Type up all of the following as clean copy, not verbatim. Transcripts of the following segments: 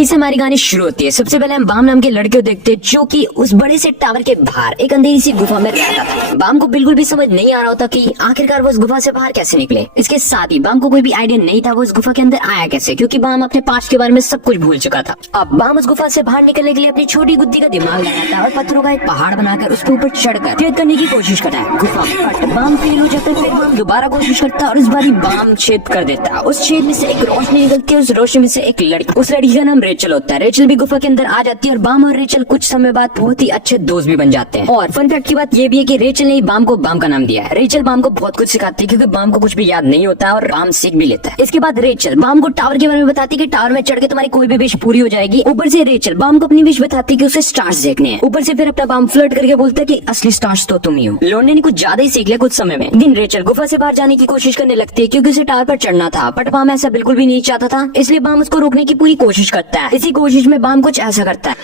इससे हमारी कहानी शुरू होती है। सबसे पहले हम बाम नाम के लड़के को देखते हैं जो कि उस बड़े से टावर के बाहर एक अंधेरी सी गुफा में रहता था। बाम को बिल्कुल भी समझ नहीं आ रहा होता कि आखिरकार वो उस गुफा से बाहर कैसे निकले। इसके साथ ही बाम को कोई भी आइडिया नहीं था वो उस गुफा के अंदर आया कैसे, क्योंकि बाम अपने पास्ट के बारे में सब कुछ भूल चुका था। अब बाम उस गुफा से बाहर निकलने के लिए अपनी छोटी बुद्धि का दिमाग लगाता है और पत्थरों का एक पहाड़ बनाकर उसके ऊपर चढ़कर छेद करने की कोशिश करता है गुफा में। बाम फेल हो जाता है। फिर बाम दोबारा कोशिश करता है और इस बार बाम छेद कर देता है। उस छेद में से एक रोशनी निकलती है। उस रोशनी में से एक लड़की, उस लड़की का नाम रेचल होता है। रेचल भी गुफा के अंदर आ जाती है और बाम और रेचल कुछ समय बाद बहुत ही अच्छे दोस्त भी बन जाते हैं। और फन फैक्ट की बात ये भी है कि रेचल ने बाम को बाम का नाम दिया है। रेचल बाम को बहुत कुछ सिखाती है क्योंकि बाम को कुछ भी याद नहीं होता है और बाम सीख भी लेता है। इसके बाद रेचल बाम को टावर के बारे में बताती है कि टावर में चढ़ के तुम्हारी कोई भी विश पूरी हो जाएगी। ऊपर से रेचल बाम को अपनी विश बताती है कि उसे स्टार्स देखने हैं। ऊपर से फिर अपना बाम फ्लर्ट करके बोलता है कि असली स्टार्स तो तुम ही हो। लौंडे ने कुछ ज्यादा ही सीख लिया कुछ समय में। दिन रेचल गुफा से बाहर जाने की कोशिश करने लगती है क्योंकि उसे टावर पर चढ़ना था, बट बाम ऐसा बिल्कुल भी नहीं चाहता था। इसलिए बाम उसको रोकने की पूरी कोशिश करता है। इसी कोशिश में बाम कुछ ऐसा करता है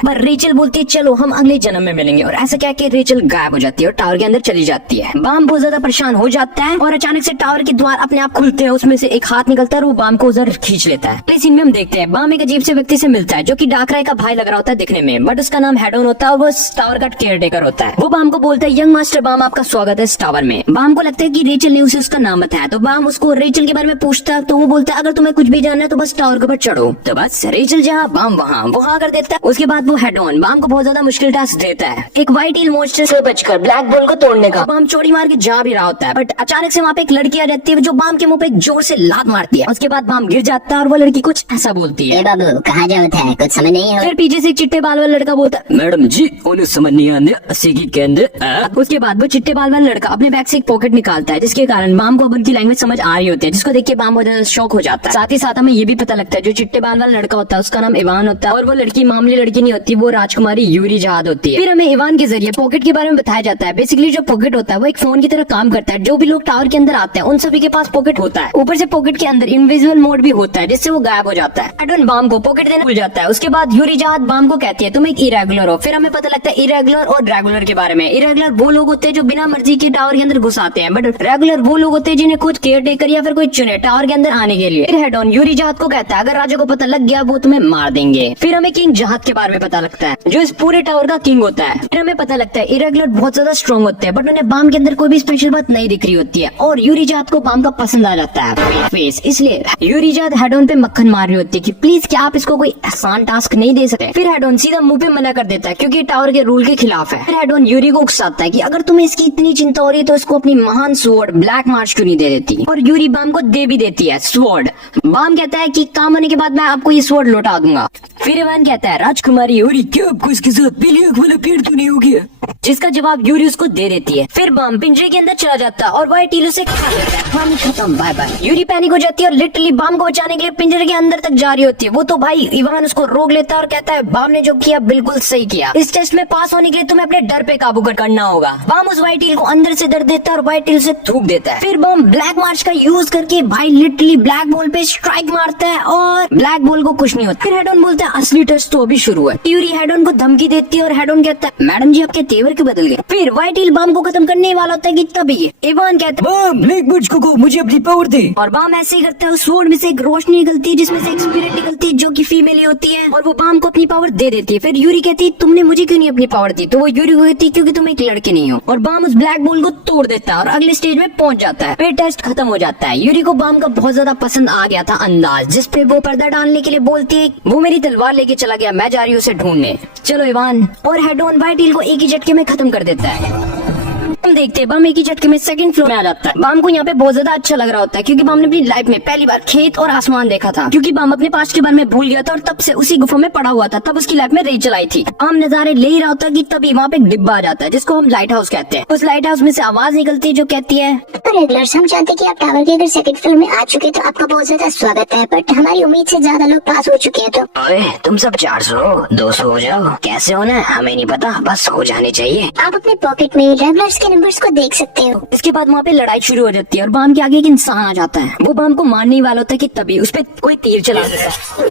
पर रेचल बोलती है चलो हम अगले जन्म में मिलेंगे, और ऐसा क्या कि रेचल गायब हो जाती है और टावर के अंदर चली जाती है। बाम बहुत ज्यादा परेशान हो जाता है और अचानक से टावर के द्वार अपने आप खुलते हैं। उसमें से एक हाथ निकलता है और वो बाम को उधर खींच लेता है। इस सीन में हम देखते हैं बाम एक अजीब से व्यक्ति से मिलता है जो कि डाकराय का भाई लग रहा होता है दिखने में, बट उसका नाम हेडोन होता है और वो टावर का केयर टेकर होता है। वो बाम को बोलता है यंग मास्टर बाम आपका स्वागत है इस टावर में। बाम को लगता है कि रेचल ने उसे उसका नाम बताया, तो बाम उसको रेचल के बारे में पूछता है। तो वो बोलता है अगर तुम्हें कुछ भी जानना है तो बस टावर के ऊपर चढ़ो। तो बस रेचल जहाँ बाम वहाँ कर देता है। उसके बाद वो हेडोन बाम को बहुत ज्यादा मुश्किल टास्क देता है, एक व्हाइट हील मॉन्स्टर से बचकर ब्लैक बॉल को तोड़ने का। बाम चोरी मार के जा भी रहा होता है, बट अचानक से वहाँ पे एक लड़की आ जाती है जो बाम के मुंह पे एक जोर से लात मारती है। उसके बाद बाम गिर जाता है और वो लड़की कुछ ऐसा बोलती है, बाबू कहाँ जाता है कुछ समझ नहीं हो। फिर पीछे से एक चिट्टे बाल वाला लड़का बोलता है मैडम जी उन्हें समझ नहीं आने के अंदर। उसके बाद वो चिट्टे बाल वाला लड़का अपने बैग से एक पॉकेट निकालता है जिसके कारण बाम को अब उनकी लैंग्वेज समझ आ रही होती है, जिसको देख के बाम बहुत ज्यादा शॉक हो जाता है। साथ ही साथ हमें ये भी पता लगता है जो चिट्टे बाल वाला लड़का होता है उसका नाम इवान होता है और वो लड़की मामूली लड़की नहीं होती, वो राजकुमारी यूरी जहाद होती है। फिर हमें इवान के जरिए पॉकेट के बारे में बताया जाता है। बेसिकली जो पॉकेट होता है वो एक फोन की तरह काम करता है। जो भी लोग टावर के अंदर आते हैं उन सभी के पास पॉकेट होता है। ऊपर से पॉकेट के अंदर इनविजिबल मोड भी होता है जिससे वो गायब हो जाता है। हेडोन बाम को पॉकेट देना भूल जाता है। उसके बाद यूरी जहाद बाम को कहती है तुम एक इरेगुलर हो। फिर हमें पता लगता है इरेगुलर और रेगुलर के बारे में। इरेगुलर वो लोग होते हैं जो बिना मर्जी के टावर के अंदर घुस आते हैं, बट रेगुलर वो लोग होते हैं जिन्हें खुद केयर टेकर या फिर कोई चुने टावर के अंदर आने के लिए। फिर हेडोन यूरी जहाद को कहता है अगर राजा को पता लग गया वो तुम्हें मार देंगे। फिर हमें किंग जहाद के बारे में पता लगता है जो इस पूरे टावर का किंग होता है। फिर हमें पता लगता है इरेगुलर बहुत ज्यादा स्ट्रॉन्ग होते हैं, बट उन्हें बाम के अंदर कोई भी स्पेशल बात नहीं दिख रही होती है और यूरी जहाद को बाम का पसंद आ जाता है फेस। इसलिए यूरी जहाद हेडोन पे मक्खन मार रही होती है कि प्लीज क्या आप इसको कोई आसान टास्क नहीं दे सकते। फिर हेडोन सीधा मुंह पे मना कर देता है क्योंकि टावर के रूल के खिलाफ है। फिर हेडोन यूरी को उकसाता है कि अगर तुम्हें इसकी इतनी चिंता हो रही है तो इसको अपनी महान स्वॉर्ड ब्लैक मार्च क्यों नहीं दे देती, और यूरी बाम को दे भी देती है स्वॉर्ड। बाम कहता है कि काम होने के बाद मैं आपको ये स्वॉर्ड लौटा दूंगा। फिर इवान कहता है राजकुमारी यूरी क्या आपको इसके साथ पीली आंख वाला पेड़ तो नहीं हो गया, जिसका जवाब यूरी उसको दे देती है। फिर बाम पिंजरे के अंदर चला जाता है और व्हाइट हील उसे खा लेता है। कहानी खत्म, बाय बाय। यूरी पैनिक हो जाती है और लिटरली बाम को बचाने के लिए पिंजरे के अंदर तक जा रही होती है। वो तो भाई इवान उसको रोक लेता है और कहता है बाम ने जो किया बिल्कुल सही किया। इस टेस्ट में पास होने के लिए तुम्हें अपने डर पे काबू करना होगा। बाम उस व्हाइट हील को अंदर से दर्द देता है और व्हाइट हील से थूक देता है। फिर बाम ब्लैक मार्च का यूज करके भाई लिटरली ब्लैक बॉल पे स्ट्राइक मारता है और ब्लैक बॉल को कुछ नहीं होता। फिर हेडोन बोलता है असली टेस्ट तो अभी शुरू है। यूरी हेडोन को धमकी देती है और हेडोन कहता है मैडम जी आपके तेवर क्यों बदल गए। फिर व्हाइट हील बाम को खत्म करने वाला होता है कि तभी इवान कहता है ब्लैक बर्ड्स को मुझे अपनी पावर दे, और बाम ऐसे ही करता है। उस स्वॉर्ड में से एक रोशनी निकलती है जिसमें से एक स्पिरिट निकलती है जो कि फीमेल होती है और वो बाम को अपनी पावर दे देती है। फिर यूरी कहती है तुमने मुझे क्यों नहीं अपनी पावर दी, तो वो यूरी को कहती है क्योंकि तुम एक लड़के नहीं हो, और बाम उस ब्लैक बॉल को तोड़ देता है और अगले स्टेज में पहुंच जाता है। फिर टेस्ट खत्म हो जाता है। यूरी को बाम का बहुत ज्यादा पसंद आ गया था अंदाज जिसपे वो पर्दा डालने के लिए बोलती है वो मेरी तलवार लेके चला गया, मैं जा रही हूँ उसे ढूंढने। चलो इवान और हेडोन व्हाइट हील को एक ही झटके में खत्म कर देता है। हम देखते हैं बाम एक ही झटके में सेकंड फ्लोर में आ जाता है। बाम को यहाँ पे बहुत ज्यादा अच्छा लग रहा होता है क्योंकि बाम ने अपनी लाइफ में पहली बार खेत और आसमान देखा था, क्योंकि बाम अपने पास्ट के बारे में भूल गया था और तब से उसी गुफा में पड़ा हुआ था। तब उसकी लाइफ में रेचल आई थी। बाम नजारे ले ही रहा होता है कि तभी वहाँ पे एक डिब्बा आ जाता है जिसको हम लाइट हाउस कहते हैं। उस लाइट हाउस में से आवाज निकलती है जो कहती है रेगुलर्स हम जानते हैं कि आप टावर के अगर सेकंड फ्लोर में आ चुके तो आपका बहुत ज्यादा स्वागत है, बट हमारी उम्मीद से ज्यादा लोग पास हो चुके हैं। तो ओए तुम सब 400 200 हो जाओ, कैसे होना हमें नहीं पता, बस हो जाने चाहिए। आप अपने पॉकेट में रेगुलर्स के नंबर्स को देख सकते हो। इसके बाद वहाँ पे लड़ाई शुरू हो जाती है और बाम के आगे एक इंसान आ जाता है। वो बाम को मारने वाला होता है कि तभी उस पे कोई तीर चला देता है।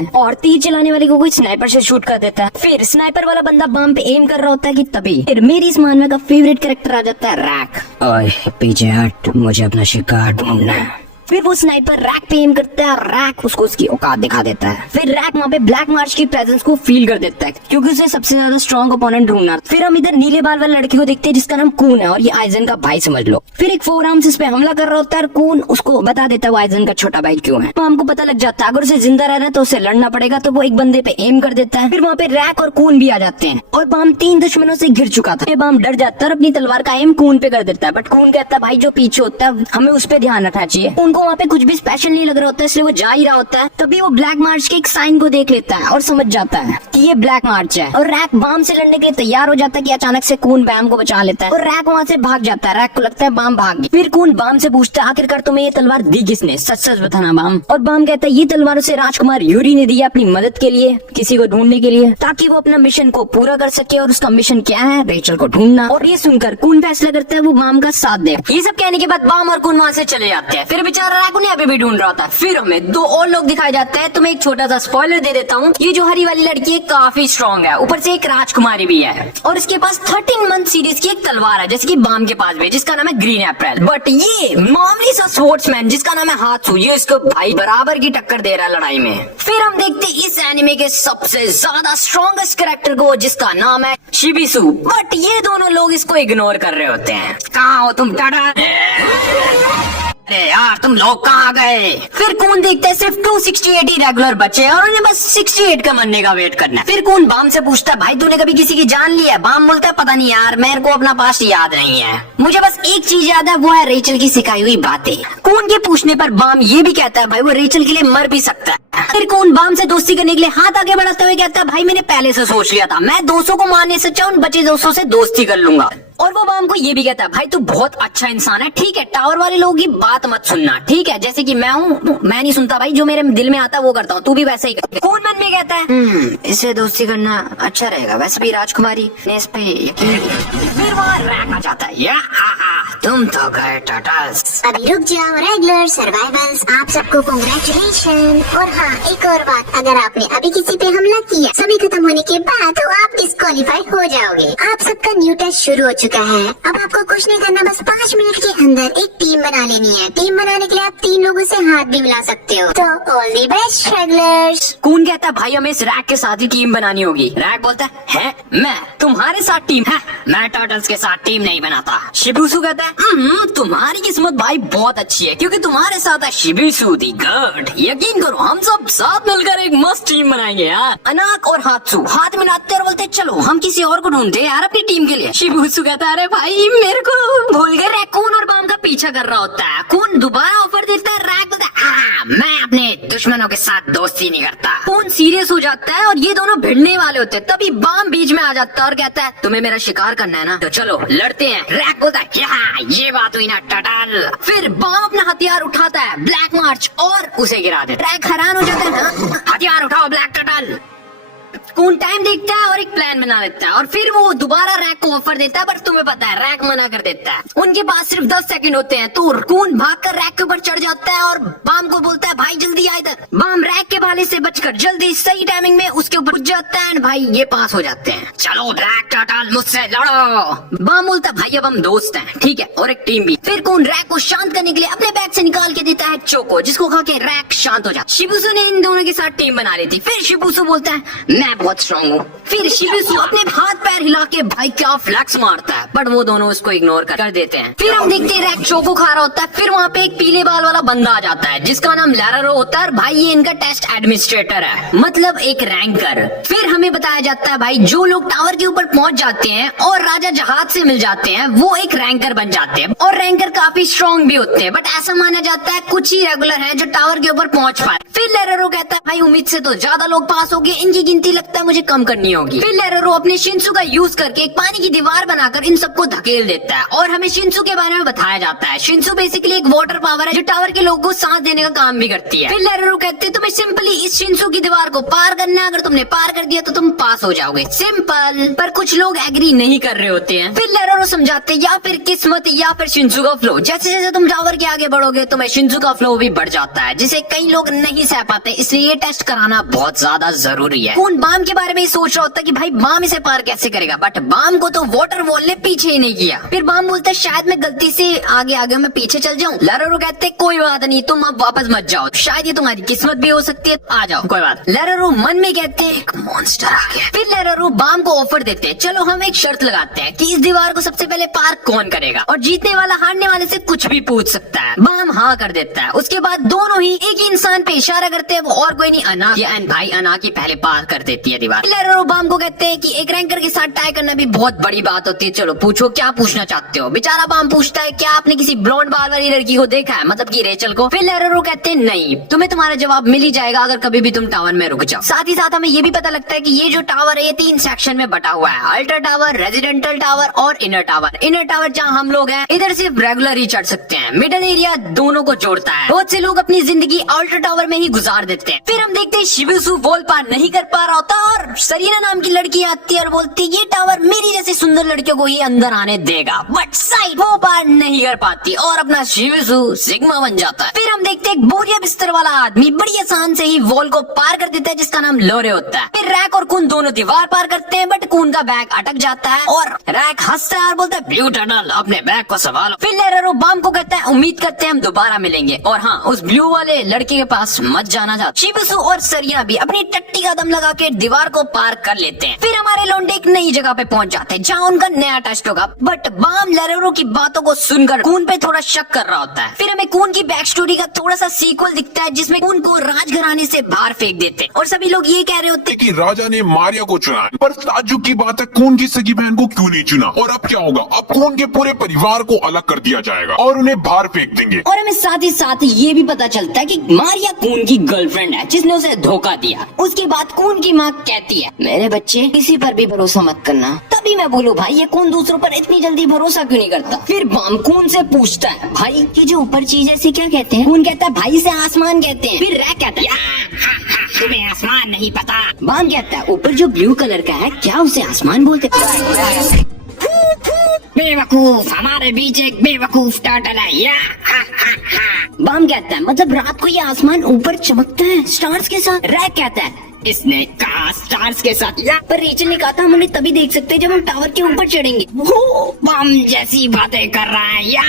है और तीर चलाने वाले को कोई स्नाइपर से शूट कर देता है। फिर स्नाइपर वाला बंदा बम पे एम कर रहा होता है कि तभी फिर मेरी इस मानवे का फेवरेट कैरेक्टर आ जाता है रैक। ओए पीछे हट, मुझे अपना शिकार ढूंढना है। फिर वो स्नाइपर रैक पे एम करता है और रैक उसको उसकी औकात दिखा देता है। फिर रैक वहाँ पे ब्लैक मार्च की प्रेजेंस को फील कर देता है क्योंकि उसे सबसे ज्यादा स्ट्रॉन्ग ओपोनेंट ढूंढना। फिर हम इधर नीले बाल वाले लड़के को देखते हैं जिसका नाम कून है और ये आइजन का भाई समझ लो। फिर एक 4 आर्म्स इस पे हमला कर रहा होता है और कून उसको बता देता है वो आइजन का छोटा भाई क्यों है। तो हमको पता लग जाता है अगर उसे जिंदा रहना है तो उसे लड़ना पड़ेगा, तो वो एक बंदे पे एम कर देता है। फिर वहाँ पे रैक और कून भी आ जाते हैं और बाम 3 दुश्मनों से घिर चुका था। बाम डर जाता है और अपनी तलवार का एम कून पे कर देता है, बट कून कहता है भाई जो पीछे होता है हमें उस पर ध्यान रखना चाहिए। उनको वहाँ पे कुछ भी स्पेशल नहीं लग रहा होता है इसलिए वो जा ही रहा होता है। तभी वो ब्लैक मार्च के एक साइन को देख लेता है और समझ जाता है कि ये ब्लैक मार्च है और रैक बाम से लड़ने के लिए तैयार हो जाता है कि अचानक से कून बैम को बचा लेता है और रैक वहाँ से भाग जाता है। रैक को लगता है बाम भाग गई। फिर कून बाम से पूछता है आखिरकार तुम्हें ये तलवार दी किसने, सच सच बताना बाम। और बाम कहता है ये तलवार उसे राजकुमार यूरी ने दी है अपनी मदद के लिए, किसी को ढूंढने के लिए, ताकि वो अपना मिशन को पूरा कर सके। और उसका मिशन क्या है, रेचल को ढूंढना। और ये सुनकर कून फैसला करता है वो बाम का साथ दे। ये सब कहने के बाद बाम और कून वहाँ से चले जाते हैं। फिर बेचारा रैक उन्हें अभी भी ढूंढ रहा होता है। फिर हमें 2 और लोग दिखाए जाते हैं। तुम्हें एक छोटा सा स्पॉइलर दे देता हूँ, ये जो हरी वाली लड़की है काफी स्ट्रॉन्ग है, ऊपर से एक राजकुमारी भी है और इसके पास 13 मंथ सीरीज की एक तलवार है जैसे कि बाम के पास भी, जिसका नाम है ग्रीन अप्रैल। बट ये मामूली सा स्पोर्ट्समैन जिसका नाम है हाथसू, ये इसको भाई बराबर की टक्कर दे रहा है लड़ाई में। फिर हम देखते हैं इस एनिमे के सबसे ज्यादा स्ट्रॉन्गेस्ट कैरेक्टर को जिसका नाम है शिबिसु। बट ये दोनों लोग इसको इग्नोर कर रहे होते हैं। कहाँ हो तुम टाटा, अरे यार तुम लोग कहाँ गए। फिर कून देखते हैं सिर्फ 268 ही रेगुलर बचे और उन्हें बस 68 का मरने का वेट करना है। फिर कून बाम से पूछता है भाई तूने कभी किसी की जान ली है। बाम बोलता है पता नहीं यार, मेरे को अपना पास्ट याद नहीं है, मुझे बस एक चीज याद है वो है रेचल की सिखाई हुई बातें। कून के पूछने पर बाम ये भी कहता है भाई वो रेचल के लिए मर भी सकता है। फिर कून बाम से दोस्ती करने के लिए हाथ आगे बढ़ाते हुए कहता है भाई मैंने पहले से सोच लिया था, मैं 200 को मारने से अच्छा उन बचे 200 से दोस्ती कर लूंगा। और वो बाम को ये भी कहता है भाई तू बहुत अच्छा इंसान है, ठीक है टावर वाले लोगों की बात मत सुनना, ठीक है जैसे कि मैं हूँ मैं नहीं सुनता भाई, जो मेरे दिल में आता है वो करता हूँ, तू भी वैसा ही कर। कून मन में कहता है इससे दोस्ती करना अच्छा रहेगा, वैसे भी राजकुमारी ने इस पे यकीन किया। फिर वहाँ रैक आ जाता है, या तुम तो गए टटल्स। अभी रुक जाओ रेगुलर सर्वाइवल्स, आप सबको कांग्रेचुलेशन। और हाँ एक और बात, अगर आपने अभी किसी पे हमला किया सभी खत्म होने के बाद तो आप डिस्क्वालीफाइड हो जाओगे। आप सबका न्यू टेस्ट शुरू हो चुका है। अब आपको कुछ नहीं करना, बस 5 मिनट के अंदर एक टीम बना लेनी है। टीम बनाने के लिए आप 3 लोगों से हाथ भी मिला सकते हो। तो ऑल दी बेस्ट रेगुलर्स। कून कहता है भाई हमें इस रैक के साथ ही टीम बनानी होगी। रैक बोलता है मैं तुम्हारे साथ टीम है, मैं टर्टल्स के साथ टीम नहीं बनाता। शिबुसु कहता है तुम्हारी किस्मत भाई बहुत अच्छी है क्योंकि तुम्हारे साथ है शिबुसु दी गॉड। यकीन करो हम सब साथ मिलकर एक मस्त टीम बनाएंगे यार। अनाक और हाथसू हाथ मिलाते और बोलते चलो हम किसी और को ढूंढते यार अपनी टीम के लिए। शिबुसु कहता है अरे भाई मेरे को भूल गए। रैक कून और बाम का पीछा कर रहा होता है। कून दोबारा ऑफर देता है, रैक बोलता है मैं अपने दुश्मनों के साथ दोस्ती नहीं करता। कून सीरियस हो जाता है और ये दोनों भिड़ने वाले होते हैं। तभी बाम बीच में आ जाता है और कहता है तुम्हें मेरा शिकार करना है ना, तो चलो लड़ते हैं। रैक बोलता है ये बात हुई ना टटल। फिर बाम अपना हथियार उठाता है ब्लैक मार्च और उसे गिरा देता है। रैक हैरान हो जाता है ना, हथियार उठाओ ब्लैक टटल। कून टाइम देखता है और एक प्लान बना लेता है और फिर वो दोबारा रैक को ऑफर देता है, पर तुम्हें पता है रैक मना कर देता है। उनके पास सिर्फ 10 सेकंड होते हैं तो कून भागकर रैक के ऊपर चढ़ जाता है और बाम को बोलता है भाई जल्दी आ इधर। बाम रैक के भाले से बचकर जल्दी सही टाइमिंग में उसके ऊपर उठ जाता है। भाई ये पास हो जाते हैं। चलो रैक टटल मुझसे लड़ो। बाम बोलता है भाई अब हम दोस्त हैं, ठीक है और एक टीम भी। फिर कून रैक को शांत करने के लिए अपने बैग से निकाल के देता है चोको, जिसको खा के रैक शांत हो जाता है। शिबुसु ने इन दोनों के साथ टीम बना ली थी। फिर शिबुसु बोलता है मैं बहुत स्ट्रॉन्ग हूँ। फिर शिबुसु अपने हाथ पैर हिला के भाई क्या फ्लैक्स मारता है, बट वो दोनों उसको इग्नोर कर देते हैं। फिर हम देखते हैं रैक चोको खा रहा होता है। फिर वहाँ पे एक पीले बाल वाला बंदा आ जाता है जिसका नाम लैरारो होता है। भाई ये इनका टेस्ट एडमिनिस्ट्रेटर है, मतलब एक रैंकर। फिर हमें बताया जाता है भाई जो लोग टावर के ऊपर पहुंच जाते हैं और राजा जहाज से मिल जाते हैं वो एक रैंकर बन जाते हैं और रैंकर काफी स्ट्रॉन्ग भी होते हैं, बट ऐसा माना जाता है कुछ ही रेगुलर है जो टावर के ऊपर पहुंच पाए। फिर लैरारो कहता है भाई उम्मीद से तो ज्यादा लोग पास हो गए, इनकी गिनती लगता लगता है मुझे कम करनी होगी। फिर लेरोरो अपने शिंसू का यूज करके एक पानी की दीवार बनाकर इन सबको धकेल देता है और हमें शिंसू के बारे में बताया जाता है। शिंसू बेसिकली एक वाटर पावर है जो टावर के लोगों को सांस देने का काम भी करती है। फिर लेरोरो कहते हैं तुम्हें सिंपली इस शिंसू की दीवार को पार करना है, अगर तुमने पार कर दिया तो तुम पास हो जाओगे, सिंपल। पर कुछ लोग एग्री नहीं कर रहे होते हैं। फिर लेरोरो समझाते हैं या फिर किस्मत या फिर शिंसू का फ्लो। जैसे जैसे तुम टावर के आगे बढ़ोगे तुम्हें शिंसू का फ्लो भी बढ़ जाता है, जिसे कई लोग नहीं सह पाते, इसलिए ये टेस्ट कराना बहुत ज्यादा जरूरी है। कौन बाम के बारे में सोच रहा होता है कि भाई बाम इसे पार कैसे करेगा, बट बाम को तो वाटर वॉल ने पीछे ही नहीं किया। फिर बाम बोलता है शायद मैं गलती से आगे आगे मैं पीछे चल जाऊं। लेरोरो कहते हैं कोई बात नहीं, तुम अब वापस मत जाओ, शायद ये तुम्हारी किस्मत भी हो सकती है, आ जाओ कोई बात। लेरोरो मन में कहते हैं एक मॉन्स्टर आ गया। फिर लेरोरो बाम को ऑफर देते हैं चलो हम एक शर्त लगाते हैं कि इस दीवार को सबसे पहले पार कौन करेगा, और जीतने वाला हारने वाले से कुछ भी पूछ सकता है। बाम हाँ कर देता है। उसके बाद दोनों ही एक ही इंसान पे इशारा करते हैं, वो और कोई नहीं अना। एंड भाई अना की पहले पार कर देती है दीवार। लेरोरो बाम को कहते हैं कि एक रैंकर के साथ टाई करना भी बहुत बड़ी बात होती है, चलो पूछो क्या पूछना चाहते हो। बेचारा बाम पूछता है क्या आपने किसी ब्लॉन्ड बाल वाली लड़की को देखा है, मतलब कि रेचल को। फिर लेरोरो कहते हैं नहीं, तुम्हें तुम्हारा जवाब मिल ही जाएगा अगर कभी भी तुम टावर में रुक जाओ। साथ ही साथ हमें ये भी पता लगता है कि ये जो टावर है ये 3 सेक्शन में बटा हुआ है, अल्ट्रा टावर, रेजिडेंटल टावर और इनर टावर। इनर टावर जहाँ हम लोग हैं इधर सिर्फ रेगुलर ही चढ़ सकते हैं, मिडल एरिया दोनों को जोड़ता है। बहुत से लोग अपनी जिंदगी अल्ट्रा टावर में ही गुजार देते हैं। फिर हम देखते हैं शिबुसु वॉल पार नहीं कर पा रहा होता और सरीना नाम की लड़की आती है और बोलती है ये टावर मेरी जैसी सुंदर लड़कियों को ही अंदर आने देगा, बट साइड वो पार नहीं कर पाती और अपना शिबुसु सिग्मा बन जाता है। फिर हम देखते हैं एक बोरिया बिस्तर वाला आदमी बड़ी आसान से ही वॉल को पार कर देता है जिसका नाम लोरे होता है। फिर रैक और कून दोनों दीवार पार करते हैं, बट कून का बैग अटक जाता है और रैक हंसता है और बोलता है ब्लू टर्टल अपने बैग को संभालो। फिर लेरोरो बाम को कहता है उम्मीद करते हैं हम दोबारा मिलेंगे, और हाँ उस ब्लू वाले लड़के के पास मत जाना चाहता। शिबुसु और सरिया भी अपनी टट्टी का दम लगा के दीवार को पार कर लेते हैं। फिर हमारे लोंडे एक नई जगह पे पहुंच जाते हैं जहाँ उनका नया टेस्ट होगा, बट बाम लेरोरो की बातों को सुनकर कून पे थोड़ा शक कर रहा होता है। फिर हमें कून की बैक स्टोरी का थोड़ा सा सीक्वल दिखता है जिसमें कून को राजघराने से बाहर फेंक देते हैं और सभी लोग ये कह रहे होते हैं कि राजा ने मारिया को चुना, पर ताज्जुब की बात है कून की सगी बहन को क्यों नहीं चुना, और अब क्या होगा, अब कून के पूरे परिवार को अलग कर दिया जाएगा और उन्हें बाहर फेंक देंगे। और हमें साथ ही साथ ये भी पता चलता है कि मारिया कून की गर्लफ्रेंड है जिसने उसे धोखा दिया। उसके बाद कून की माँ कहती है मेरे बच्चे किसी पर भी भरोसा मत करना। तभी मैं बोलूं भाई ये कून दूसरों पर इतनी जल्दी भरोसा क्यों नहीं करता। फिर बाम कून से पूछता है भाई ये जो ऊपर चीज है इसे क्या कहते हैं। कून कहता है भाई इसे आसमान कहते हैं। फिर रैक कहता है तुम्हें आसमान नहीं पता। बाम कहता है ऊपर जो ब्लू कलर का है क्या उसे आसमान बोलते। बेवकूफ हमारे बीच एक बेवकूफ टर्टल है या। बाम कहता है मतलब रात को ये आसमान ऊपर चमकता है स्टार्स के साथ। रैक कहता है इसने कहा स्टार्स के साथ या, पर रेचल ने कहा था हम उन्हें तभी देख सकते हैं जब हम टावर के ऊपर चढ़ेंगे। वो बम जैसी बातें कर रहा है या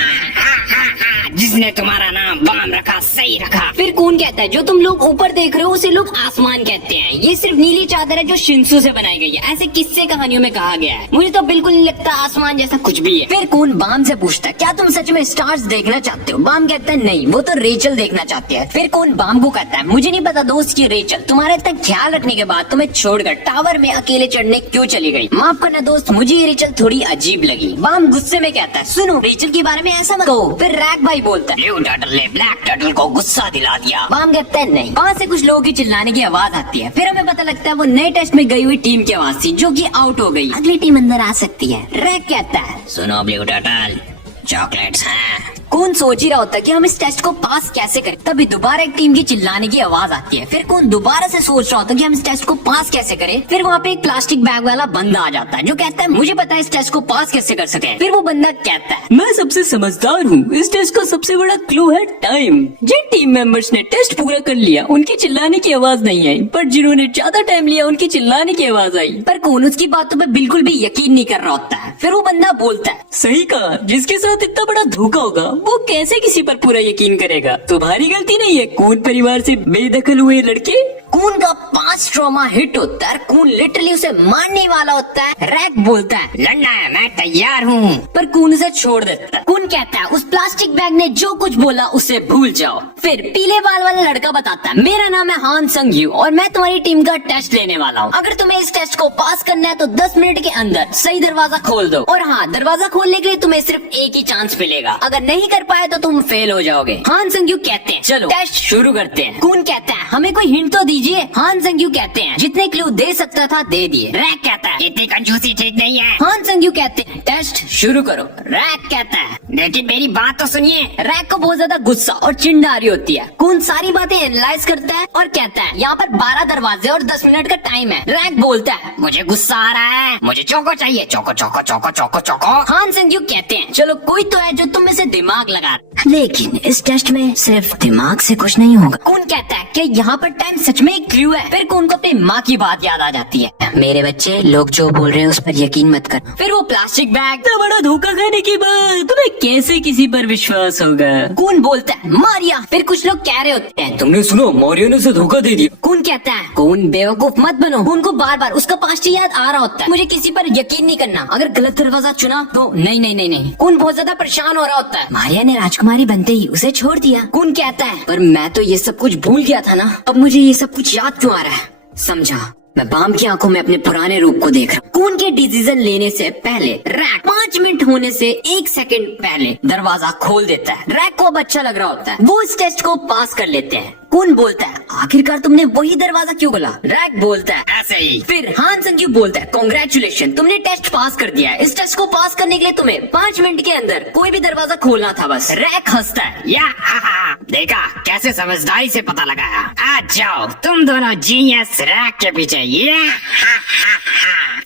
जिसने तुम्हारा नाम बम रखा सही रखा। फिर कून कहता है जो तुम लोग ऊपर देख रहे हो उसे लोग आसमान कहते हैं, ये सिर्फ नीली चादर है जो शिंसू से बनाई गई है, ऐसे किस्से कहानियों में कहा गया है, मुझे तो बिल्कुल नहीं लगता आसमान जैसा कुछ भी है। फिर कून बाम से पूछता है क्या तुम सच में स्टार्स देखना चाहते हो। बाम कहता है नहीं वो तो रेचल देखना चाहते हैं। फिर कून बाम को कहता है मुझे नहीं पता दोस्त की रेचल तुम्हारे इतना ख्याल रखने के बाद तुम्हें छोड़कर टावर में अकेले चढ़ने क्यों चली गई। माफ करना दोस्त मुझे ये रेचल थोड़ी अजीब लगी। बाम गुस्से में कहता है सुनो रेचल के बारे में ऐसा मत कहो। फिर रैक भाई बोलता है ब्लू टर्टल ने ब्लैक टर्टल को गुस्सा दिला दिया। बाम कहता है नहीं। वहाँ से कुछ लोगों की चिल्लाने की आवाज आती है। फिर हमें पता लगता है वो नए टेस्ट में गई हुई टीम की आवाज थी जो कि आउट हो गई, अगली टीम अंदर आ सकती है। रैक कहता है सुनो ब्लू टर्टल चॉकलेट्स हैं। कौन सोच ही रहा होता है कि हम इस टेस्ट को पास कैसे करें, तभी दोबारा एक टीम की चिल्लाने की आवाज आती है। फिर कौन दोबारा से सोच रहा होता है कि हम इस टेस्ट को पास कैसे करें। फिर वहाँ पे एक प्लास्टिक बैग वाला बंदा आ जाता है जो कहता है मुझे पता है इस टेस्ट को पास कैसे कर सके। फिर वो बंदा कहता है मैं सबसे समझदार हूँ, इस टेस्ट का सबसे बड़ा क्लू है टाइम। जिन टीम मेंबर्स ने टेस्ट पूरा कर लिया उनकी चिल्लाने की आवाज नहीं आई, पर जिन्होंने ज्यादा टाइम लिया उनकी चिल्लाने की आवाज आई। पर कौन उसकी बातों पे बिल्कुल भी यकीन नहीं कर रहा होता है। फिर वो बंदा बोलता है सही कहा, जिसके साथ इतना बड़ा धोखा होगा वो कैसे किसी पर पूरा यकीन करेगा। तुम्हारी गलती नहीं है कून परिवार से बेदखल हुए लड़के। कून का 5 ट्रॉमा हिट होता है, कून लिटरली उसे मारने वाला होता है। रैक बोलता है लड़ना है मैं तैयार हूँ, पर कून उसे छोड़ देता है। कून कहता है उस प्लास्टिक बैग ने जो कुछ बोला उसे भूल जाओ। फिर पीले बाल वाला लड़का बताता है मेरा नाम है हान संग यू और मैं तुम्हारी टीम का टेस्ट लेने वाला हूँ। अगर तुम्हें इस टेस्ट को पास करना है तो 10 मिनट के अंदर सही दरवाजा खोल दो, और हाँ दरवाजा खोलने के लिए तुम्हें सिर्फ एक ही चांस मिलेगा, अगर नहीं कर पाए तो तुम फेल हो जाओगे। हान संग यू कहते हैं चलो टेस्ट शुरू करते हैं। कून कहता है हमें कोई हिंट तो दीजिए। हान संग संग यू कहते हैं जितने क्लू दे सकता था दे दिए। रैक कहता है इतनी कंजूसी ठीक नहीं है। हान संग यू कहते हैं टेस्ट शुरू करो। रैक कहता है लेकिन मेरी बात तो सुनिए। रैक को बहुत ज्यादा गुस्सा और चिढ़ आ रही होती है। कून सारी बातें एनालाइज करता है और कहता है यहाँ पर 12 दरवाजे और 10 मिनट का टाइम है। रैक बोलता है मुझे गुस्सा आ रहा है, मुझे चौको चाहिए, चौको चौको चौको चौको चौको। हान संग यू कहते हैं चलो कोई तो है जो तुम में से दिमाग लगा, लेकिन इस टेस्ट में सिर्फ दिमाग से कुछ नहीं होगा। कून कहता है कि यहाँ पर टाइम सच में एक क्लू है। फिर कून को अपनी माँ की बात याद आ जाती है। मेरे बच्चे लोग जो बोल रहे हैं उस पर यकीन मत कर। फिर वो प्लास्टिक बैग इतना बड़ा धोखा खाने के बाद तुम्हें कैसे किसी पर विश्वास होगा? कून बोलता है मारिया। फिर कुछ लोग कह रहे होते हैं तुमने सुनो मारिया ने उसे धोखा दे दिया। कून कहता है कून बेवकूफ मत बनो। कून को बार बार उसका पास्ट याद आ रहा होता है। मुझे किसी पर यकीन नहीं करना, अगर गलत दरवाजा चुना तो नहीं नहीं नहीं नहीं। कून बहुत ज्यादा परेशान हो रहा होता है। मारिया ने राजकुमारी बनते ही उसे छोड़ दिया। कून कहता है पर मैं तो ये सब कुछ भूल गया था ना, अब मुझे ये सब कुछ याद क्यों आ रहा है? समझा, मैं बाम की आंखों में अपने पुराने रूप को देख रहा हूँ। कून के डिसीजन लेने से पहले रैक 5 मिनट होने से 1 सेकंड पहले दरवाजा खोल देता है। रैक को अब अच्छा लग रहा होता है, वो इस टेस्ट को पास कर लेते हैं। कून बोलता है आखिरकार तुमने वही दरवाजा क्यों खोला? रैक बोलता है ऐसे ही। फिर हान संग यू बोलता है कांग्रेचुलेशन, तुमने टेस्ट पास कर दिया है। इस टेस्ट को पास करने के लिए तुम्हें 5 मिनट के अंदर कोई भी दरवाजा खोलना था बस। रैक हंसता है या देखा कैसे समझदारी से पता लगाया। आ जाओ तुम दोनों जीनियस रैक के पीछे।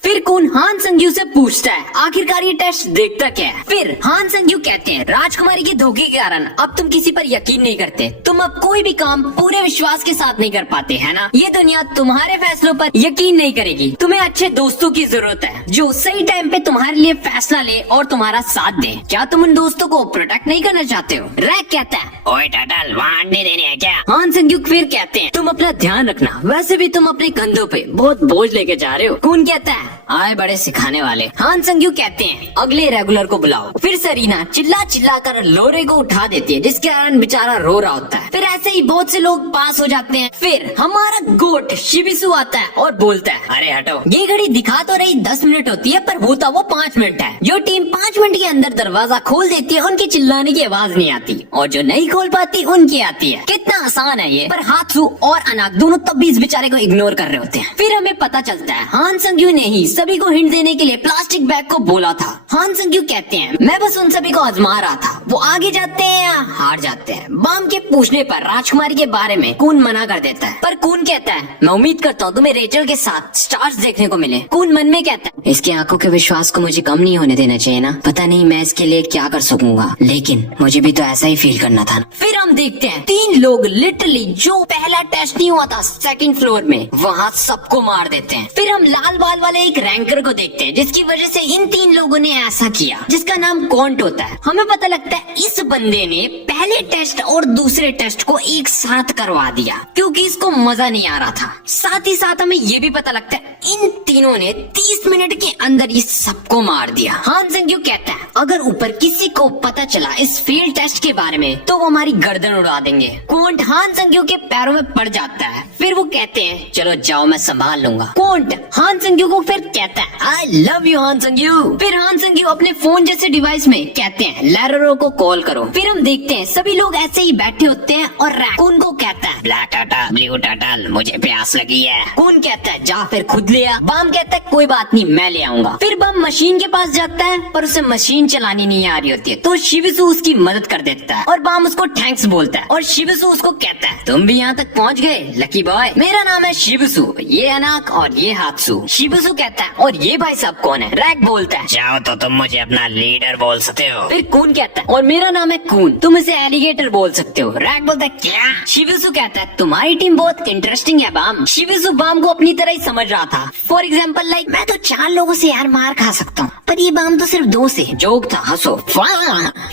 फिर कून हान संग यू से पूछता है आखिरकार ये टेस्ट देखता क्या है? फिर हान संग यू कहते हैं राजकुमारी के धोखे के कारण अब तुम किसी पर यकीन नहीं करते। तुम अब कोई भी काम पूरे विश्वास के साथ नहीं कर पाते है ना। ये दुनिया तुम्हारे फैसलों पर यकीन नहीं करेगी। तुम्हें अच्छे दोस्तों की जरूरत है जो सही टाइम पे तुम्हारे लिए फैसला ले और तुम्हारा साथ दे। क्या तुम उन दोस्तों को प्रोटेक्ट नहीं करना चाहते हो? रैक कहता है ओए टटल वहाँ अंडे देने हैं क्या? हान संग यू फिर कहते हैं तुम अपना ध्यान रखना, वैसे भी तुम अपने कंधों पे बहुत बोझ लेके जा रहे हो। कून कहता है आए बड़े सिखाने वाले। हान संग यू कहते हैं अगले रेगुलर को बुलाओ। फिर सरीना चिल्ला चिल्ला कर लोरे को उठा देती है जिसके कारण बेचारा रो रहा होता है। फिर ऐसे ही बहुत से लोग पास हो जाते हैं। फिर हमारा गोट शिबिसु आता है और बोलता है अरे हटो, ये घड़ी दिखा तो रही 10 मिनट होती है पर होता वो 5 मिनट है। जो टीम 5 मिनट के अंदर दरवाजा खोल देती है उनकी चिल्लाने की आवाज नहीं आती और जो नहीं खोल पाती उनकी आती है। कितना आसान है ये। पर हाथसू और अनाक दोनों तब भी इस बेचारे को इग्नोर कर रहे होते हैं। फिर हमें पता चलता है हान संग यू ने ही सभी को हिंट देने के लिए प्लास्टिक बैग को बोला था। हान संग यू कहते हैं मैं बस उन सभी को आजमा रहा था, वो आगे जाते हैं या हार जाते हैं। बाम के पूछने पर राजकुमारी के बारे में कून मना कर देता है, पर कून कहता है मैं उम्मीद करता हूँ तुम्हें रेचल के साथ स्टार्स देखने को मिले। कून मन में कहता है इसकी आंखों के विश्वास को मुझे कम नहीं होने देना चाहिए ना, पता नहीं मैं इसके लिए क्या कर सकूंगा, लेकिन मुझे भी तो ऐसा ही फील करना था। फिर हम देखते हैं 3 लोग लिटरली जो पहला टेस्ट नहीं हुआ था 2nd फ्लोर में वहाँ सबको मार देते हैं। फिर हम लाल बाल वाले एक रैंकर को देखते हैं जिसकी वजह से इन 3 लोगों ने ऐसा किया, जिसका नाम कॉन्ट होता है। हमें पता लगता है इस बंदे ने पहले टेस्ट और दूसरे टेस्ट को एक साथ करवा दिया क्योंकि इसको मजा नहीं आ रहा था। साथ ही साथ हमें ये भी पता लगता है इन तीनों ने 30 मिनट के अंदर ये सबको मार दिया। हान संग यू कहता है अगर ऊपर किसी को पता चला इस फील्ड टेस्ट के बारे में तो वो हमारी गर्दन उड़ा देंगे। कोंट हान संग यू के पैरों में पड़ जाता है। फिर वो कहते हैं चलो जाओ मैं संभाल लूंगा। कोंट हान संग यू को फिर कहता है आई लव यू हान संग यू। फिर हान संग यू अपने फोन जैसे डिवाइस में कहते हैं लैरोरो को कॉल करो। फिर हम देखते हैं सभी लोग ऐसे ही बैठे होते हैं और रैकून को कहता है ब्लैक टर्टल ब्लू टर्टल मुझे प्यास लगी है। कून कहता है जा फिर खुद ले आ। बाम कहता है कोई बात नहीं मैं ले आऊंगा। फिर बम मशीन के पास जाता है पर उसे मशीन चलानी नहीं आ रही होती है तो शिबिसु उसकी मदद कर देता है और बाम उसको थैंक्स बोलता है और शिबिसु उसको कहता है तुम भी यहाँ तक पहुँच गए लकी बॉय, मेरा नाम है शिबिसु, ये अनाक और ये हात्सु। शिबिसु कहता है और ये भाई साहब कौन है? रैक बोलता है जाओ तो तुम मुझे अपना लीडर बोल सकते हो। फिर कून कहता है और मेरा नाम है कून, तुम इसे एलिगेटर बोल सकते हो। रैक बोलता है क्या? शिबिसु कहता है तुम्हारी टीम बहुत इंटरेस्टिंग है बाम। शिबिसु बाम को अपनी तरह ही समझ रहा था। फॉर एग्जाम्पल लाइक मैं तो 4 लोगों से यार मार खा सकता हूँ पर ये बाम तो सिर्फ 2 से। जोक था, हंसो।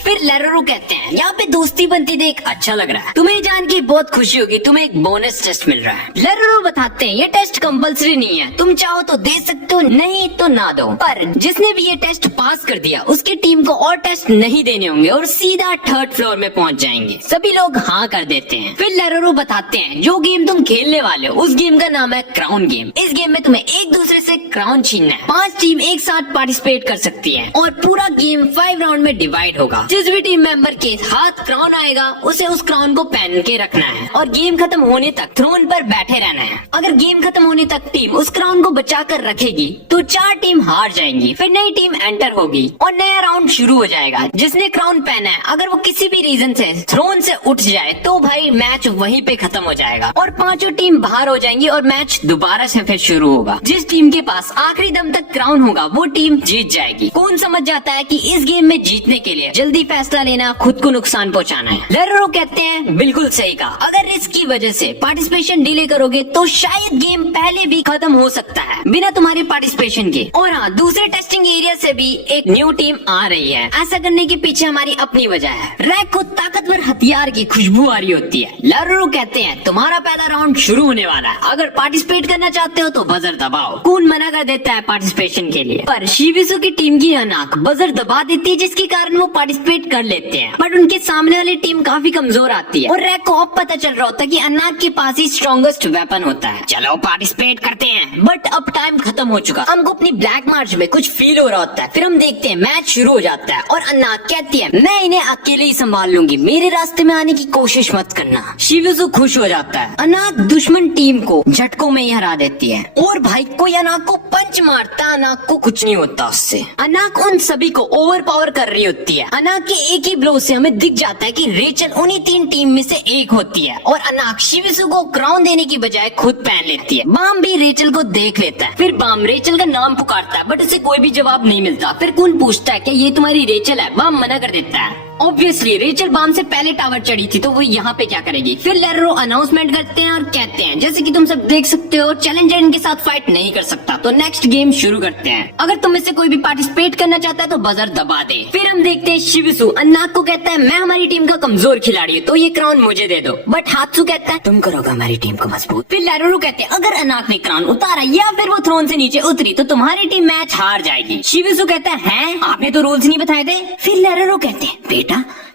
फिर लेरोरो कहते हैं यहाँ पे दोस्ती बनती देख अच्छा लग रहा है, तुम्हें जान के बहुत खुशी होगी तुम्हें एक बोनस टेस्ट मिल रहा है। लेरोरो बताते हैं ये टेस्ट कंपलसरी नहीं है, तुम चाहो तो दे सकते हो नहीं तो ना दो, पर जिसने भी ये टेस्ट पास कर दिया उसकी टीम को और टेस्ट नहीं देने होंगे और सीधा 3rd फ्लोर में पहुँच जाएंगे। सभी लोग हाँ कर देते हैं। फिर लेरोरो बताते हैं जो गेम तुम खेलने वाले हो उस गेम का नाम है क्राउन गेम। इस गेम में तुम्हें एक दूसरे से क्राउन छीनना है। 5 टीम एक साथ पार्टिसिपेट पार्टिसिपेट कर सकती है और पूरा गेम 5 राउंड में डिवाइड होगा। जिस भी टीम मेंबर के हाथ क्राउन आएगा उसे उस क्राउन को पहन के रखना है और गेम खत्म होने तक थ्रोन पर बैठे रहना है। अगर गेम खत्म होने तक टीम उस क्राउन को बचा कर रखेगी तो 4 टीम हार जाएंगी, फिर नई टीम एंटर होगी और नया राउंड शुरू हो जाएगा। जिसने क्राउन पहना है अगर वो किसी भी रीजन से थ्रोन से उठ जाए तो भाई मैच वहीं पे खत्म हो जाएगा और 5 टीम बाहर हो जाएंगी और मैच दोबारा से फिर शुरू होगा। जिस टीम के पास आखिरी दम तक क्राउन होगा वो टीम जीत जाएगी। कौन समझ जाता है कि इस गेम में जीतने के लिए जल्दी फैसला लेना खुद को नुकसान पहुंचाना है। लेरोरो कहते हैं बिल्कुल सही कहा, अगर रिस्क की वजह से पार्टिसिपेशन डिले करोगे तो शायद गेम पहले भी खत्म हो सकता है बिना तुम्हारे पार्टिसिपेशन के। और हाँ, दूसरे टेस्टिंग एरिया से भी एक न्यू टीम आ रही है। ऐसा करने के पीछे हमारी अपनी वजह है। रैक को ताकतवर हथियार की खुशबू आ रही होती है। लेरोरो कहते हैं तुम्हारा पहला राउंड शुरू होने वाला है, अगर पार्टिसिपेट करना चाहते हो तो बजर दबाओ। कून मना कर देता है पार्टिसिपेशन के लिए, पर शिविसु की टीम की अनाक बजर दबा देती है जिसके कारण वो पार्टिसिपेट कर लेते हैं। बट उनके सामने वाली टीम काफी कमजोर आती है और रैक को अब पता चल रहा होता है कि अनाक के पास ही स्ट्रॉन्गेस्ट वेपन होता है। चलो पार्टिसिपेट करते हैं, बट अब टाइम खत्म हो चुका। हमको अपनी ब्लैक मार्च में कुछ फील हो रहा होता है। फिर हम देखते हैं मैच शुरू हो जाता है और अनाक कहती है मैं इन्हें अकेले ही संभाल लूंगी, मेरे रास्ते में आने की कोशिश मत करना। शिविसु खुश हो जाता है। अनाक दुश्मन टीम को झटकों में ही हरा देती है और भाई कोई अनाक को पंच मारता, अनाक को कुछ नहीं होता उससे। अनाक उन सभी को ओवर पावर कर रही होती है। अनाक के एक ही ब्लो से हमें दिख जाता है कि रेचल उन्हीं 3 टीम में से एक होती है और अनाक शिविसु को क्राउन देने की बजाय खुद पहन लेती है। बाम भी रेचल को देख लेता है। फिर बाम रेचल का नाम पुकारता है बट उसे कोई भी जवाब नहीं मिलता। फिर कौन पूछता है कि ये तुम्हारी रेचल है, बाम मना कर देता है। ऑब्वियसली रेचल बाम से पहले टावर चढ़ी थी तो वो यहाँ पे क्या करेगी। फिर लेरोरो अनाउंसमेंट करते हैं और कहते हैं जैसे कि तुम सब देख सकते हो चैलेंजर इनके साथ फाइट नहीं कर सकता, तो नेक्स्ट गेम शुरू करते हैं। अगर तुम में से कोई भी पार्टिसिपेट करना चाहता है तो बजर दबा दे। फिर हम देखते हैं शिविसु अनाक को कहता है मैं हमारी टीम का कमजोर खिलाड़ी हूँ तो ये क्राउन मुझे दे दो, बट हात्सु कहता है तुम करोगे हमारी टीम को मजबूत। फिर लेरोरो कहते हैं अगर अनाक ने क्राउन उतारा या फिर वो थ्रोन से नीचे उतरी तो तुम्हारी टीम मैच हार जाएगी। शिविसु कहता है आपने तो रूल्स नहीं बताए थे। फिर लेरोरो कहते हैं बेटा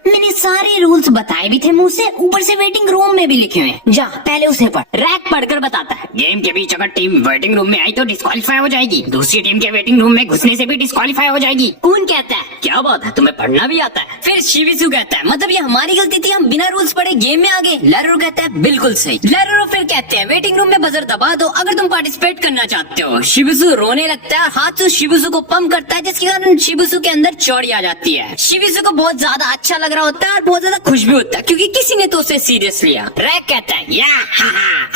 मैंने सारे रूल्स बताए भी थे मुंह से, ऊपर से वेटिंग रूम में भी लिखे हुए हैं, जा पहले उसे पढ़। रैक पढ़कर बताता है गेम के बीच अगर टीम वेटिंग रूम में आई तो डिस्क्वालीफाई हो जाएगी, दूसरी टीम के वेटिंग रूम में घुसने से भी डिस्क्वालीफाई हो जाएगी। कौन कहता है क्या बात है तुम्हें पढ़ना भी आता है। फिर शिविसु कहता है मतलब ये हमारी गलती थी, हम बिना रूल्स पढ़े गेम में आ गए। लेरोरो कहता है बिल्कुल सही। लेरोरो फिर कहते हैं वेटिंग रूम में बजर दबा दो अगर तुम पार्टिसिपेट करना चाहते हो। शिविसु रोने लगता है, हात्सु शिविसु को पंप करता है जिसके कारण शिविसु के अंदर चौड़ी आ जाती है। शिविसु को बहुत ज्यादा अच्छा लग रहा होता है और बहुत ज्यादा खुश भी होता है क्योंकि किसी ने तो उसे सीरियस लिया। रैक कहता है या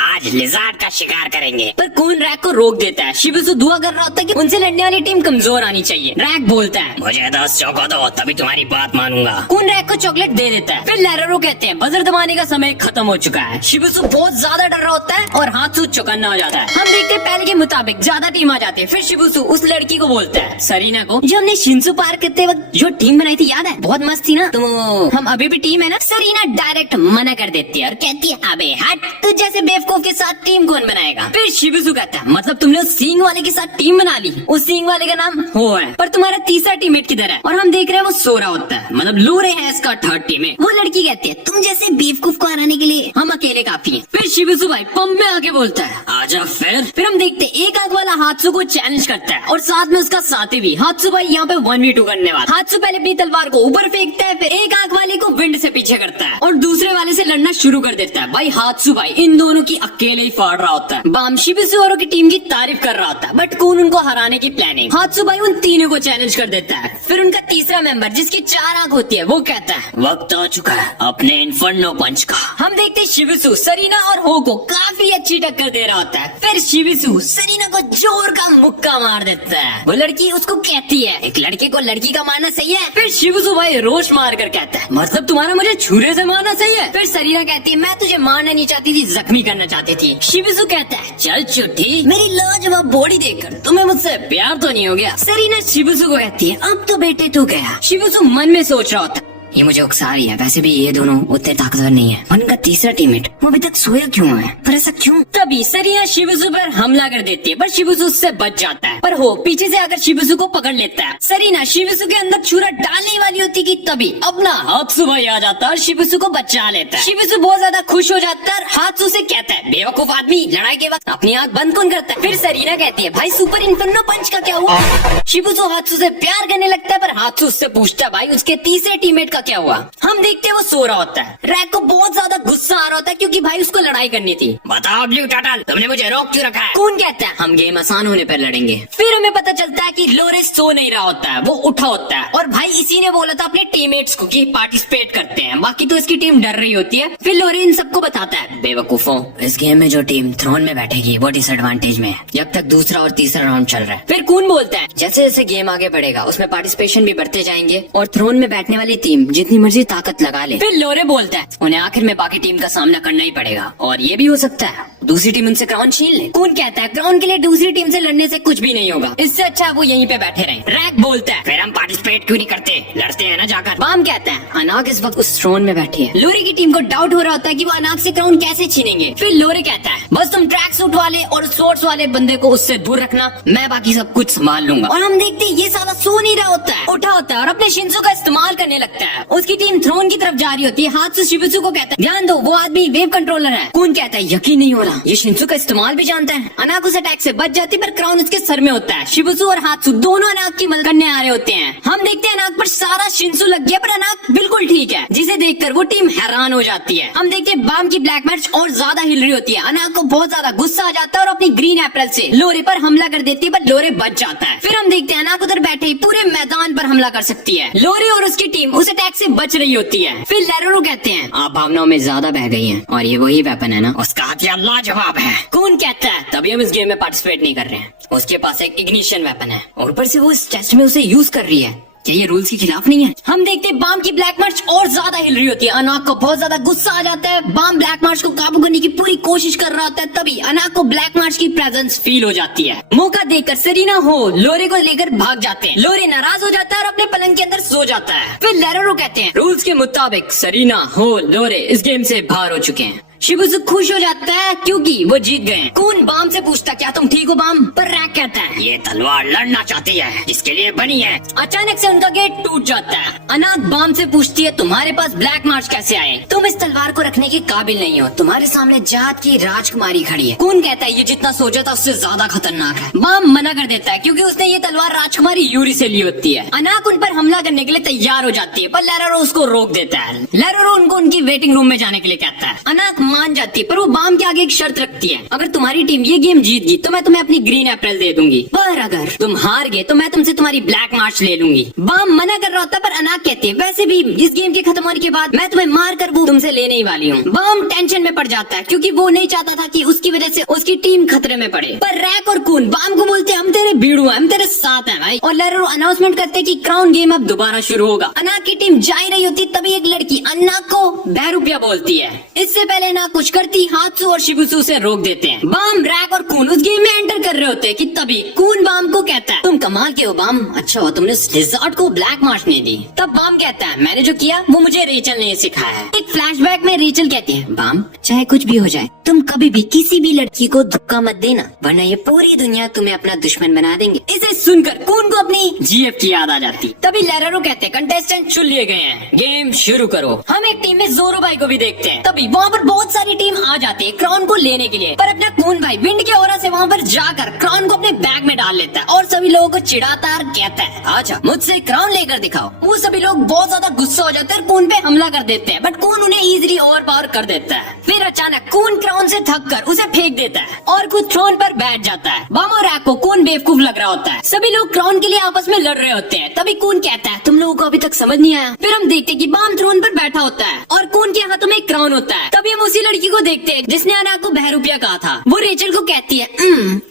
आज लिजार्ड का शिकार करेंगे, पर कौन रैक को रोक देता है। शिविसु दुआ कर रहा होता है कि उनसे लड़ने वाली टीम कमजोर आनी चाहिए। रैक बोलता है मुझे 10 चौको दो तभी तुम्हारी बात मानूंगा। कौन रैक को चॉकलेट दे देता है। फिर लेरोरो कहते हैं बजर दबाने का समय खत्म हो चुका है। शिविसु बहुत ज्यादा डर रहा होता है और हात्सु चौकन्ना हो जाता है। हम देखते हैं पहले के मुताबिक ज्यादा टीम आ जाती है। फिर शिविसु उस लड़की को बोलता है सरीना को जो हमने शिंसु पार करते वक्त जो टीम बनाई थी याद है, बहुत मस्त थी ना, तो हम अभी भी टीम है ना। सरीना डायरेक्ट मना कर देती है और कहती है अबे हट, तू जैसे बेवकूफ के साथ टीम कौन बनाएगा। फिर शिविसु कहता है मतलब तुमने उस सींग वाले के साथ टीम बना ली, उस सींग वाले का नाम हो है, पर तुम्हारा तीसरा टीममेट किधर है। और हम देख रहे हैं वो सो रहा होता है, मतलब लो रहे हैं इसका थर्ड टीममेट। वो लड़की कहती है तुम जैसे बेवकूफ को हराने के लिए हम अकेले काफी हैं। फिर शिविसु भाई पंप में आके बोलता है आजा। फिर हम देखते हैं एक आंख वाला हात्सु को चैलेंज करता है और साथ में उसका साथी भी। हात्सु भाई यहाँ पे 1v2 करने वाला। हात्सु पहले अपनी तलवार को ऊपर फेंकता है, फिर एक आंख वाले को विंड से पीछे करता है और दूसरे वाले से लड़ना शुरू कर देता है। भाई हात्सु भाई इन दोनों की अकेले ही फाड़ रहा होता है। बाम शिविसु औरों की टीम की तारीफ कर रहा होता है, बट कौन उनको हराने की प्लानिंग। हात्सु भाई उन तीनों को चैलेंज कर देता है। फिर उनका तीसरा मेंबर जिसकी 4 आंख होती है वो कहता है वक्त आ चुका है अपने इन्फर्नो पंच का। हम देखते हैं शिविसु सरीना और हो को काफी अच्छी टक्कर दे रहा होता है। फिर शिविसु सरीना को जोर का मुक्का मार देता है। वो लड़की उसको कहती है एक लड़के को लड़की का मारना सही है। फिर शिविसु भाई रोष मार कर कहता है मतलब तुम्हारा मुझे छुरे से मारना सही है। फिर सरीना कहती है मैं तुझे मारना नहीं चाहती थी, जख्मी करना चाहती थी। शिविसु कहता है चल चुट्टी, मेरी लाजवाब बॉडी देखकर तुम्हें मुझसे प्यार तो नहीं हो गया। सरीना शिविसु को कहती है अब तो बेटे तू गया। शिविसु मन में सोच रहा होता ये मुझे उकसा रही है। वैसे भी ये दोनों उतने ताकतवर नहीं है। और उनका तीसरा टीममेट वो अभी तक सोया क्यों है? पर ऐसा क्यों? तभी सरीना शिबुसु पर हमला कर देती है, पर शिबुसु उससे बच जाता है। पर हो पीछे से आकर शिबुसु को पकड़ लेता है। सरीना शिबुसु के अंदर छुरा डालने वाली होती कि तभी अपना हात्सु भाई आ जाता है और शिबुसु को बचा लेता है। शिबुसु बहुत ज्यादा खुश हो जाता है। हात्सु से कहता है, बेवकूफ आदमी, लड़ाई के वक्त अपनी आंख बंद कौन करता है? फिर सरीना कहती है, भाई सुपर इन्फर्नो पंच का क्या हुआ? शिबुसु हात्सु से प्यार करने लगता है, पर हात्सु उससे पूछता है, भाई उसके तीसरे टीममेट का क्या हुआ? हम देखते हैं वो सो रहा होता है। रैक को बहुत ज्यादा गुस्सा आ रहा होता है क्योंकि भाई उसको लड़ाई करनी थी। बताओ ब्लू टर्टल, तुमने मुझे रोक क्यों रखा है? कौन कहता है हम गेम आसान होने पर लड़ेंगे। फिर हमें पता चलता है कि लोरेस सो नहीं रहा होता है, वो उठा होता है। और भाई इसी ने बोला था अपने टीममेट्स को कि पार्टिसिपेट करते हैं, बाकी तो इसकी टीम डर रही होती है। फिर लोरे इन सबको बताता है, बेवकूफों, इस गेम में जो टीम थ्रोन में बैठेगी वो डिसएडवांटेज में है जब तक दूसरा और तीसरा राउंड चल रहा है। फिर कून बोलता है, जैसे जैसे गेम आगे बढ़ेगा उसमें पार्टिसिपेशन भी बढ़ते जाएंगे और थ्रोन में बैठने वाली टीम जितनी मर्जी ताकत लगा ले। फिर लोरे बोलता है, उन्हें आखिर में बाकी टीम का सामना करना ही पड़ेगा और ये भी हो सकता है दूसरी टीम उनसे क्राउन छीन ले। कून कहता है, क्राउन के लिए दूसरी टीम से लड़ने से कुछ भी नहीं होगा, इससे अच्छा वो यहीं पे बैठे रहे। रैक बोलता है, फिर हम पार्टिसिपेट क्यों नहीं करते, लड़ते हैं ना जाकर। बाम कहता है, अनाक इस वक्त उस थ्रोन में बैठी है। लोरे की टीम को डाउट हो रहा होता है कि वो अनाक से क्राउन कैसे छीनेंगे। फिर लोरे कहता है, बस तुम ट्रैक सूट वाले और सोर्स वाले बंदे को उससे दूर रखना, मैं बाकी सब कुछ संभाल लूंगा। और हम देखते हैं ये साला सो नहीं रहा होता है, उठा होता है और अपने शिन्सु का इस्तेमाल करने लगता है। उसकी टीम थ्रोन की तरफ जा रही होती है। हात्सु शिबुसु को कहता है, ध्यान दो, वो आदमी वेव कंट्रोलर है। कून कहता है, यकीन नहीं हो रहा, ये शिन्सु का इस्तेमाल भी जानता है। अनाक उस अटैक से बच जाती पर क्राउन उसके सर में होता है। शिबुसु और हात्सु दोनों अनाक की मदद करने आ रहे होते हैं। हम देखते हैं अनाक पर सारा शिन्सु लग गया पर अनाक बिल्कुल ठीक है, जिसे देखकर वो टीम हैरान हो जाती है। हम देखते हैं बाम की ब्लैक मैच और ज्यादा हिल रही होती है। अनाक को बहुत ज्यादा गुस्सा आ जाता है और अपनी ग्रीन एप्पल से लोरे पर हमला कर देती है पर लोरे बच जाता है। फिर हम देखते हैं अनाक उधर बैठे ही पूरे मैदान पर हमला कर सकती है। लोरे और उसकी टीम उस अटैक से बच रही होती है। फिर लेरोरो कहते हैं, आप भावनाओं में ज्यादा बह गई हैं और ये वही वेपन है ना, उसका हथियार लाजवाब है। कौन कहता है, तभी हम इस गेम में पार्टिसिपेट नहीं कर रहे हैं, उसके पास एक इग्निशन वेपन है और ऊपर से वो इस टेस्ट में उसे यूज कर रही है। क्या ये रूल्स के खिलाफ नहीं है? हम देखते हैं बाम की ब्लैक मार्च और ज्यादा हिल रही होती है। अनाक को बहुत ज्यादा गुस्सा आ जाता है। बाम ब्लैक मार्च को काबू करने की पूरी कोशिश कर रहा होता है, तभी अनाक को ब्लैक मार्च की प्रेजेंस फील हो जाती है। मौका देखकर सरीना हो लोरे को लेकर भाग जाते हैं। लोरे नाराज हो जाता है और अपने पलंग के अंदर सो जाता है। फिर लेरोरो कहते हैं, रूल्स के मुताबिक सरीना हो लोरे इस गेम से बाहर हो चुके हैं। शिबुसु खुश हो जाता है क्योंकि वो जीत गए। कून बाम से पूछता, क्या तुम ठीक हो बाम? पर रैक कहता है, ये तलवार लड़ना चाहती है जिसके लिए बनी है। अचानक से उनका गेट टूट जाता है। अनाक बाम से पूछती है, तुम्हारे पास ब्लैक मार्च कैसे आए? तुम इस तलवार को रखने के काबिल नहीं हो, तुम्हारे सामने जात की राजकुमारी खड़ी है। कून कहता है, ये जितना सोचा था उससे ज्यादा खतरनाक है। बाम मना कर देता है क्योंकि उसने ये तलवार राजकुमारी यूरी से ली होती है। अनाक उन पर हमला करने के लिए तैयार हो जाती है पर लेरोरो उसको रोक देता है। लेरोरो उनको उनकी वेटिंग रूम में जाने के लिए कहता है। अनाक मान जाती है पर वो बाम के आगे एक शर्त रखती है, अगर तुम्हारी टीम ये गेम जीत गई तो मैं तुम्हें अपनी ग्रीन एप्पल दे दूंगी, पर अगर तुम हार गए तो मैं तुमसे तुम्हारी ब्लैक मार्च ले लूंगी। बाम मना कर रहा होता पर अनाक कहती है, वैसे भी इस गेम के खत्म होने के बाद मैं तुम्हें मार कर वो तुमसे लेने ही वाली हूँ। बाम टेंशन में पड़ जाता है क्योंकि वो नहीं चाहता था कि उसकी वजह से उसकी टीम खतरे में पड़े। पर रैक और कून बाम को बोलते, हम तेरे भीड़ू हैं, हम तेरे साथ हैं भाई। और लेरोरो अनाउंसमेंट करते कि क्राउन गेम अब दोबारा शुरू होगा। अनाक की टीम जा रही होती तभी एक लड़की अनाक को 10 रुपया बोलती है। इससे पहले ना कुछ करती हात्सु और शिबुसु से रोक देते हैं। बाम रैक और कून उस गेम में एंटर कर रहे होते हैं कि तभी कून बाम को कहता है, तुम कमाल के हो बाम, अच्छा हो तुमने उस लिज़ार्ड को ब्लैक मार्च नहीं दी। तब बाम कहता है, मैंने जो किया वो मुझे रेचल ने सिखाया है। एक फ्लैशबैक में रेचल कहती है, बाम चाहे कुछ भी हो जाए तुम कभी भी किसी भी लड़की को धोखा मत देना वरना ये पूरी दुनिया तुम्हें अपना दुश्मन बना देंगे। इसे सुनकर कून को अपनी जीएफ की याद आ जाती। तभी लेरोरो कहते हैं, कंटेस्टेंट चुन लिए गए हैं, गेम शुरू करो। हम एक टीम में जोरो भाई को भी देखते हैं। तभी वहाँ पर बहुत सारी टीम आ जाती है क्राउन को लेने के लिए, पर अपना कून भाई विंड के ओरा से वहाँ पर जाकर क्राउन को अपने बैग में डाल लेता है और सभी लोगों को चिढ़ाता और कहता है, अच्छा मुझसे क्राउन लेकर दिखाओ। वो सभी लोग बहुत ज्यादा गुस्सा हो जाते हैं और कून पे हमला कर देते हैं, बट कून उन्हें इजीली ओवर पावर कर देता है। फिर अचानक कून क्राउन से थक कर उसे फेंक देता है और खुद थ्रोन पर बैठ जाता है। बाम और रैक को कून बेवकूफ लग रहा होता है। सभी लोग क्राउन के लिए आपस में लड़ रहे होते हैं। तभी कून कहता है, तुम लोगों को अभी तक समझ नहीं आया। फिर हम देखते हैं कि बाम थ्रोन पर बैठा होता है और कून के हाथों में क्राउन होता है। तभी हम उसी लड़की को देखते हैं जिसने अनाक को 10 रुपया कहा था। वो रेचल को कहती है,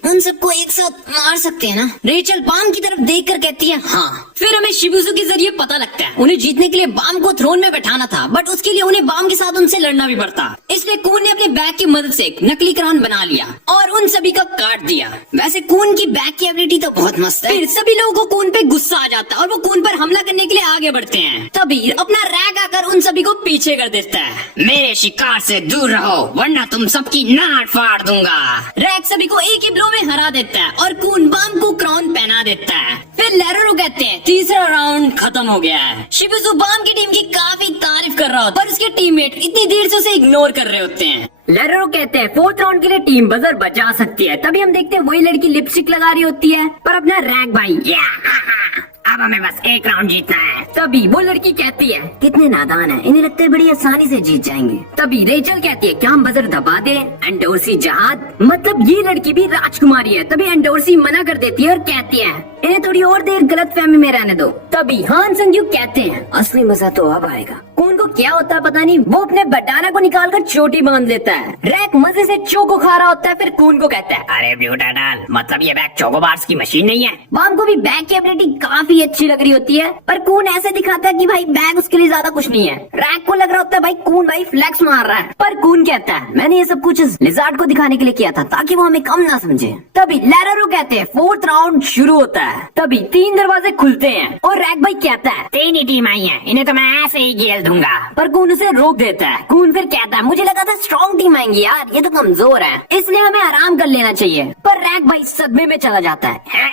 उन सबको एक साथ मार सकते हैं ना? रेचल बाम की तरफ देखकर कहती है, हाँ। फिर हमें शिबुसु के जरिए पता लगता है उन्हें जीतने के लिए बाम को थ्रोन में बैठाना था, बट उसके लिए उन्हें बाम के साथ उनसे लड़ना भी पड़ता। इसलिए इसलिए कून ने अपने बैग की मदद से एक नकली क्राउन बना लिया और उन सभी का काट दिया। वैसे कून की बैग की एबिलिटी तो बहुत मस्त है। फिर सभी लोगों को कून पे गुस्सा आ जाता है और वो कून पर हमला करने के लिए आगे बढ़ते हैं। तभी अपना रैक आकर उन सभी को पीछे कर देता है। मेरे शिकार से दूर रहो वरना तुम सबकी नाट फाड़ दूंगा। रैक सभी को एक ही ब्लो में हरा देता है और कून बाम को क्राउन पहना देता है। फिर लेरोरो कहते हैं तीसरा राउंड खत्म हो गया है। शिबुसु बाम की टीम की काफी तारीफ कर रहा होता है पर उसके टीममेट इतनी देर से उसे इग्नोर कर रहे होते हैं। लेरोरो कहते हैं फोर्थ राउंड के लिए टीम बजर बजा सकती है। तभी हम देखते हैं वही लड़की लिपस्टिक लगा रही होती है पर अपना रैक भाई अब हमें बस एक राउंड जीतना है। तभी वो लड़की कहती है कितने नादान है, इन्हें लगता है बड़ी आसानी से जीत जाएंगे। तभी रेचल कहती है क्या हम बजर दबा दे। एंडोर्सी जहाद मतलब ये लड़की भी राजकुमारी है। तभी एंडोर्सी मना कर देती है और कहती है इन्हें थोड़ी और देर गलतफहमी में रहने दो। तभी हान संग्यू कहते हैं असली मजा तो अब आएगा। कून को क्या होता है पता नहीं, वो अपने बटाना को निकालकर चोटी बांध लेता है। रैक मजे से चोको खा रहा होता है। फिर कून को कहता है अरे ब्यूटा डाल मतलब ये बैग चोकोबार्स की मशीन नहीं है। बाम को भी बैग की एबिलिटी काफी अच्छी लग रही होती है पर कून ऐसे दिखाता है कि भाई बैग उसके लिए ज्यादा कुछ नहीं है। रैक को लग रहा होता है भाई कून भाई फ्लेक्स मार रहा है पर कून कहता है मैंने ये सब कुछ इस लिजार्ड को दिखाने के लिए किया था ताकि वो हमें कम ना समझे। तभी लेरोरो कहते हैं फोर्थ राउंड शुरू होता है। तभी 3 दरवाजे खुलते हैं और रैक भाई कहता है 3 ही टीम आई है, इन्हें तो मैं ऐसे ही घेर दूंगा। पर कून उसे रोक देता है। कून फिर कहता है मुझे लगा था स्ट्रॉन्ग टीम आएंगी यार, ये तो कमजोर है इसलिए हमें आराम कर लेना चाहिए। पर रैक भाई सदमे में चला जाता है।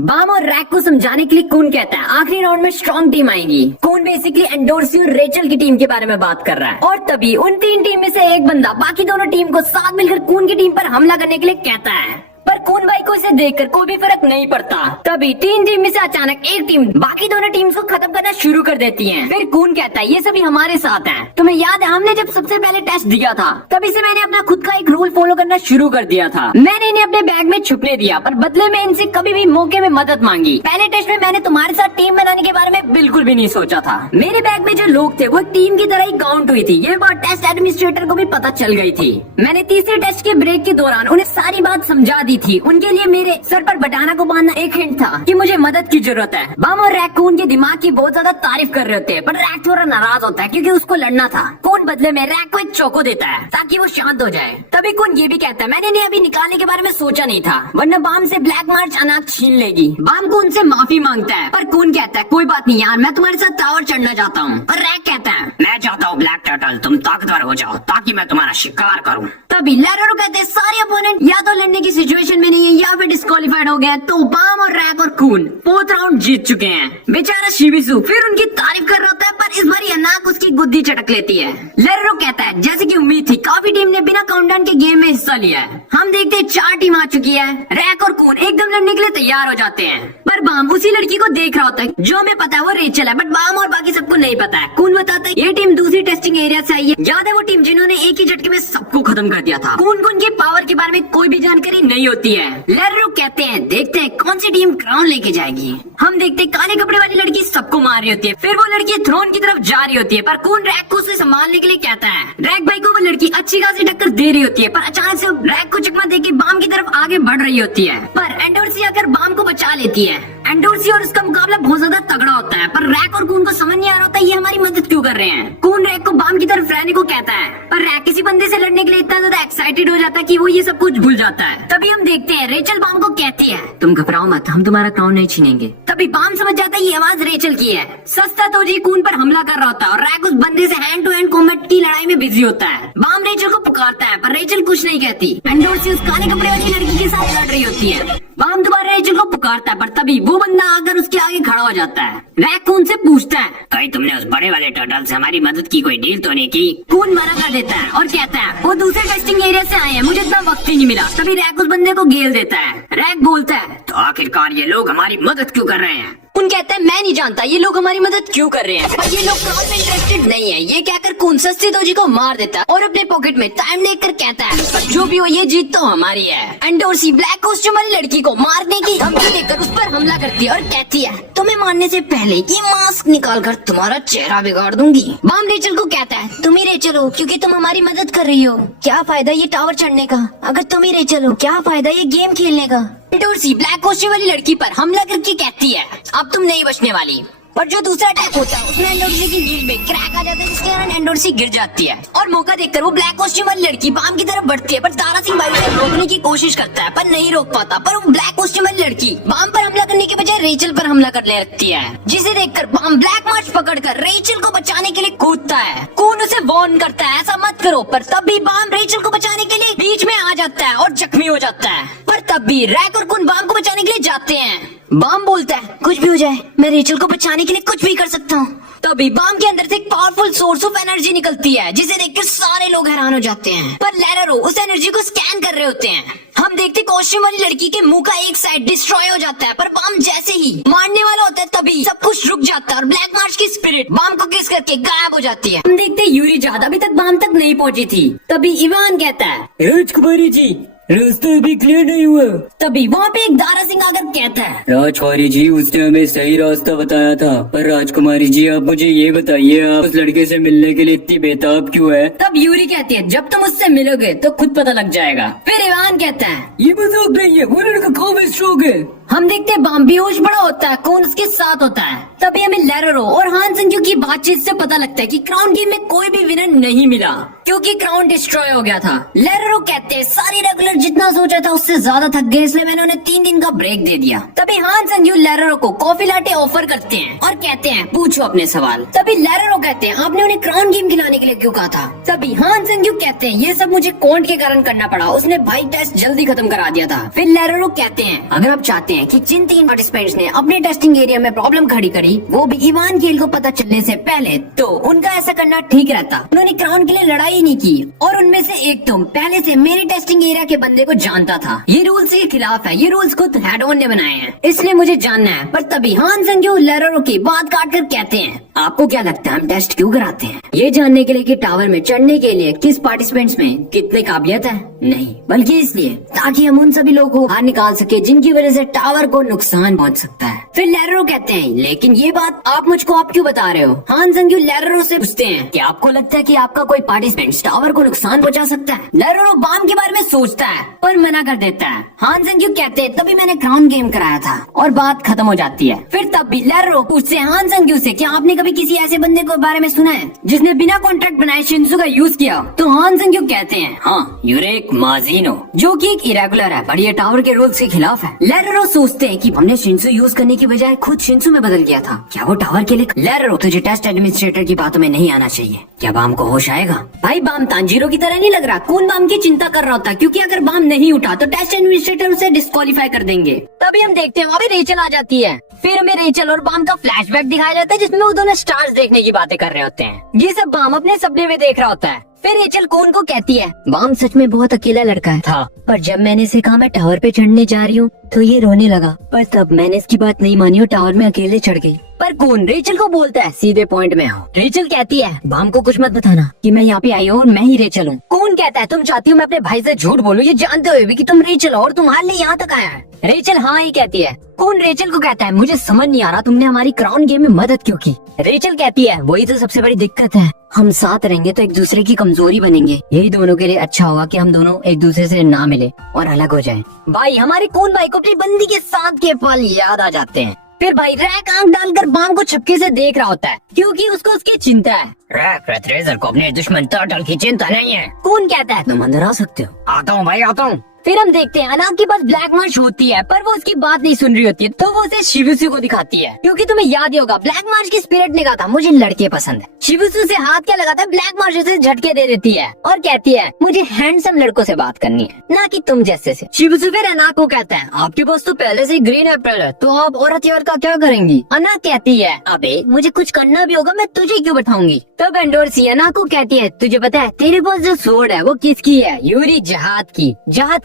बाम और रैक को समझाने के लिए कून कहता है आखिरी राउंड में स्ट्रॉन्ग टीम आएगी। कून बेसिकली एंडोर्सी और रेचल की टीम के बारे में बात कर रहा है और तभी उन 3 टीम में से एक बंदा बाकी दोनों टीम को साथ मिलकर कून की टीम पर हमला करने के लिए कहता है पर कून भाई को इसे देखकर कोई भी फर्क नहीं पड़ता। तभी 3 टीम में से अचानक एक टीम बाकी दोनों टीम्स को खत्म करना शुरू कर देती है। फिर कून कहता है ये सभी हमारे साथ हैं। तुम्हें याद है हमने जब सबसे पहले टेस्ट दिया था तभी से मैंने अपना खुद का एक रूल फॉलो करना शुरू कर दिया था। मैंने इन्हें अपने बैग में छुपने दिया पर बदले में इनसे कभी भी मौके में मदद मांगी। पहले टेस्ट में मैंने तुम्हारे साथ टीम बनाने के बारे में बिल्कुल भी नहीं सोचा था। मेरे बैग में जो लोग थे वो टीम की तरह ही काउंट हुई थी। ये बात टेस्ट एडमिनिस्ट्रेटर को भी पता चल गई थी। मैंने तीसरे टेस्ट के ब्रेक के दौरान उन्हें सारी बात समझा दी थी। उनके लिए मेरे सर पर बटाना को बांधना एक हिंट था कि मुझे मदद की जरूरत है। बम और रैक कून के दिमाग की बहुत ज्यादा तारीफ कर रहे होते हैं पर रैक थोड़ा नाराज होता है क्योंकि उसको लड़ना था। कून बदले में रैक को एक चोको देता है ताकि वो शांत हो जाए। तभी कून ये भी कहता है मैंने इन्हें अभी निकालने के बारे में सोचा नहीं था वरना बाम से ब्लैक मार्च अनाज छीन लेगी। बाम कून से माफी मांगता है पर कून कहता है कोई बात नहीं यार, मैं तुम्हारे साथ टावर चढ़ना चाहता हूँ। पर रैक कहता है मैं चाहता हूँ ब्लैक टर्टल तुम ताकतवर हो जाओ ताकि मैं तुम्हारा शिकार करूँ। तभी लेरोरो कहते हैं सारे अपोनेंट या तो लड़ने की सिचुएशन में नहीं है या फिर डिस्क्वालीफाइड हो गया। तो बाम और रैक और कून 4th राउंड जीत चुके हैं। बेचारा शिबिसु फिर उनकी तारीफ कर रहा होता है पर इस बार ये नाक उसकी गुद्दी चटक लेती है। लेरोरो कहता है जैसे कि उम्मीद थी काफी टीम ने बिना काउंटडाउन के गेम में हिस्सा लिया है। हम देखते हैं 4 टीम आ चुकी है। रैक और कून एकदम लड़ने के लिए तैयार हो जाते हैं पर बाम उसी लड़की को देख रहा होता है जो हमें पता है वो रेचल है बट बाम और बाकी सबको नहीं पता है। कून बताता है ये टीम दूसरी टेस्टिंग एरिया से आई है। याद है वो टीम जिन्होंने एक ही झटके में सबको खत्म कर दिया था। कून की पावर के बारे में कोई भी जानकारी नहीं होती है। लेरोरो कहते हैं देखते हैं कौन सी टीम क्राउन लेके जाएगी। हम देखते हैं काले कपड़े वाली लड़की सबको मार रही होती है। फिर वो लड़की थ्रोन की तरफ जा रही होती है पर कून रैक को उसे संभालने के लिए कहता है। रैक भाई को वो लड़की अच्छी खासी टक्कर दे रही होती है पर अचानक से रैक को चकमा देके बाम की तरफ आगे बढ़ रही होती है पर एंडोर्सी आकर बाम को बचा लेती है। एंडोर्सी और उसका मुकाबला बहुत ज्यादा तगड़ा होता है पर रैक और कून को समझ नहीं आ रहा होता ये हमारी मदद क्यों कर रहे हैं। कून रैक को बाम की तरफ रहने को कहता है पर रैक किसी बंदे से लड़ने के लिए इतना ज्यादा एक्साइटेड हो जाता है कि वो ये सब कुछ भूल जाता है। तभी हम देखते हैं रेचल बाम को कहती है तुम घबराओ मत, हम तुम्हारा क्राउन नहीं छीनेंगे। तभी बाम समझ जाता है ये आवाज रेचल की है। सस्ता तो जी कून पर हमला कर रहा होता है और रैक उस बंदे से हैंड टू हैंड कॉम्बैट की लड़ाई में बिजी होता है। बाम रेचल को पुकारता है पर रेचल कुछ नहीं कहती। एंडोर्सी उस काले कपड़े वाली लड़की के साथ लड़ रही होती है। बाम दोबारा रेचल को पुकारता है पर तभी वो बंदा आकर उसके आगे खड़ा हो जाता है। रैक कून से पूछता है कहीं तुमने उस बड़े वाले टर्टल से हमारी मदद की कोई डील तो नहीं की। कून मना कर देता है और कहता है वो दूसरे टेस्टिंग एरिया से आए हैं, मुझे इतना वक्त ही नहीं मिला। तभी रैक उस बंदे को घेर देता है। रैक बोलता है तो आखिरकार ये लोग हमारी मदद क्यों कर रहे हैं। कून कहता है मैं नहीं जानता ये लोग हमारी मदद क्यों कर रहे हैं पर ये लोग क्राउन में इंटरेस्टेड नहीं है। ये कहकर कून सस्ती दोजी को मार देता है और अपने पॉकेट में टाइम देखकर कहता है पर जो भी हो ये जीत तो हमारी है। एंडोर्सी ब्लैक कॉस्ट्यूम वाली लड़की को मारने की धमकी देकर उस पर हमला करती है और कहती है तुम्हें मारने से पहले ये मास्क निकाल कर तुम्हारा चेहरा बिगाड़ दूंगी। बाम रेचल को कहता है तुम ही रेचल हो क्योंकि तुम हमारी मदद कर रही हो। क्या फायदा ये टावर चढ़ने का अगर तुम ही रेचल हो, क्या फायदा ये गेम खेलने का। एंडोर्सी ब्लैक कॉस्ट्यूम वाली लड़की पर हमला करके कहती है अब तुम नहीं बचने वाली। पर जो दूसरा अटैक होता है उसमें एंडोर्सी की नींद में क्रैक आ जाता है, जिसके कारण एंडोर्सी गिर जाती है और मौका देखकर वो ब्लैक कॉस्ट्यूम वाली लड़की बाम की तरफ बढ़ती है, पर दारा सिंह भाई उसे रोकने की कोशिश करता है पर नहीं रोक पाता। पर वो ब्लैक कॉस्ट्यूम वाली लड़की बाम पर हमला करने के बजाय रेचल पर हमला करने लगती है, जिसे देखकर बाम ब्लैक मार्च पकड़कर रेचल को बचाने के लिए कूदता है। कून उसे वार्न करता है ऐसा मत करो, पर तब भी बाम रेचल को बचाने के लिए बीच में आ जाता है और जख्मी हो जाता है। पर तब भी रैक और कून बाम को बचाने के लिए जाते हैं। बाम बोलता है कुछ भी हो जाए मैं रेचल को बचाने के लिए कुछ भी कर सकता हूँ। तभी बाम के अंदर से एक पावरफुल सोर्स ऑफ एनर्जी निकलती है, जिसे देखकर सारे लोग हैरान हो जाते हैं। पर लैरारो उस एनर्जी को स्कैन कर रहे होते हैं। हम देखते कॉस्ट्यूम वाली लड़की के मुंह का एक साइड डिस्ट्रॉय हो जाता है, पर बाम जैसे ही मारने वाला होता है तभी सब कुछ रुक जाता है और ब्लैक मार्च की स्पिरिट बाम को किस करके गायब हो जाती है। हम देखते यूरी ज्यादा अभी तक बाम तक नहीं पहुंची थी। तभी इवान कहता है राजकुमारी जी, रास्ता अभी क्लियर नहीं हुआ। तभी वहाँ पे एक दारा सिंह आकर कहता है राजकुमारी जी, उसने हमें सही रास्ता बताया था, पर राजकुमारी जी आप मुझे ये बताइए, आप उस लड़के से मिलने के लिए इतनी बेताब क्यों है? तब यूरी कहती है जब तुम उससे मिलोगे तो खुद पता लग जाएगा। फिर इवान कहता है ये मजाक नहीं है, वो लड़का काफी स्ट्रोंग है। हम देखते हैं बाम बेहोश बड़ा होता है, कौन उसके साथ होता है। तभी हमें लैरारो और हान संग्यू की बातचीत से पता लगता है कि क्राउन गेम में कोई भी विनर नहीं मिला क्योंकि क्राउन डिस्ट्रॉय हो गया था। लैरारो कहते हैं सारी रेगुलर जितना सोचा था उससे ज्यादा थक गए, इसलिए मैंने उन्हें 3 दिन का ब्रेक दे दिया। तभी हान संग्यू लैरारो को कॉफी लाटे ऑफर करते हैं और कहते हैं पूछो अपने सवाल। तभी लैरारो कहते हैं आपने उन्हें क्राउन गेम खिलाने के लिए क्यों कहा था? तभी हान संग्यू कहते हैं ये सब मुझे कॉन्ट के कारण करना पड़ा, उसने भाई टेस्ट जल्दी खत्म करा दिया था। फिर लैरारो कहते हैं अगर आप चाहते हैं कि जिन 3 पार्टिसिपेंट्स ने अपने टेस्टिंग एरिया में प्रॉब्लम खड़ी करी वो भी इवान खेल को पता चलने से पहले, तो उनका ऐसा करना ठीक रहता। उन्होंने क्राउन के लिए लड़ाई नहीं की और उनमें से एक तुम पहले से मेरे टेस्टिंग एरिया के बंदे को जानता था। ये रूल्स के खिलाफ है, ये रूल्स खुद हेडोन ने बनाए हैं, इसलिए मुझे जानना है। पर तभी हान संग्यू लैरारो की बात काट कर कहते हैं आपको क्या लगता है हम टेस्ट क्यों कराते हैं? ये जानने के लिए कि टावर में चढ़ने के लिए किस पार्टिसिपेंट्स में कितनी काबिलियत है? नहीं, बल्कि इसलिए ताकि हम उन सभी लोगों को बाहर निकाल सके जिनकी वजह से टावर को नुकसान पहुंच सकता है। फिर लैरारो कहते हैं लेकिन ये बात आप मुझको आप क्यों बता रहे हो? हान संग्यू लैरारो से पूछते हैं कि आपको लगता है कि आपका कोई पार्टिसिपेंट टावर को नुकसान पहुंचा सकता है? लैरारो बाम के बारे में सोचता है पर मना कर देता है। हान संग्यू कहते हैं तभी मैंने क्राउन गेम कराया था और बात खत्म हो जाती है। फिर तब भी लैरारो पूछते हैं हान संग्यू से क्या आपने कभी किसी ऐसे बंदे के बारे में सुना है जिसने बिना कॉन्ट्रैक्ट बनाए शिन्सु का यूज किया? तो हान संग्यू कहते हैं हाँ, यूरेक माजिनो, जो कि एक इरेगुलर है पर ये टावर के रूल्स के खिलाफ है। लैरारो सोचते हैं कि हमने शिन्सु यूज करने की बजाय खुद शिन्सु में बदल गया था, क्या वो टावर के लिए? लैरारो तुझे टेस्ट एडमिनिस्ट्रेटर की बातों में नहीं आना चाहिए, क्या बाम को होश आएगा? भाई बाम तांजीरो की तरह नहीं लग रहा, कौन बाम की चिंता कर रहा होता क्योंकि अगर बाम नहीं उठा तो टेस्ट एडमिनिस्ट्रेटर उसे डिस्क्वालीफाई कर देंगे। तभी हम देखते हैं वहाँ पे रेचल आ जाती है। फिर हमें रेचल और बाम का फ्लैशबैक दिखाया जाता है जिसमें वो दोनों स्टार्स देखने की बातें कर रहे होते हैं। ये सब बाम अपने सपने में देख रहा होता है। फिर रेचल कौन को कहती है बाम सच में बहुत अकेला लड़का था, पर जब मैंने इसे कहा मैं टावर पे चढ़ने जा रही हूँ तो ये रोने लगा, पर तब मैंने इसकी बात नहीं मानी और टावर में अकेले चढ़ गई। पर कौन रेचल को बोलता है सीधे पॉइंट में आओ। रेचल कहती है बाम को कुछ मत बताना कि मैं यहाँ पे आई हूँ और मैं ही रेचल हूँ। कौन कहता है तुम चाहती हो मैं अपने भाई से झूठ बोलूँ ये जानते हुए भी कि तुम रेचल हो और तुम्हारे लिए यहाँ तक आया है? रेचल हाँ ही कहती है। कौन रेचल को कहता है मुझे समझ नहीं आ रहा तुमने हमारी क्राउन गेम में मदद क्यों की? रेचल कहती है वही तो सबसे बड़ी दिक्कत है, हम साथ रहेंगे तो एक दूसरे की कमजोरी बनेंगे, यही दोनों के लिए अच्छा होगा कि हम दोनों एक दूसरे से ना मिले और अलग हो जाएं। भाई हमारे कौन भाई को अपनी बंदी के साथ के पल याद आ जाते हैं। फिर भाई रैक आंख डालकर बाम को छपके से देख रहा होता है क्योंकि उसको उसकी चिंता है। रैक रेथरेजर को अपने दुश्मन टर्टल की चिंता नहीं है। कौन कहता है तुम अंदर आ सकते हो? आता हूँ भाई आता हूँ। फिर हम देखते हैं अनाब के पास ब्लैक मार्च होती है पर वो उसकी बात नहीं सुन रही होती है, तो वो उसे शिवुसु को दिखाती है क्योंकि तुम्हें याद ही होगा ब्लैक मार्च की स्पिरिट ने कहा था मुझे लड़के पसंद है। शिवुसु से हाथ क्या लगाता है ब्लैक मार्च उसे झटके दे देती है और कहती है मुझे हैंडसम लड़कों से बात करनी है ना कि तुम जैसे से। शिवुसु फिर अनाब को कहता है आपके पास तो पहले से ग्रीन एप्पल है तो आप और हथियार का क्या करेंगी? अनाब कहती है अबे मुझे कुछ करना भी होगा मैं तुझे क्यों बैठाऊंगी? तब एंडोर्सी अनाब को कहती है तुझे पता है तेरे पास जो स्वॉर्ड है वो किसकी है? यूरी जहाद की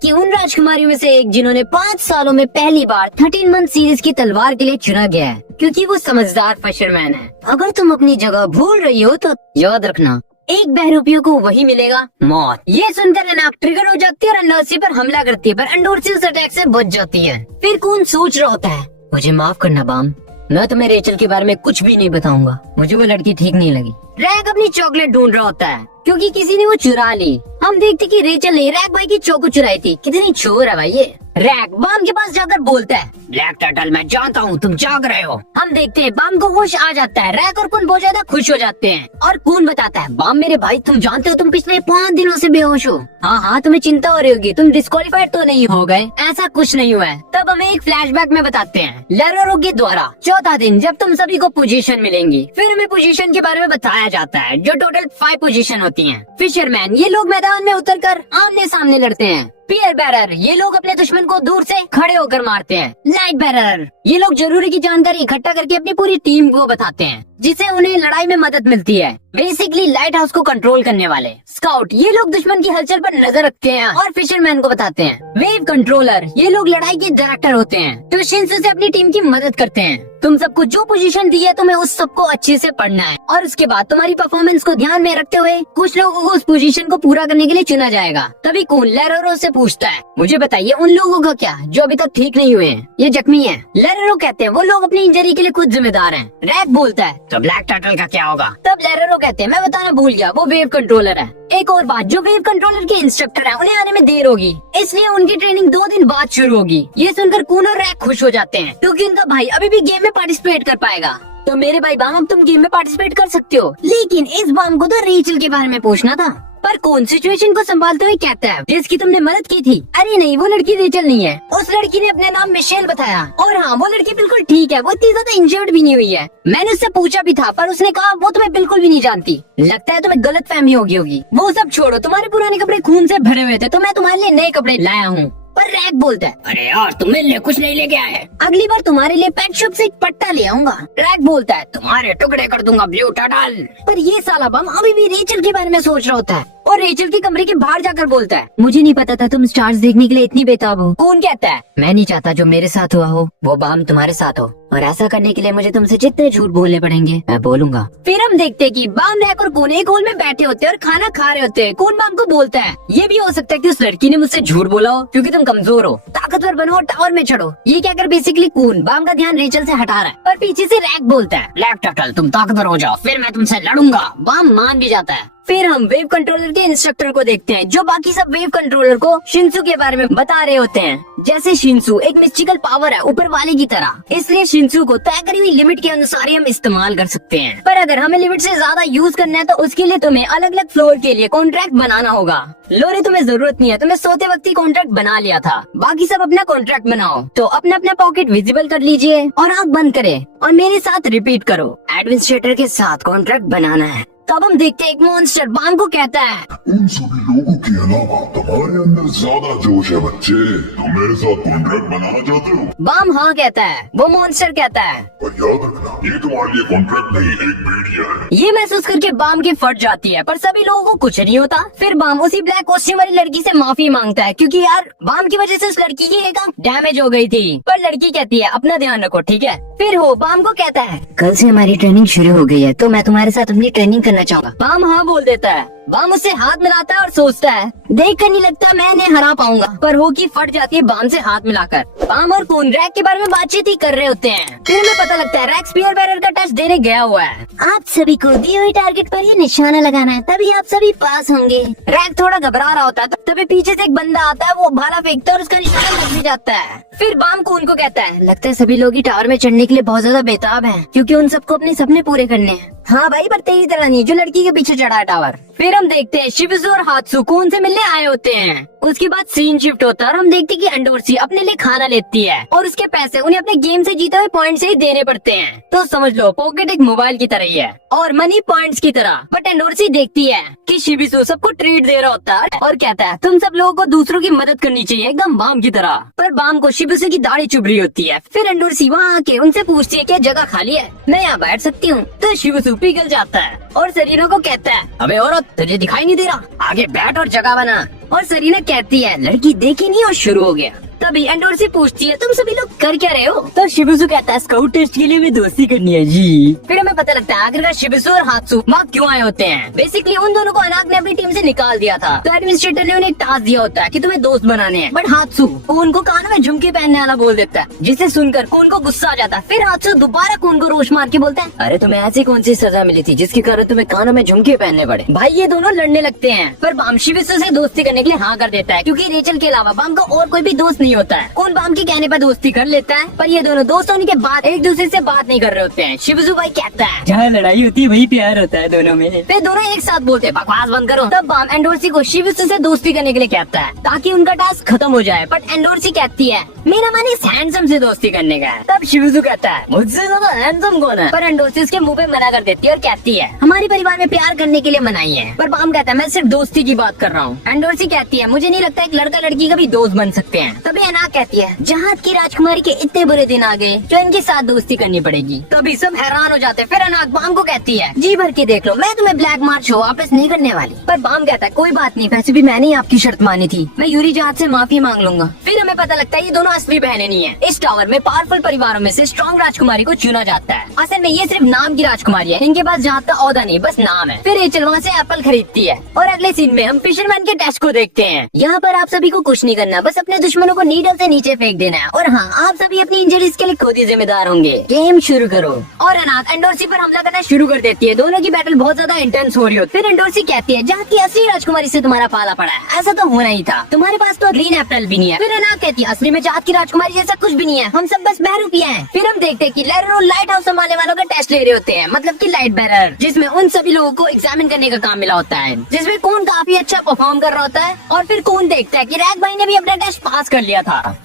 उन राजकुमारी में से एक जिन्होंने 5 सालों में पहली बार 13 मंथ सीरीज की तलवार के लिए चुना गया है क्योंकि वो समझदार फिशरमैन है। अगर तुम अपनी जगह भूल रही हो तो याद रखना एक बहरूपियों को वही मिलेगा मौत। ये सुनकर अनाक ट्रिगर हो जाती है और अंडोर्सी पर हमला करती है पर अंडोर्सी उस अटैक से बच जाती है। फिर कौन सोच रहा होता है मुझे माफ करना बाम, मैं तुम्हें रेचल के बारे में कुछ भी नहीं बताऊंगा, मुझे वो लड़की ठीक नहीं लगी। रैक अपनी चॉकलेट ढूंढ रहा होता है क्योंकि किसी ने वो चुरा ली। हम देखते कि रेचल ने रैक भाई की चोको चुराई थी। कितनी चोर है भाई ये। रैक बाम के पास जाकर बोलता है, ब्लैक टर्टल मैं जानता हूँ तुम जाग रहे हो। हम देखते हैं बाम को होश आ जाता है। रैक और कून बहुत ज्यादा खुश हो जाते हैं और कून बताता है, बाम मेरे भाई तुम जानते हो तुम पिछले 5 दिनों से बेहोश हो। हाँ तुम्हें चिंता हो रही होगी, तुम डिस्क्वालीफाइड तो नहीं हो गए, ऐसा कुछ नहीं हुआ है। तब हमें एक फ्लैशबैक में बताते हैं लेरोरो के द्वारा 14 दिन जब तुम सभी को पोजीशन मिलेंगी। फिर हमें पोजीशन के बारे में बताया जाता है जो टोटल 5 पोजीशन होती हैं। फिशरमैन ये लोग मैदान में उतरकर आमने सामने लड़ते हैं। पियर बैरर ये लोग अपने दुश्मन को दूर से खड़े होकर मारते हैं। लाइट बैरर ये लोग जरूरी की जानकारी इकट्ठा करके अपनी पूरी टीम को बताते हैं जिससे उन्हें लड़ाई में मदद मिलती है। बेसिकली लाइट हाउस को कंट्रोल करने वाले। स्काउट ये लोग दुश्मन की हलचल पर नजर रखते हैं और फिशरमैन को बताते हैं। वेव कंट्रोलर ये लोग लड़ाई के डायरेक्टर होते हैं जो शिन्सू से अपनी टीम की मदद करते हैं। तुम सबको जो पोजीशन दी है तुम्हें उस सबको अच्छे से पढ़ना है और उसके बाद तुम्हारी परफॉर्मेंस को ध्यान में रखते हुए कुछ लोगों को उस पोजीशन को पूरा करने के लिए चुना जाएगा। तभी कून लेरोरो से पूछता है, मुझे बताइए उन लोगों का क्या जो अभी तक ठीक नहीं हुए हैं, ये जख्मी हैं। लेरोरो कहते हैं वो लोग अपनी इंजरी के लिए खुद जिम्मेदार हैं। रैक बोलता है, तो ब्लैक टर्टल का क्या होगा? तब लेरोरो कहते हैं, मैं बताना भूल गया, वो वेव कंट्रोलर है। एक और बात, जो वेव कंट्रोलर के इंस्ट्रक्टर है उन्हें आने में देर होगी, इसलिए उनकी ट्रेनिंग 2 दिन बाद शुरू होगी। ये सुनकर कून और रैक खुश हो जाते हैं क्योंकि उनका भाई अभी भी गेम में पार्टिसिपेट कर पाएगा। तो मेरे भाई बाम अब तुम गेम में पार्टिसिपेट कर सकते हो। लेकिन इस बाम को तो रेचल के बारे में पूछना था। पर कौन सिचुएशन को संभालते हुए कहता है, जिसकी तुमने मदद की थी। अरे नहीं, वो लड़की रेचल नहीं है। उस लड़की ने अपने नाम मिशेल बताया और हाँ वो लड़की बिल्कुल ठीक है, वो इतनी ज्यादा इंजर्ड भी नहीं हुई है। मैंने उससे पूछा भी था पर उसने कहा वो तुम्हें बिल्कुल भी नहीं जानती। लगता है तुम्हें गलत फहमी होगी। वो सब छोड़ो, तुम्हारे पुराने कपड़े खून से भरे हुए थे तो मैं तुम्हारे लिए नए कपड़े लाया हूँ। पर रैक बोलता है, अरे यार तुम मेरे लिए कुछ नहीं लेके आए, अगली बार तुम्हारे लिए पेट शॉप से एक पट्टा ले आऊंगा। रैक बोलता है, तुम्हारे टुकड़े कर दूंगा ब्लू टर्टल। पर ये साला बम अभी भी रेचल के बारे में सोच रहा होता है और रेचल के कमरे के बाहर जाकर बोलता है, मुझे नहीं पता था तुम स्टार्स देखने के लिए इतनी बेताब हो। कौन कहता है, मैं नहीं चाहता जो मेरे साथ हुआ हो वो बम तुम्हारे साथ हो, और ऐसा करने के लिए मुझे तुमसे जितने झूठ बोलने पड़ेंगे मैं बोलूंगा। फिर हम देखते हैं कि बाम, रैक और कून एक हॉल में बैठे होते हैं और खाना खा रहे होते हैं। कून बाम को बोलता है, ये भी हो सकता है कि उस लड़की ने मुझसे झूठ बोला हो क्योंकि तुम कमजोर हो, ताकतवर बनो और टावर में चढ़ो। ये कहकर बेसिकली कून बाम का ध्यान रेचल से हटा रहा है। पर पीछे से रैक बोलता है, ब्लैक टर्टल तुम ताकतवर हो जाओ फिर मैं तुमसे लड़ूंगा। बाम मान भी जाता है। फिर हम वेव कंट्रोलर के इंस्ट्रक्टर को देखते हैं जो बाकी सब वेव कंट्रोलर को शिन्सू के बारे में बता रहे होते हैं। जैसे शिन्सू एक मिस्टिकल पावर है ऊपर वाले की तरह, इसलिए शिन्सू को तय करी हुई लिमिट के अनुसार ही हम इस्तेमाल कर सकते हैं। पर अगर हमें लिमिट से ज्यादा यूज करना है तो उसके लिए तुम्हें अलग अलग फ्लोर के लिए कॉन्ट्रैक्ट बनाना होगा। लोरे तुम्हें जरूरत नहीं है, तुम्हें सोते वक्त ही कॉन्ट्रैक्ट बना लिया था। बाकी सब अपना कॉन्ट्रैक्ट बनाओ। तो अपना अपना पॉकेट विजिबल कर लीजिए और आँख बंद करें और मेरे साथ रिपीट करो, एडमिनिस्ट्रेटर के साथ कॉन्ट्रैक्ट बनाना है। तब हम देखते हैं एक मॉन्स्टर बाम को कहता है, उन सभी लोगों के अलावा तुम्हारे अंदर ज्यादा जोश है बच्चे, तुम मेरे साथ कॉन्ट्रैक्ट बनाना चाहते हो? बाम हाँ कहता है। वो मॉन्स्टर कहता है, पर याद रखना ये तुम्हारे लिए कॉन्ट्रैक्ट नहीं एक भेड़िया है। ये महसूस करके बाम की फट जाती है पर सभी लोगों को कुछ नहीं होता। फिर बाम उसी ब्लैक कॉस्ट्यूम वाली लड़की से माफी मांगता है क्योंकि यार बाम की वजह से उस लड़की की एक आंख डैमेज हो गई थी। पर लड़की कहती है अपना ध्यान रखो ठीक है। फिर हो बाम को कहता है, कल से हमारी ट्रेनिंग शुरू हो गई है तो मैं तुम्हारे साथ अपनी ट्रेनिंग करना चाहूंगा। बाम हाँ बोल देता है। बाम उससे हाथ मिलाता है और सोचता है, देख कर नहीं लगता मैं इन्हें हरा पाऊंगा। पर हो की फट जाती है बाम से हाथ मिलाकर। बाम और कून रैक के बारे में बातचीत ही कर रहे होते हैं। फिर हमें पता लगता है रैक स्पीयर बैरर का टच देने गया हुआ है। आप सभी को दिए हुए टारगेट पर ये निशाना लगाना है, तभी आप सभी पास होंगे। रैक थोड़ा घबरा रहा होता है तभी पीछे से एक बंदा आता है, वो भाला फेंकता है और उसका निशाना लग भी जाता है। फिर बाम कून को कहता है, लगता है सभी लोग ही टावर में चढ़ने के लिए बहुत ज्यादा बेताब हैं क्योंकि उन सबको अपने सपने पूरे करने हैं। हाँ भाई पर तेरी तरह नहीं जो लड़की के पीछे चढ़ा है टावर। फिर हम देखते हैं शिबिज़ु और हात्सु कून से मिलने आए होते हैं। उसके बाद सीन शिफ्ट होता है और हम देखते हैं कि एंडोर्सी अपने लिए खाना लेती है और उसके पैसे उन्हें अपने गेम से जीते हुए पॉइंट से ही देने पड़ते हैं। तो समझ लो पॉकेट एक मोबाइल की तरह ही है और मनी पॉइंट्स की तरह। बट एंडोर्सी देखती है कि शिबिज़ु सबको ट्रीट दे रहा होता है और कहता है तुम सब लोगों को दूसरों की मदद करनी चाहिए एकदम बाम की तरह। पर बाम को शिबिज़ु की दाढ़ी चुभ रही होती है। फिर एंडोर्सी वहाँ आके उनसे पूछती है क्या जगह खाली है, मैं यहाँ बैठ सकती हूँ। तो शिबिज़ु पिघल जाता है और सरीना को कहता है, अबे औरत तुझे दिखाई नहीं दे रहा, आगे बैठ और जगह बना। और सरीना कहती है लड़की देखी नहीं और शुरू हो गया। तभी एंडोर्सी पूछती है तुम सभी लोग कर क्या रहे हो। तो शिबिज़ु कहता है स्काउट टेस्ट के लिए भी दोस्ती करनी है जी। फिर हमें पता लगता है आखिरकार शिबिज़ु और हात्सु वहाँ क्यों आए होते हैं। बेसिकली उन दोनों को अनाक ने अपनी टीम से निकाल दिया था तो एडमिनिस्ट्रेटर ने उन्हें एक टास्क दिया होता है कि तुम्हें दोस्त बनाने हैं। बट हात्सु कून को कान में झुमके पहनने वाला बोल देता है जिसे सुनकर कून को गुस्सा आ जाता है। फिर हात्सु दोबारा कून को रोश मार के बोलता है, अरे तुम्हें ऐसी कौन सी सजा मिली थी जिसके कारण तुम्हें कानों में झुमके पहनने पड़े। भाई ये दोनों लड़ने लगते हैं पर बाम शिबिज़ु से दोस्ती करने के लिए हाँ कर देता है क्योंकि रेचल के अलावा बाम का और कोई भी दोस्त नहीं नहीं होता है। कौन बाम के कहने पर दोस्ती कर लेता है, पर ये दोनों दोस्त होने के बाद एक दूसरे से बात नहीं कर रहे होते हैं। शिबुजू भाई कहता है जहाँ लड़ाई होती है वही प्यार होता है दोनों में। फिर दोनों एक साथ बोलते हैं बकवास बंद करो। तब बाम एंडोर्सी को शिबुजू से दोस्ती करने के लिए कहता है ताकि उनका टास्क खत्म हो जाए, बट एंडोर्सी कहती है मेरा मन इस हैंडसम से दोस्ती करने का है। तब शिबुजू कहता है मुझसे ज्यादा हैंडसम कौन है, पर एंडोर्सी उसके मुंह पे मना कर देती है और कहती है हमारे परिवार में प्यार करने के लिए मनाई है। पर बाम कहता है मैं सिर्फ दोस्ती की बात कर रहा हूँ। एंडोर्सी कहती है मुझे नहीं लगता एक लड़का लड़की का भी दोस्त बन सकते हैं। तभी अनाक कहती है जहाज की राजकुमारी के इतने बुरे दिन आ गए जो इनके साथ दोस्ती करनी पड़ेगी। तभी सब हैरान हो जाते हैं। फिर अनाक बाम को कहती है जी भर के देख लो, मैं तुम्हें ब्लैक मार्च हो वापस नहीं करने वाली। पर बाम कहता है कोई बात नहीं, वैसे भी मैंने ही आपकी शर्त मानी थी, मैं यूरी जहाज से माफी मांग लूंगा। फिर हमें पता लगता है ये दोनों असली बहनें नहीं है। इस टावर में पावरफुल परिवारों में से स्ट्रॉन्ग राजकुमारी को चुना जाता है। असल में ये सिर्फ नाम की राजकुमारी है, इनके पास जहाँ तक औहदा नहीं, बस नाम है। फिर एचल वहाँ से एप्पल खरीदती है और अगले सीन में हम फिशरमैन के टेस्ट को देखते हैं। यहाँ पर आप सभी को कुछ नहीं करना, बस अपने दुश्मनों को नीडल से नीचे फेंक देना है। और हाँ, आप सभी अपनी इंजरीज के लिए खुद ही जिम्मेदार होंगे। गेम शुरू करो। और अनाक एंडोर्सी पर हमला करना शुरू कर देती है। दोनों की बैटल बहुत ज्यादा इंटेंस हो रही होती है। फिर एंडोर्सी कहती है जहाँ की असली राजकुमारी से तुम्हारा पाला पड़ा है, ऐसा तो होना ही था, तुम्हारे पास तो ग्रीन एप्पल भी नहीं है। फिर अनाक कहती है असली में जहाँ की राजकुमारी जैसा कुछ भी नहीं है, हम सब बस बहरूपिया हैं। फिर हम देखते हैं कि लेरो लाइट हाउस संभालने वालों का टेस्ट ले रहे होते हैं, मतलब कि लाइट बेरर, जिसमें उन सभी लोगों को एग्जामिन करने का काम मिला होता है, जिसमें कौन काफी अच्छा परफॉर्म कर रहा होता है और फिर कौन देखता है कि रैग भाई ने भी अपना टेस्ट पास कर लिया था।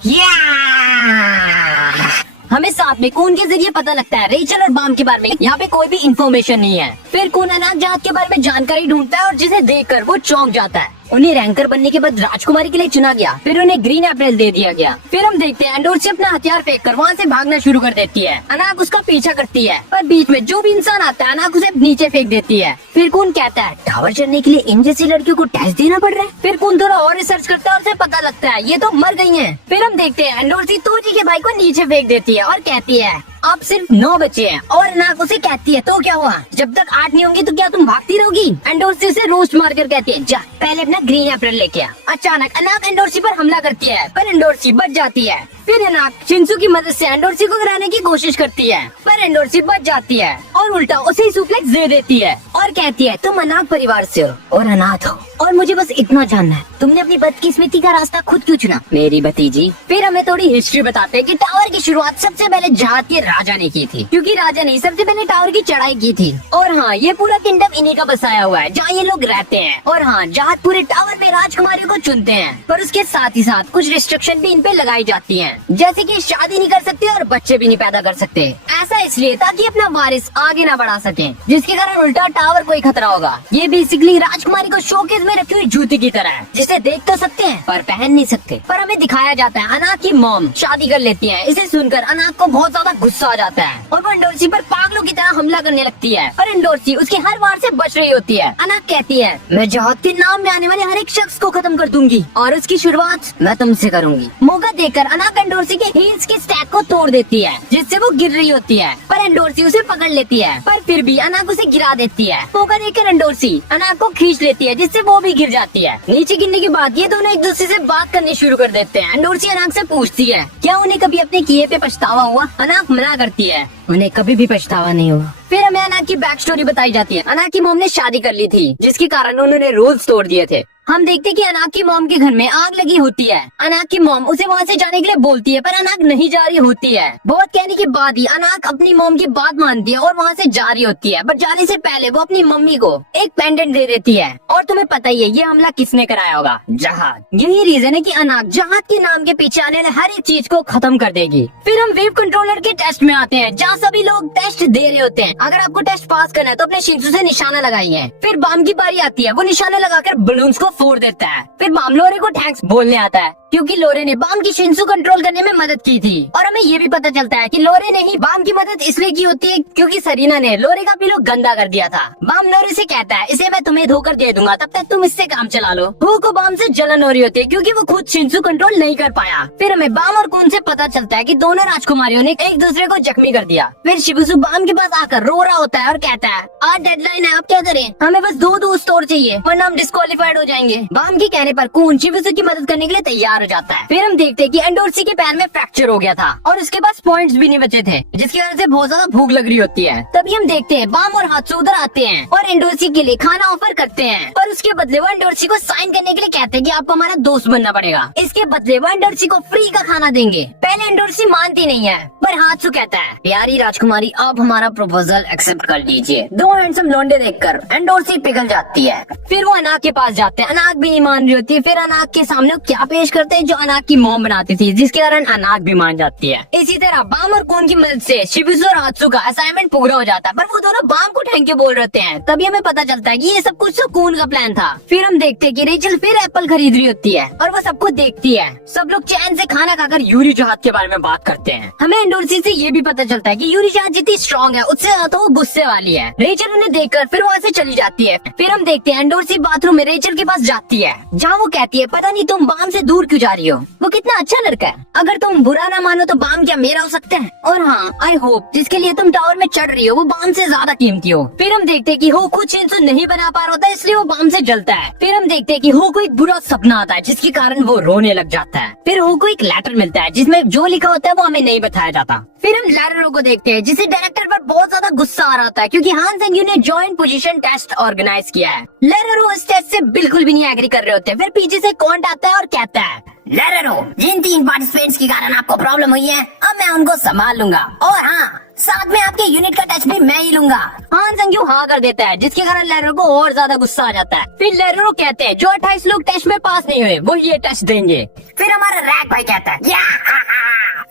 हमें साथ में कून के जरिए पता लगता है रेचल और बाम के बारे में यहाँ पे कोई भी इंफॉर्मेशन नहीं है। फिर कून अनाक जहाज के बारे में जानकारी ढूंढता है और जिसे देखकर वो चौंक जाता है। उन्हें रैंकर बनने के बाद राजकुमारी के लिए चुना गया, फिर उन्हें ग्रीन एप्पल दे दिया गया। फिर हम देखते हैं एंडोर्सी अपना हथियार फेंक कर वहाँ से भागना शुरू कर देती है। अनाक उसका पीछा करती है, पर बीच में जो भी इंसान आता है अनाक उसे नीचे फेंक देती है। फिर कौन कहता है टावर चढ़ने के लिए इन जैसी लड़कियों को टेस्ट देना पड़ रहा है। फिर कौन थोड़ा और रिसर्च करता है और उसे पता लगता है ये तो मर गई है। फिर हम देखते हैं एंडोर्सी तोजी के भाई को नीचे फेंक देती है और कहती है अब सिर्फ 9 बचे हैं। और अनाक उसे कहती है तो क्या हुआ, जब तक 8 नहीं होंगे तो क्या तुम भागती रहोगी। एंडोर्सी उसे रोस्ट मारकर कहती है जा पहले अपना ग्रीन एप्पल लेके आ। अचानक अनाक एंडोर्सी पर हमला करती है, पर एंडोर्सी बच जाती है। फिर अनाक शिंसू की मदद से एंडोर्सी को गिराने की कोशिश करती है, पर एंडोर्सी बच जाती है और उल्टा उसे सुप्लेक्स दे देती है और कहती है तुम अनाक परिवार से हो और अनाथ हो और मुझे बस इतना जानना है तुमने अपनी बदकिस्मती का रास्ता खुद क्यों चुना मेरी भतीजी। फिर हमें थोड़ी हिस्ट्री बताते हैं कि टावर की शुरुआत सबसे पहले जहाज के राजा ने की थी, क्योंकि राजा ने सबसे पहले टावर की चढ़ाई की थी। और हाँ, ये पूरा किंगडम इन्हीं का बसाया हुआ है जहाँ ये लोग रहते हैं। और हाँ, जहाज पूरे टावर में राजकुमारियों को चुनते हैं, पर उसके साथ ही साथ कुछ रिस्ट्रिक्शन भी इन पे लगाई जाती हैं, जैसे कि शादी नहीं कर सकते और बच्चे भी नहीं पैदा कर सकते। ऐसा इसलिए ताकि अपना वारिस आगे ना बढ़ा सके, जिसके कारण उल्टा टावर को ही खतरा होगा। ये बेसिकली राजकुमारी को शोकेस में रखी हुई जूती की तरह है, जिसे देख तो सकते हैं पर पहन नहीं सकते। पर हमें दिखाया जाता है अनाक की मॉम शादी कर लेती है। इसे सुनकर अनाक को बहुत ज्यादा गुस्सा आ जाता है और वो एंडोर्सी पर पागलों की तरह हमला करने लगती है, पर एंडोर्सी उसके हर वार से बच रही होती है। अनाक कहती है मैं जहाज के नाम में आने वाले हर एक शख्स को खत्म कर दूंगी और उसकी शुरुआत मैं तुमसे करूंगी। मौका देकर अनाक एंडोर्सी के हील्स की स्टैक को तोड़ देती है, जिससे वो गिर रही होती है, पर एंडोर्सी उसे पकड़ लेती है, पर फिर भी अनाक उसे गिरा देती है। मौका देकर एंडोर्सी अनाक को खींच लेती है, जिससे वो भी गिर जाती है। नीचे गिरने के बाद ये दोनों एक दूसरे से बात करनी शुरू कर देते हैं। एंडोर्सी अनाक से पूछती है क्या उन्हें कभी अपने किए पे पछतावा हुआ। अनाक मना करती है उन्हें कभी भी पछतावा नहीं हुआ। फिर हमें अनाक की बैक स्टोरी बताई जाती है। अनाक की मॉम ने शादी कर ली थी, जिसके कारण उन्होंने रूल्स तोड़ दिए थे। हम देखते कि अनाक की मॉम के घर में आग लगी होती है। अनाक की मॉम उसे वहाँ से जाने के लिए बोलती है, पर अनाक नहीं जा रही होती है। बहुत कहने के बाद ही अनाक अपनी मॉम की बात मानती है और वहाँ से जा रही होती है, पर जाने से पहले वो अपनी मम्मी को एक पेंडेंट दे देती है। और तुम्हें पता ही है ये हमला किसने कराया होगा, जहाज। यही रीजन है कि अनाक जहाज के नाम के पीछे आने वाले हर एक चीज को खत्म कर देगी। फिर हम वेव कंट्रोलर के टेस्ट में आते हैं, जहाँ सभी लोग टेस्ट दे रहे होते हैं। अगर आपको टेस्ट पास करना है तो अपने शिंसू से निशाना लगाइए। फिर बाम की बारी आती है, वो निशाना लगाकर बलून्स को फोड़ देता है। फिर बाम लोरे को थैंक्स बोलने आता है, क्योंकि लोरे ने बाम की शिंसू कंट्रोल करने में मदद की थी। और हमें ये भी पता चलता है कि लोरे ने ही बाम की मदद इसलिए की होती है क्योंकि सरीना ने लोरे का पिलो गंदा कर दिया था। बाम लोरे से कहता है इसे मैं तुम्हें धोकर दे दूंगा, तब तक तुम इससे काम चला लो। हू को बाम से जलन हो रही होती है क्योंकि वो खुद शिंसू कंट्रोल नहीं कर पाया। फिर हमें बाम और कून से पता चलता है कि दोनों राजकुमारियों ने एक दूसरे को जख्मी कर दिया। फिर शिबुसु बाम के पास आकर रो रहा होता है और कहता है आज डेडलाइन है, अब क्या करें, हमें बस 2 दोस्त और चाहिए वरना हम डिस्क्वालीफाइड हो जाएंगे। बाम के कहने पर कून शिबुसु की मदद करने के लिए तैयार हो जाता है। फिर हम देखते हैं कि एंडोर्सी के पैर में फ्रैक्चर हो गया था और उसके पास पॉइंट्स भी नहीं बचे थे, जिसकी वजह से बहुत ज्यादा भूख लग रही होती है। तभी हम देखते हैं बाम और हात्सु उधर आते हैं और एंडोर्सी के लिए खाना ऑफर करते हैं, पर उसके बदले वो एंडोर्सी को साइन करने के लिए कहते हैं कि आपको हमारा दोस्त बनना पड़ेगा। इसके बदले वो एंडोर्सी को फ्री का खाना देंगे। पहले एंडोर्सी मानती नहीं है, पर हात्सु कहता है, प्यारी राजकुमारी आप हमारा प्रपोजल एक्सेप्ट कर लीजिए। दो हैंडसम लौंडे देखकर एंडोर्सी पिघल जाती है। फिर वो अनाक के पास जाते हैं, अनाक भी नहीं मान रही होती है। फिर अनाक के सामने वो क्या पेश करते हैं जो अनाक की मॉम बनाती थी, जिसके कारण अनाक भी मान जाती है। इसी तरह बाम और कून की मदद से शिबुसु और हात्सु का असाइनमेंट पूरा हो जाता है, पर वो दोनों बाम को थैंक यू बोल रहे हैं। तभी हमें पता चलता है कि ये सब कुछ तो कून का प्लान था। फिर हम देखते हैं कि रेचल फिर एप्पल खरीद रही होती है और वो सबको देखती है। सब लोग चैन से खाना खाकर यूरी जहाज के बारे में बात करते हैं। हमें एंडोर्सी से ये भी पता चलता है कि यूरी जहाज जितनी स्ट्रॉन्ग है उससे ज्यादा वो गुस्से वाली है। रेचल उन्हें देखकर फिर वहाँ से चली जाती है। फिर हम देखते हैं एंडोर्सी बाथरूम में रेचल के पास जाती है, जहाँ वो कहती है पता नहीं तुम बाम से दूर क्यों जा रही हो, वो कितना अच्छा लड़का है, अगर तुम बुरा ना मानो तो बाम क्या मेरा हो सकता है, और हाँ आई होप जिसके लिए तुम टावर में चढ़ रही हो वो बाम से ज्यादा कीमती हो। फिर हम देखते हैं कि हो कुछ चिंसू नहीं बना पा रहा होता है, इसलिए वो बाम से जलता है। फिर हम देखते हैं कि हो को एक बुरा सपना आता है जिसके कारण वो रोने लग जाता है। फिर हो को एक लेटर मिलता है जिसमें जो लिखा होता है वो हमें नहीं बताया जाता। फिर हम लैरेरो को देखते हैं जिसे डायरेक्टर पर बहुत ज्यादा गुस्सा आ रहा होता है क्योंकि हान सेंग्यू ने जॉइंट पोजीशन टेस्ट ऑर्गेनाइज किया है। लैरेरो इस टेस्ट से बिल्कुल भी नहीं एग्री कर रहे होते। फिर पीछे से कॉन्ट आता है और कहता है, लैरेरो जिन 3 पार्टिसिपेंट्स के कारण आपको प्रॉब्लम हुई है अब मैं उनको संभाल लूंगा, और हाँ साथ में आपके यूनिट का टेस्ट भी मैं ही लूंगा। हान सेंग्यू हाँ कर देता है, जिसके कारण लैरेरो को और ज्यादा गुस्सा आ जाता है। फिर लैरेरो कहते हैं जो 28 लोग टेस्ट में पास नहीं हुए वो ये टेस्ट देंगे। फिर हमारा रैक भाई कहता है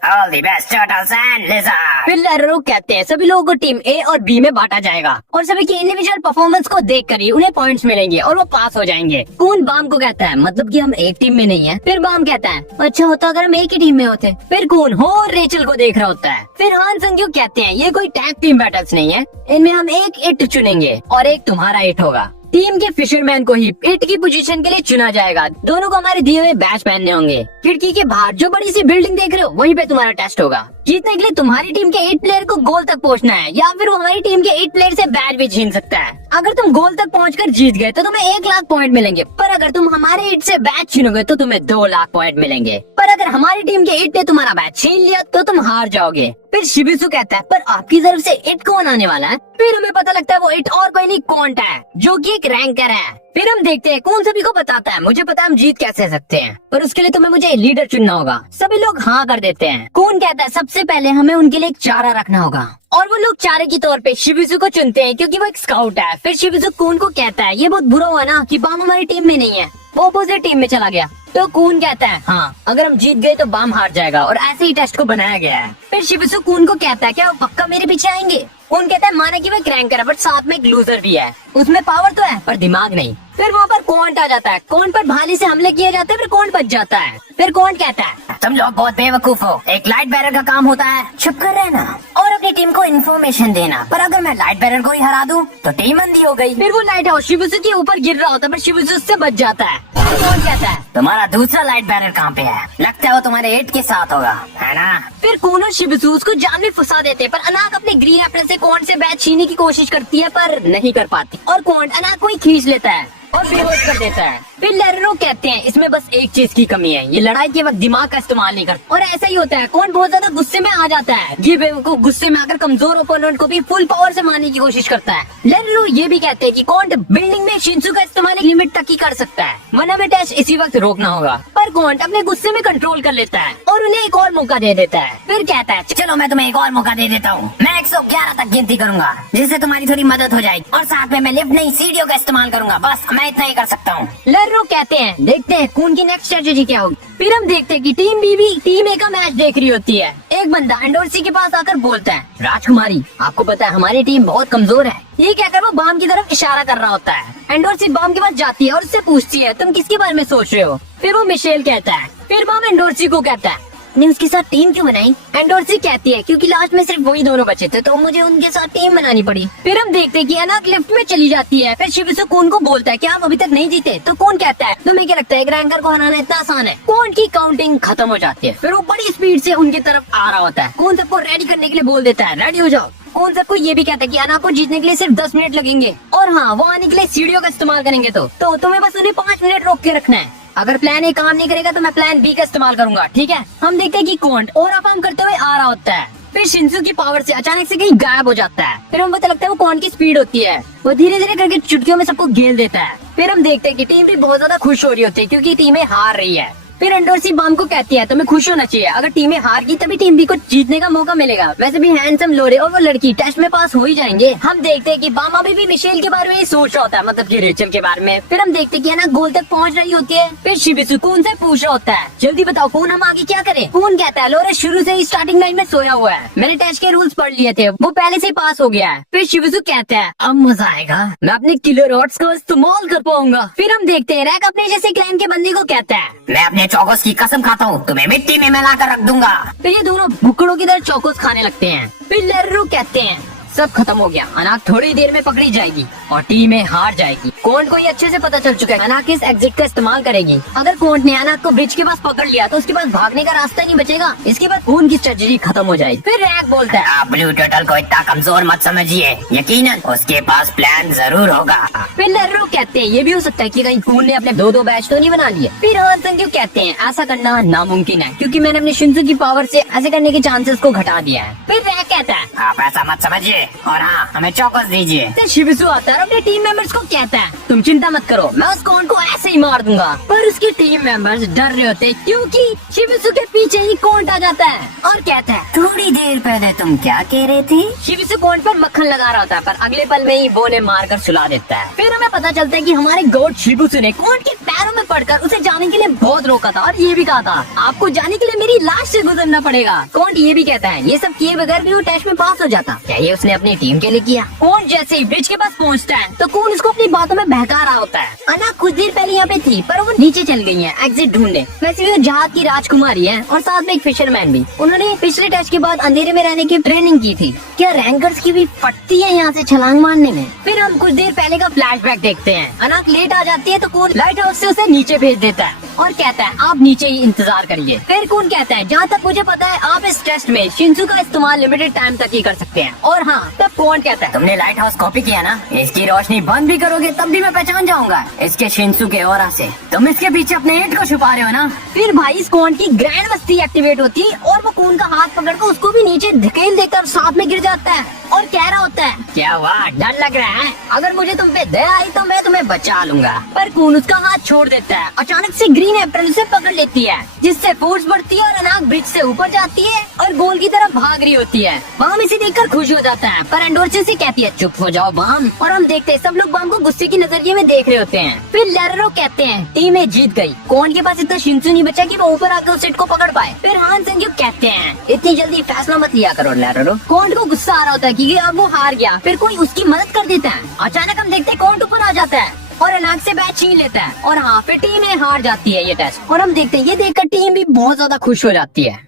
all the best turtles and lizard. फिर लैरेरो कहते हैं सभी लोगों को टीम ए और बी में बांटा जाएगा और सभी की इंडिविजुअल परफॉर्मेंस को देखकर ही उन्हें पॉइंट्स मिलेंगे और वो पास हो जाएंगे। कून बाम को कहता है मतलब कि हम एक टीम में नहीं है। फिर बाम कहता है अच्छा होता अगर हम एक ही टीम में होते। फिर कून हो और रेचल को देख रहा होता है। फिर हान सेंग्यू कहते हैं ये कोई टैग टीम बैटल्स नहीं है, इनमें हम एक इट चुनेंगे और एक तुम्हारा इट होगा। टीम के फिशरमैन को ही इट की पोजीशन के लिए चुना जाएगा। दोनों को हमारे दिए हुए बैच पहनने होंगे। खिड़की के बाहर जो बड़ी सी बिल्डिंग देख रहे हो वहीं पे तुम्हारा टेस्ट होगा। जीतने के लिए तुम्हारी टीम के 8 प्लेयर को गोल तक पहुंचना है, या फिर वो हमारी टीम के 8 प्लेयर से बैच भी छीन सकता है। अगर तुम गोल तक पहुंचकर जीत गए तो तुम्हें 1 लाख पॉइंट मिलेंगे, पर अगर तुम हमारे 8 से बैच छीनोगे तो तुम्हें 2 लाख पॉइंट मिलेंगे। पर अगर हमारी टीम के 8 ने तुम्हारा बैच छीन लिया तो तुम हार जाओगे। फिर शिबिसु कहता है पर आपकी तरफ से इट कौन आने वाला है। फिर हमें पता लगता है वो इट और कोई नहीं कॉन्ट है जो कि एक रैंकर है। फिर हम देखते हैं कौन सभी को बताता है मुझे पता है हम जीत कैसे सकते हैं, पर उसके लिए तुम्हें मुझे लीडर चुनना होगा। सभी लोग हाँ कर देते हैं। कौन कहता है सबसे पहले हमें उनके लिए एक चारा रखना होगा, और वो लोग चारे की तौर पे शिबिसु को चुनते हैं क्योंकि वो एक स्काउट है। फिर शिबिसु कून को कहता है ये बहुत बुरा हुआ ना कि बाम हमारी टीम में नहीं है, वो अपोजिट टीम में चला गया। तो कून कहता है हाँ अगर हम जीत गए तो बाम हार जाएगा, और ऐसे ही टेस्ट को बनाया गया है। फिर शिबिसु कून को कहता है क्या वो पक्का मेरे पीछे आएंगे। कून कहता है माने कि वो क्रैंकर है बट साथ में एक लूजर भी है, उसमें पावर तो है पर दिमाग नहीं। फिर वहाँ पर कॉन्ट आ जाता है, कॉन्ट पर भाले से हमले किए जाते हैं, फिर कॉन्ट बच जाता है। फिर कॉन्ट कहता है तुम लोग बहुत बेवकूफ हो, एक लाइट बैरर का काम होता है चुप कर रहना और अपनी टीम को इन्फॉर्मेशन देना, पर अगर मैं लाइट बैरर को ही हरा दूं तो टीम अंधी हो गई। फिर वो लाइट हाउस शिबिसु के ऊपर गिर रहा होता है पर शिबिसु उससे बच जाता है। कौन कहता है तुम्हारा दूसरा लाइट बैरर कहाँ पे है, लगता है वो तुम्हारे 8 के साथ होगा है ना। फिर कून और शिबिसु उसको जाल में फंसा देते हैं, पर अनाक अपने ग्रीन एप्पल से कॉन्ट से बैच छीनने की कोशिश करती है पर नहीं कर पाती, और कॉन्ट अनाक को ही खींच लेता है और बेहोश कर देता है। फिर लैरेरो कहते हैं इसमें बस एक चीज की कमी है, ये लड़ाई के वक्त दिमाग का इस्तेमाल नहीं करता, और ऐसा ही होता है। कौन बहुत ज्यादा गुस्से में आ जाता है, ये बेवकूफ गुस्से में आकर कमजोर ओपोनेंट को भी फुल पावर से मारने की कोशिश करता है। लैरेरो ये भी कहते हैं कि कॉन्ट बिल्डिंग में शिंसू का इस्तेमाल एक लिमिट तक ही कर सकता है, वरना में टेस्ट इसी वक्त रोकना होगा। पर कॉन्ट अपने गुस्से में कंट्रोल कर लेता है और उन्हें एक और मौका दे देता है। फिर कहता है चलो मैं तुम्हें एक और मौका दे देता हूँ, मैं 111 तक गिनती करूंगा जिससे तुम्हारी थोड़ी मदद हो जाएगी, और साथ में मैं लिफ्ट नहीं सीढ़ियों का इस्तेमाल करूंगा, बस मैं इतना ही कर सकता हूँ। लैरेरो कहते हैं देखते हैं कौन की नेक्स्ट स्ट्रेटेजी क्या होगी। फिर हम देखते हैं कि टीम बी भी टीम ए का मैच देख रही होती है। एक बंदा एंडोर्सी के पास आकर बोलता है राजकुमारी आपको पता है हमारी टीम बहुत कमजोर है। ये कहकर वो बाम की तरफ इशारा कर रहा होता है। एंडोर्सी बाम के पास जाती है और उससे पूछती है तुम किसके बारे में सोच रहे हो। फिर वो मिशेल कहता है। फिर बाम एंडोर्सी को कहता है ने उसके साथ टीम क्यों बनाई। एंडोर्सी कहती है क्योंकि लास्ट में सिर्फ वही दोनों बचे थे तो मुझे उनके साथ टीम बनानी पड़ी। फिर हम देखते हैं कि अनाक लिफ्ट में चली जाती है। फिर शिबिसु कून को बोलता है कि हम अभी तक नहीं जीते, तो कून कहता है तुम्हें क्या लगता है रैंकर को हराना इतना आसान है। कून की काउंटिंग खत्म हो जाती है। फिर वो बड़ी स्पीड से उनकी तरफ आ रहा होता है। कून सबको रेडी करने के लिए बोल देता है रेडी हो जाओ। कौन सबको ये भी कहता है कि अनाक को जीतने के लिए सिर्फ 10 मिनट लगेंगे, और हाँ वो आने के लिए सीढ़ियों का इस्तेमाल करेंगे तो तुम्हें बस उन्हें 5 मिनट रोक के रखना है। अगर प्लान ए काम नहीं करेगा तो मैं प्लान बी का इस्तेमाल करूंगा, ठीक है। हम देखते हैं कि कौन और काम करते हुए आ रहा होता है, फिर शिंजू की पावर से अचानक से कहीं गायब हो जाता है। फिर हमें पता लगता है वो कौन की स्पीड होती है, वो धीरे धीरे करके चुटकियों में सबको घेर देता है। फिर हम देखते हैं कि टीम भी बहुत ज्यादा खुश हो रही होती है क्योंकि टीमें हार रही है। फिर अंडोरसी बाम को कहती है तुम्हें खुश होना चाहिए, अगर टीमें हार गई तभी टीम बी को जीतने का मौका मिलेगा। वैसे भी हैंडसम लोरे और वो लड़की टेस्ट में पास हो ही जाएंगे। हम देखते हैं कि बाम अभी भी मिशेल के बारे में ही सोच रहा होता है, मतलब कि रेचल के बारे में। फिर हम देखते हैं कि ना गोल तक पहुंच रही होती है। फिर शिबिसु कून से पूछ रहा होता है जल्दी बताओ कून हम आगे क्या करें। कून कहता है लोरे शुरू से ही स्टार्टिंग लाइन में सोया हुआ है, मैंने टेस्ट के रूल्स पढ़ लिए थे, वो पहले से ही पास हो गया है। फिर शिबिसु कहता है अब मजा आएगा, मैं अपने किलर रॉड्स को इस्तेमाल कर पाऊंगा। फिर हम देखते हैं रैक अपने जैसे क्लैन के बंदी को कहता है मैं अपने चौकोस की कसम खाता हूँ, तुम्हें मिट्टी में मिला कर रख दूंगा। फिर ये दोनों भुक्कड़ों की तरह चौकोस खाने लगते हैं। फिर लेरू कहते हैं सब खत्म हो गया, अनाक थोड़ी देर में पकड़ी जाएगी और टीमें हार जाएगी। कोंट को ये अच्छे से पता चल चुका है, अनाक इस एग्जिट का इस्तेमाल करेगी। अगर कोंट ने अनाक को ब्रिज के पास पकड़ लिया तो उसके पास भागने का रास्ता नहीं बचेगा, इसके बाद खून की स्ट्रेटजी खत्म हो जाएगी। फिर रैक बोलता है आप ब्लू टर्टल को इतना कमजोर मत समझिए, यकीनन उसके पास प्लान जरूर होगा। फिर लेरू कहते हैं ये भी हो सकता है कि कहीं खून ने अपने दो बैच तो नहीं बना लिए। फिर हान संग्यू कहते हैं ऐसा करना नामुमकिन है क्योंकि मैंने अपने शिंजू की पावर से ऐसे करने के चांसेस को घटा दिया है। फिर रैक कहता है आप ऐसा मत समझिए और हाँ हमें चौकस दीजिए। फिर शिबिसु आता है और अपने टीम मेंबर्स को कहता है तुम चिंता मत करो, मैं उस कौन को ऐसे ही मार दूंगा। पर उसके टीम मेंबर्स डर रहे होते हैं क्योंकि शिबिसु के पीछे ही कोंट आ जाता है और कहता है थोड़ी देर पहले तुम क्या कह रहे थे। शिबिसु कोंट पर मक्खन लगा रहा होता है पर अगले पल में ही वो ने मारकर सुला देता है। फिर हमें पता चलता है कि हमारे गॉड शिबिसु ने कोंट के पैरों में पड़कर उसे जाने के लिए बहुत रोका था और ये भी कहा था आपको जाने के लिए मेरी लाश से गुजरना पड़ेगा। कोंट ये भी कहता है ये सब किए बगैर भी वो टेस्ट में पास हो जाता, क्या ये उसने अपनी टीम के लिए किया। कोंट जैसे ही ब्रिज के पास पहुंचता है तो कून उसको अपनी बातों में बहका रहा होता है। अना कुछ देर पहले यहाँ पे थी पर वो नीचे चल गई है एग्जिट ढूंढने। वैसे भी वो जहाज की राजकुमारी है और साथ में एक फिशरमैन भी। उन्होंने पिछले टेस्ट के बाद अंधेरे में रहने की ट्रेनिंग की थी। क्या रैंकर्स की भी फटती है यहाँ से छलांग मारने में। फिर हम कुछ देर पहले का फ्लैशबैक देखते हैं। अनाक लेट आ जाती है तो कून लाइट हाउस से उसे नीचे भेज देता है और कहता है आप नीचे ही इंतजार करिए। फिर कून कहता है जहाँ तक मुझे पता है आप इस टेस्ट में शिंजू का इस्तेमाल लिमिटेड टाइम तक ही कर सकते हैं। और हाँ तब कौन कहता है तुमने लाइट हाउस कॉपी किया ना, इसकी रोशनी बंद भी करोगे तब भी मैं पहचान जाऊंगा इसके शिंजू के ऑरा से। तुम इसके पीछे अपने हेड को छुपा रहे हो ना। फिर भाई इस कौन की ग्रैंड मस्ती एक्टिवेट होती है और वो कौन का हाथ पकड़कर उसको भी नीचे धकेल देकर साथ में गिर जाता है और कह रहा होता है क्या हुआ डर लग रहा है, अगर मुझे तुम पे दया आई तो मैं तुम्हें बचा लूंगा। पर कून उसका हाथ छोड़ देता है। अचानक से ग्रीन अप्रैल उसे पकड़ लेती है जिससे फोर्स बढ़ती है और अनाक ब्रिज से ऊपर जाती है और गोल की तरफ भाग रही होती है। बाम इसे देखकर खुश हो जाता है पर एंडोर्सी से कहती है चुप हो जाओ बाम। और हम देखते हैं सब लोग बाम को गुस्से की नजरिए में देख रहे होते हैं। फिर लेरो कहते हैं टीमें जीत गई, कौन के पास इतना शिंजू नहीं बचा कि वो ऊपर आकर उस सेट को पकड़ पाए। फिर हान संग्यू कहते हैं इतनी जल्दी फैसला मत लिया करो लेरो। कौन को गुस्सा आ रहा होता है कि अब वो हार गया, फिर कोई उसकी मदद कर देता है। अचानक हम देखते हैं कौन ऊपर आ जाता है और अनाक से बैट छीन लेता है और हाँ फिर टीमें हार जाती है ये टेस्ट। और हम देखते हैं ये देखकर टीम भी बहुत ज्यादा खुश हो जाती है।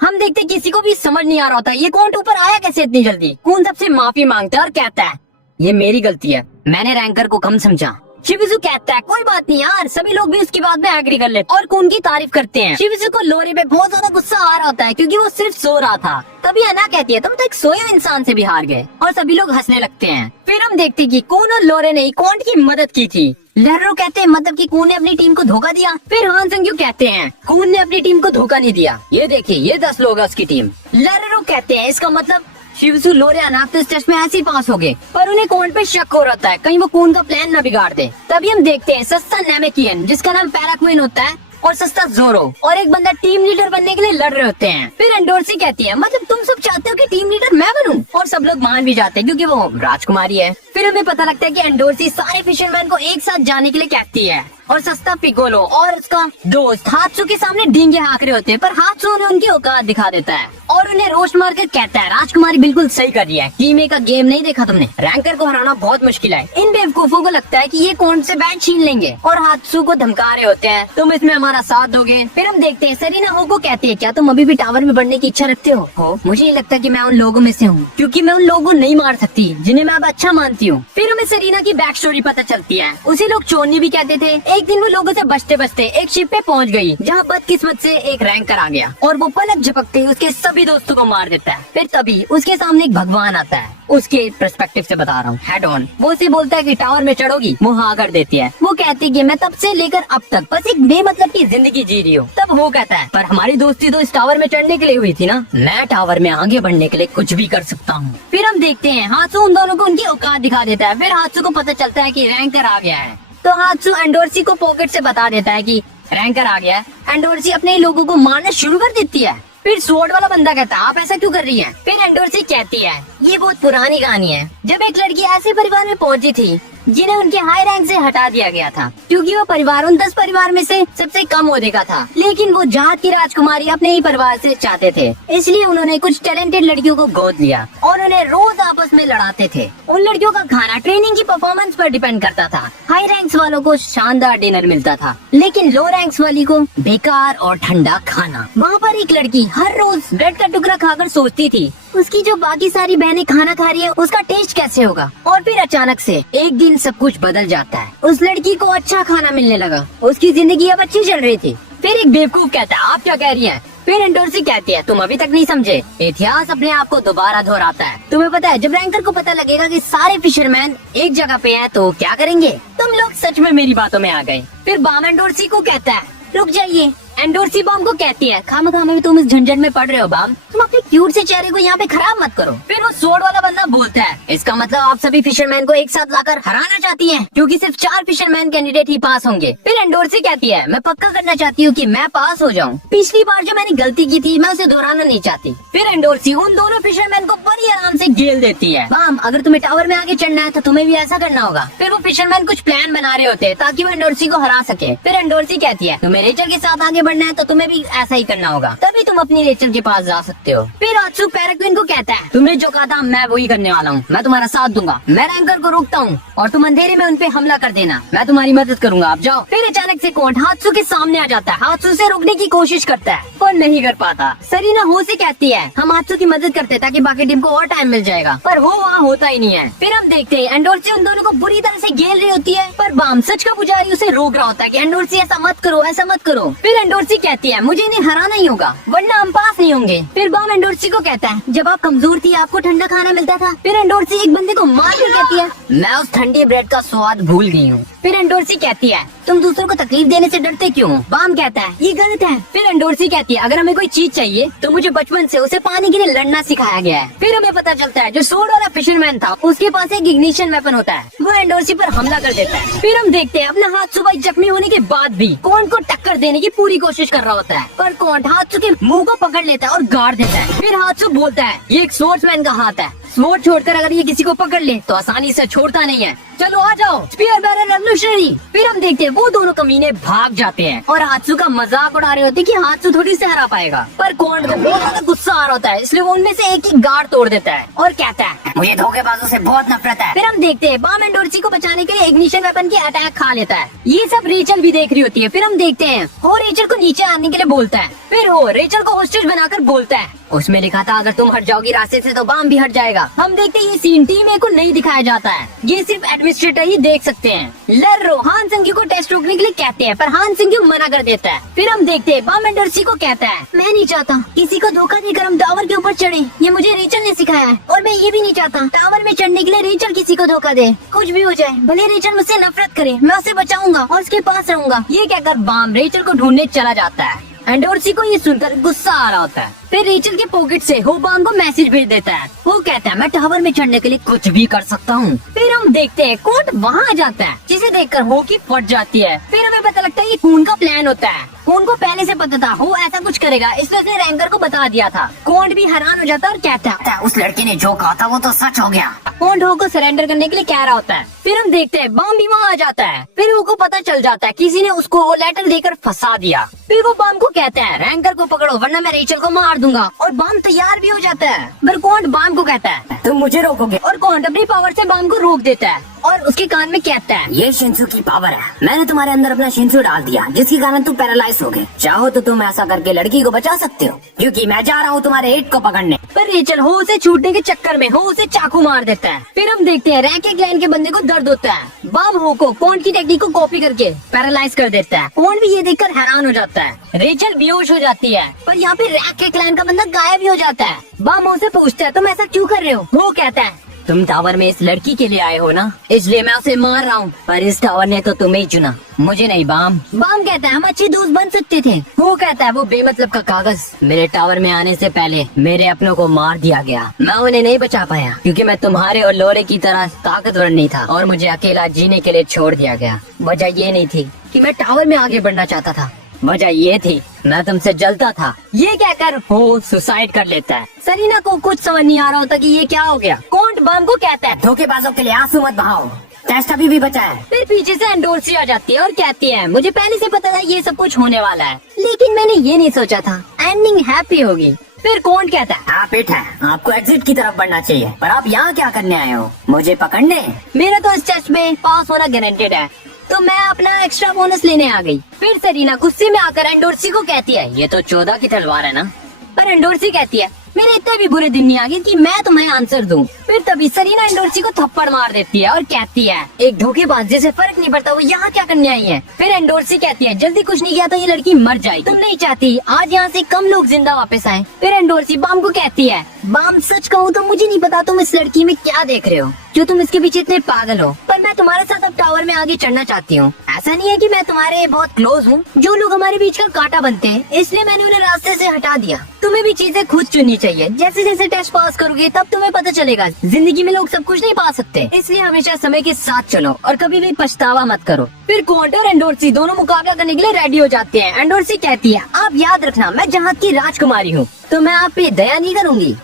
हम देखते हैं किसी को भी समझ नहीं आ रहा होता ये कौन ऊपर आया कैसे इतनी जल्दी। कौन सबसे माफी मांगता है और कहता है ये मेरी गलती है, मैंने रैंकर को कम समझा। शिबिसु कहता है कोई बात नहीं यार, सभी लोग भी उसकी बात में एग्री कर लेते और कून की तारीफ करते हैं। शिबिसु को लोरे पे बहुत ज्यादा गुस्सा आ रहा होता है क्योंकि वो सिर्फ सो रहा था। तभी अना कहती है तुम तो एक सोए इंसान से भी हार गए और सभी लोग हंसने लगते हैं। फिर हम देखते हैं कि कून और लोरे ने कौन की मदद की थी। लेरो कहते हैं मतलब कि कून ने अपनी टीम को धोखा दिया। फिर हान संग्यू कहते हैं कून ने अपनी टीम को धोखा नहीं दिया, ये देखिए ये 10 लोग है उसकी टीम। लेरो कहते हैं इसका मतलब शिबिसु लोरे अनाक तो इस टेस्ट में ऐसे ही पास हो गए। पर उन्हें कौन पे शक हो रहा है कहीं वो कून का प्लान न बिगाड़ दे। तभी हम देखते हैं सस्ता नेमेकियन जिसका नाम पैराक्विन होता है और सस्ता जोरो और एक बंदा टीम लीडर बनने के लिए लड़ रहे होते हैं। फिर एंडोर्सी कहती है मतलब तुम सब चाहते हो कि टीम लीडर मैं बनूं, और सब लोग मान भी जाते हैं क्योंकि वो राजकुमारी है। फिर हमें पता लगता है कि एंडोर्सी सारे फिशरमैन को एक साथ जाने के लिए कहती है और सस्ता पिगोलो और उसका दोस्त हाथसू के सामने डींगे हाँक रहे होते हैं पर हाथसू ने उनकी औकात दिखा देता है और उन्हें रोस्ट मारकर कहता है राजकुमारी बिल्कुल सही कर रही है, टीम का गेम नहीं देखा तुमने, रैंकर को हराना बहुत मुश्किल है। इन बेवकूफों को लगता है कि ये कौन से बैट छीन लेंगे और हाथसू को धमका रहे होते हैं तुम इसमें हमारा साथ दोगे। फिर हम देखते हैं सरीना हो को कहती है क्या तुम अभी भी टावर में बढ़ने की इच्छा रखते हो? मुझे नहीं लगता कि मैं उन लोगों में से हूँ क्योंकि मैं उन लोगों को नहीं मार सकती जिन्हें मैं अब अच्छा मानती हूँ। फिर हमें सरीना की बैक स्टोरी पता चलती है, उसी लोग चोरनी भी कहते थे। एक दिन वो लोगों से बचते बचते एक शिप पे पहुंच गई, जहाँ बदकिस्मत से एक रैंकर आ गया और वो पलक झपकते ही उसके सभी दोस्तों को मार देता है। फिर तभी उसके सामने एक भगवान आता है, उसके पर्सपेक्टिव से बता रहा हूँ, हेड ऑन। वो उसे बोलता है कि टावर में चढ़ोगी, वो हाँ कर देती है। वो कहती है कि मैं तब से लेकर अब तक बस एक बेमतलब की जिंदगी जी रही हूँ। तब वो कहता है, पर हमारी दोस्ती तो इस टावर में चढ़ने के लिए हुई थी ना, मैं टावर में आगे बढ़ने के लिए कुछ भी कर सकता हूँ। फिर हम देखते हैं हात्सू उन दोनों को उनकी औकात दिखा देता है। फिर हात्सू को पता चलता है कि रैंकर आ गया है, तो हात्सू एंडोर्सी को पॉकेट से बता देता है कि रैंकर आ गया है। एंडोर्सी अपने लोगों को मारना शुरू कर देती है। फिर स्वॉर्ड वाला बंदा कहता है, आप ऐसा क्यों कर रही हैं? फिर एंडोर्सी कहती है, ये बहुत पुरानी कहानी है, जब एक लड़की ऐसे परिवार में पहुंची थी जिन्हें उनके हाई रैंक से हटा दिया गया था, क्योंकि वो परिवार उन 10 परिवार में से सबसे कम ओहदे का था। लेकिन वो जाट की राजकुमारी अपने ही परिवार से चाहते थे, इसलिए उन्होंने कुछ टैलेंटेड लड़कियों को गोद लिया और उन्हें रोज आपस में लड़ाते थे। उन लड़कियों का खाना ट्रेनिंग की परफॉर्मेंस पर डिपेंड करता था। हाई रैंक्स वालों को शानदार डिनर मिलता था, लेकिन लो रैंक्स वाली को बेकार और ठंडा खाना। वहाँ पर एक लड़की हर रोज ब्रेड का टुकड़ा खाकर सोचती थी, उसकी जो बाकी सारी बहनें खाना खा रही है उसका टेस्ट कैसे होगा। और फिर अचानक से एक दिन सब कुछ बदल जाता है। उस लड़की को अच्छा खाना मिलने लगा, उसकी जिंदगी अब अच्छी चल रही थी। फिर एक बेवकूफ कहता है, आप क्या कह रही हैं? फिर एंडोर्सी कहती है, तुम अभी तक नहीं समझे, इतिहास अपने आप को दोबारा दोहराता है। तुम्हें पता है, जब रैंकर को पता लगेगा कि सारे फिशरमैन एक जगह पे हैं, तो क्या करेंगे? तुम लोग सच में मेरी बातों में आ गए। फिर बाम एंडोर्सी को कहता है, रुक जाइए। एंडोर्सी बॉम को कहती है, खामखा में तुम इस झंझट में पड़ रहे हो बाम, तुम अपने क्यूट से चेहरे को यहाँ पे खराब मत करो। फिर वो स्वॉर्ड वाला बंदा बोलता है, इसका मतलब आप सभी फिशरमैन को एक साथ लाकर हराना चाहती हैं, क्योंकि सिर्फ 4 फिशरमैन कैंडिडेट ही पास होंगे। फिर एंडोर्सी कहती है, मैं पक्का करना चाहती हूँ कि मैं पास हो जाऊँ। पिछली बार जो मैंने गलती की थी मैं उसे दोहराना नहीं चाहती। फिर एंडोर्सी उन दोनों फिशरमैन को बड़ी आराम से घेर देती है। बाम, अगर तुम्हें टावर में आगे चढ़ना है तो तुम्हें भी ऐसा करना होगा। फिर वो फिशरमैन कुछ प्लान बना रहे होते हैं ताकि वो एंडोर्सी को हरा सके। फिर एंडोर्सी कहती है, तुम्हें रेचल के साथ आगे बढ़ना है तो तुम्हें भी ऐसा ही करना होगा, तभी तुम अपनी रेचल के पास जा सकते हो। फिर हात्सू पैराक्विन को कहता है, तुमने जो कहा था मैं वही करने वाला हूँ, मैं तुम्हारा साथ दूंगा। मैं रैंकर को रोकता हूँ और तुम अंधेरे में उन पे हमला कर देना, मैं तुम्हारी मदद करूंगा, आप जाओ। फिर अचानक से कोर्ट हात्सू के सामने आ जाता है। हात्सू से रोकने की कोशिश करता है पर नहीं कर पाता। सरीना हो से कहती है, हम हात्सू की मदद करते ताकि बाकी टीम को और टाइम मिल जाएगा, पर वो वहाँ होता ही नहीं है। फिर हम देखते हैं एंडोर्सी उन दोनों को बुरी तरह से घेर रही होती है, पर बाम सच का पुजारी उसे रोक रहा होता है कि एंडोर्सी ऐसा मत करो, ऐसा मत करो। फिर एंडोर्सी कहती है, मुझे इन्हें हराना ही होगा वरना हम पास नहीं होंगे। फिर बाम एंडोर्सी को कहता है, जब आप कमजोर थी आपको ठंडा खाना मिलता था। फिर एंडोर्सी एक बंदे को मार कर कहती है, मैं उस ठंडी ब्रेड का स्वाद भूल गई हूँ। फिर एंडोर्सी कहती है, तुम दूसरों को तकलीफ देने से डरते क्यों? बाम कहता है, ये गलत है। फिर एंडोर्सी कहती है, अगर हमें कोई चीज चाहिए तो मुझे बचपन से उसे पाने के लिए लड़ना सिखाया गया है। फिर हमें पता चलता है जो स्वॉर्ड वाला फिशरमैन था उसके पास एक इग्निशन वेपन होता है, वो एंडोर्सी पर हमला कर देता है। फिर हम देखते हैं अपना हाथ सुबह जख्मी होने के बाद भी कौन को टक्कर देने की पूरी कोशिश कर रहा होता है, पर कौन हाथसू के मुंह को पकड़ लेता है और गाड़ देता है। फिर हाथसू बोलता है, ये एक स्पोर्ट्समैन का हाथ है, स्वॉर्ड छोड़कर अगर ये किसी को पकड़ ले तो आसानी से छोड़ता नहीं है, चलो आ जाओ स्पीयर बैरर रेवोल्यूशनरी। फिर हम देखते हैं वो दोनों कमीने भाग जाते हैं और हाथसू का मजाक उड़ा रहे होते हैं कि हाथसू थोड़ी से हरा पाएगा, पर कौन को बहुत ज्यादा गुस्सा आ रहा होता है, इसलिए वो उनमें से एक ही गार्ड तोड़ देता है और कहता है, मुझे धोखेबाजों से बहुत नफरत है। फिर हम देखते हैं बाम एंडोर्सी को बचाने के लिए इग्निशन वेपन की अटैक खा लेता है। ये सब रेचल भी देख रही होती है। फिर हम देखते हैं वो रेचल को नीचे आने के लिए बोलता है। फिर वो रेचल को होस्टेज बनाकर बोलता है, उसमें लिखा था अगर तुम हट जाओगी रास्ते से तो बाम भी हट जाएगा। हम देखते हैं ये सीन टीम ए को नहीं दिखाया जाता है, ये सिर्फ एडमिनिस्ट्रेटर ही देख सकते हैं। लर्रो हान सिंग्यू को टेस्ट रोकने के लिए कहते हैं पर हान सिंग्यू मना कर देता है। फिर हम देखते हैं बाम एंडोर्सी को कहता है, मैं नहीं चाहता किसी को धोखा देकर हम टावर के ऊपर चढ़े, ये मुझे रेचल ने सिखाया है और मैं ये भी नहीं चाहता टावर में चढ़ने के लिए रेचल किसी को धोखा दे। कुछ भी हो जाए भले रेचल मुझसे नफरत करे, मैं उसे बचाऊंगा और उसके पास रहूंगा। ये कहकर बाम रेचल को ढूंढने चला जाता है। एंडोर्सी को ये सुनकर गुस्सा आ रहा होता है। फिर रेचल के पॉकेट से हो बाम को मैसेज भेज देता है। वो कहता है मैं टावर में चढ़ने के लिए कुछ भी कर सकता हूँ। फिर हम देखते हैं कोर्ट वहाँ आ जाता है, जिसे देखकर हो की फट जाती है। फिर हमें पता लगता है ये खून का प्लान होता है। खून को पहले से पता था हो ऐसा कुछ करेगा, इसलिए उसने रैंकर को बता दिया था। कोंड भी हैरान हो जाता है और कहता है, उस लड़के ने जो कहा था वो तो सच हो गया। कोंड हो को सरेंडर करने के लिए कह रहा होता है। फिर हम देखते हैं बाम भी वहाँ आ जाता है। फिर हो को पता चल जाता है किसी ने उसको वो लेटर देकर फंसा दिया। फिर वो बाम को कहता है रैंकर को पकड़ो वरना मैं रेचल को मार दूंगा, और बाम तैयार भी हो जाता है। पर कोंड बाम को कहता है तुम मुझे रोकोगे, और कोंड अपनी पावर से बाम को रोक देता है और उसके कान में कहता है, ये शिंसू की पावर है, मैंने तुम्हारे अंदर अपना शिंसू डाल दिया जिसके कारण तुम पैरालाइज हो गए। चाहो तो तुम ऐसा करके लड़की को बचा सकते हो, क्योंकि मैं जा रहा हूँ तुम्हारे हेड को पकड़ने। पर रेचल हो उसे छूटने के चक्कर में हो उसे चाकू मार देता है। फिर हम देखते हैं रैंक के क्लैन के बंदे को दर्द होता है। बाम हो को कोंड की टेक्निक को कॉपी कॉपी करके पैरालाइज कर देता है। कौन भी ये देखकर हैरान हो जाता है। रेचल बेहोश हो जाती है, पर यहाँ पे रैक के क्लैन का बंदा गायब ही हो जाता है। बाम उसे पूछता है तुम ऐसा क्यों कर रहे हो? वो कहता है तुम टावर में इस लड़की के लिए आए हो ना, इसलिए मैं उसे मार रहा हूँ, पर इस टावर ने तो तुम्हें ही चुना, मुझे नहीं। बाम कहता है हम अच्छे दोस्त बन सकते थे। वो कहता है वो बेमतलब का कागज, मेरे टावर में आने से पहले मेरे अपनों को मार दिया गया, मैं उन्हें नहीं बचा पाया क्योंकि मैं तुम्हारे और लोरे की तरह ताकतवर नहीं था और मुझे अकेला जीने के लिए छोड़ दिया गया। वजह ये नहीं थी कि मैं टावर में आगे बढ़ना चाहता था, वजह ये थी मैं तुमसे जलता था। ये कहकर वो सुसाइड कर लेता है। सरीना को कुछ समझ नहीं आ रहा होता कि ये क्या हो गया। कॉन्ट बम को कहता है धोखेबाजों के लिए आंसू मत बहाओ, टेस्ट अभी भी बचा है। फिर पीछे से एंडोर्सी आ जाती है और कहती है मुझे पहले से पता था ये सब कुछ होने वाला है, लेकिन मैंने ये नहीं सोचा था एंडिंग हैप्पी होगी। फिर कौन कहता है आप इट है, आपको एग्जिट की तरफ बढ़ना चाहिए, पर आप यहाँ क्या करने आए हो? मुझे पकड़ने? मेरा तो इस टेस्ट में पास होना गारंटेड है, तो मैं अपना एक्स्ट्रा बोनस लेने आ गई। फिर सरीना गुस्से में आकर एंडोर्सी को कहती है ये तो 14 की तलवार है ना, पर एंडोर्सी कहती है मेरे इतने भी बुरे दिन नहीं आ गए कि मैं तुम्हें आंसर दूं। फिर तभी सरीना एंडोर्सी को थप्पड़ मार देती है और कहती है एक धोखेबाज जिसे फर्क नहीं पड़ता वो यहाँ क्या करने आई है। फिर एंडोर्सी कहती है जल्दी कुछ नहीं किया तो ये लड़की मर जाएगी, तुम नहीं चाहती आज यहाँ से कम लोग जिंदा वापस आए। फिर एंडोर्सी बाम को कहती है बाम सच कहूँ तो मुझे नहीं पता तुम इस लड़की में क्या देख रहे हो जो तुम इसके पीछे इतने पागल हो, पर मैं तुम्हारे साथ अब टावर में आगे चढ़ना चाहती हूँ। ऐसा नहीं है कि मैं तुम्हारे बहुत क्लोज हूँ, जो लोग हमारे बीच का कांटा बनते हैं इसलिए मैंने उन्हें रास्ते से हटा दिया। तुम्हें भी चीजें खुद चुननी चाहिए, जैसे जैसे टेस्ट पास करोगे तब तुम्हें पता चलेगा जिंदगी में लोग सब कुछ नहीं पा सकते, इसलिए हमेशा समय के साथ चलो और कभी भी पछतावा मत करो। फिर कॉन्ट और एंडोर्सी दोनों मुकाबला करने के लिए रेडी हो जाते हैं। एंडोर्सी कहती है आप याद रखना मैं जहाज की राजकुमारी हूँ, तो मैं आप पे दया नहीं करूंगी।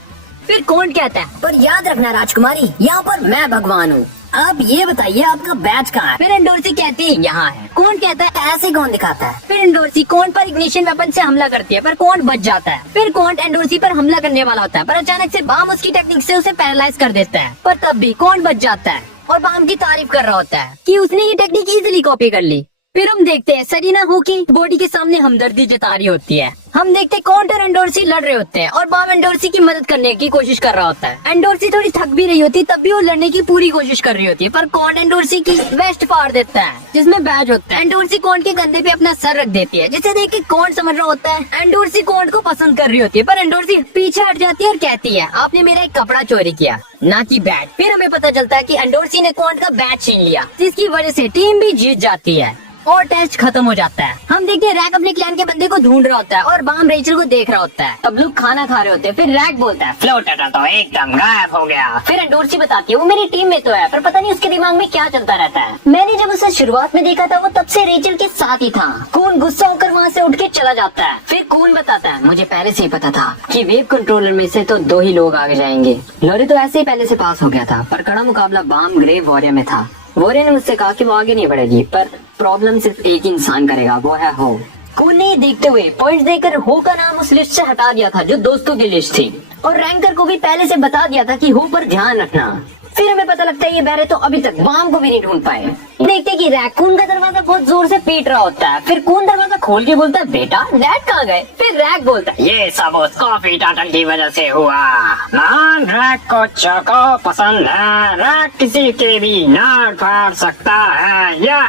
फिर कौन कहता है पर याद रखना राजकुमारी यहाँ पर मैं भगवान हूँ, आप ये बताइए आपका बैच कहाँ है? फिर एंडोर्सी कहती है यहाँ है। कौन कहता है ऐसे कौन दिखाता है? फिर एंडोर्सी कौन पर इग्निशन वेपन से हमला करती है, पर कौन बच जाता है। फिर कौन एंडोर्सी पर हमला करने वाला होता है, पर अचानक से बाम उसकी टेक्निक से उसे पैरालाइज कर देता है, पर तब भी कौन बच जाता है और बाम की तारीफ कर रहा होता है कि उसने ये टेक्निक इजीली कॉपी कर ली। फिर हम देखते हैं सरीना हो की बॉडी के सामने हमदर्दी जता रही होती है। हम देखते हैं कॉन्ट और एंडोर्सी लड़ रहे होते हैं और बाम एंडोर्सी की मदद करने की कोशिश कर रहा होता है। एंडोर्सी थोड़ी थक भी रही होती है तब भी वो लड़ने की पूरी कोशिश कर रही होती है, पर कॉन्ट एंडोर्सी की वेस्ट फाड़ देता है जिसमें बैज होता है। एंडोर्सी कॉन्ट के कंधे पे अपना सर रख देती है, जिसे देख के कॉन्ट समझ रहा होता है एंडोर्सी कॉन्ट को पसंद कर रही होती है, पर एंडोर्सी पीछे हट जाती है और कहती है आपने मेरा एक कपड़ा चोरी किया ना कि बैट। फिर हमें पता चलता है कि एंडोर्सी ने कॉन्ट का बैट छीन लिया, जिसकी वजह से टीम भी जीत जाती है और टेस्ट खत्म हो जाता है। हम देखते हैं रैक अपने क्लैन के बंदे को ढूंढ रहा होता है और बाम रेचल को देख रहा होता है। अब लोग खाना खा रहे होते हैं। फिर रैक बोलता है फ्लोटर तो एकदम गायब हो गया। फिर एंडोर्सी बताती है वो मेरी टीम में तो है, पर पता नहीं उसके दिमाग में क्या चलता रहता है। मैंने जब उसे शुरुआत में देखा था वो तब से रेचल के साथ ही था। कून गुस्सा होकर वहाँ से उठ के चला जाता है। फिर कून बताता है मुझे पहले से ही पता था कि वेव कंट्रोलर में से तो 2 ही लोग आगे जाएंगे। लोरी तो ऐसे ही पहले से पास हो गया था, पर कड़ा मुकाबला बाम ग्रेव वॉरियर में था। वॉरियर ने मुझसे कहा कि वो आगे नहीं बढ़ेगी, पर प्रॉब्लम सिर्फ एक इंसान करेगा, वो है हो। कून ने देखते हुए पॉइंट्स देकर हो का नाम उस लिस्ट से हटा दिया था जो दोस्तों की लिस्ट थी, और रैंकर को भी पहले से बता दिया था कि हो पर ध्यान रखना। फिर हमें पता लगता है ये बहरे तो अभी तक बाम को भी नहीं ढूंढ पाए। देखते कि रैक कून का दरवाजा बहुत जोर से पीट रहा होता है। फिर कून दरवाजा खोल के बोलता है बेटा डैड कहाँ गए? फिर रैक बोलता है ये सब उस कॉफी टाटल की वजह से हुआ। महान रैक को चोको पसंद है, रैक किसी के भी नाक फाड़ सकता है या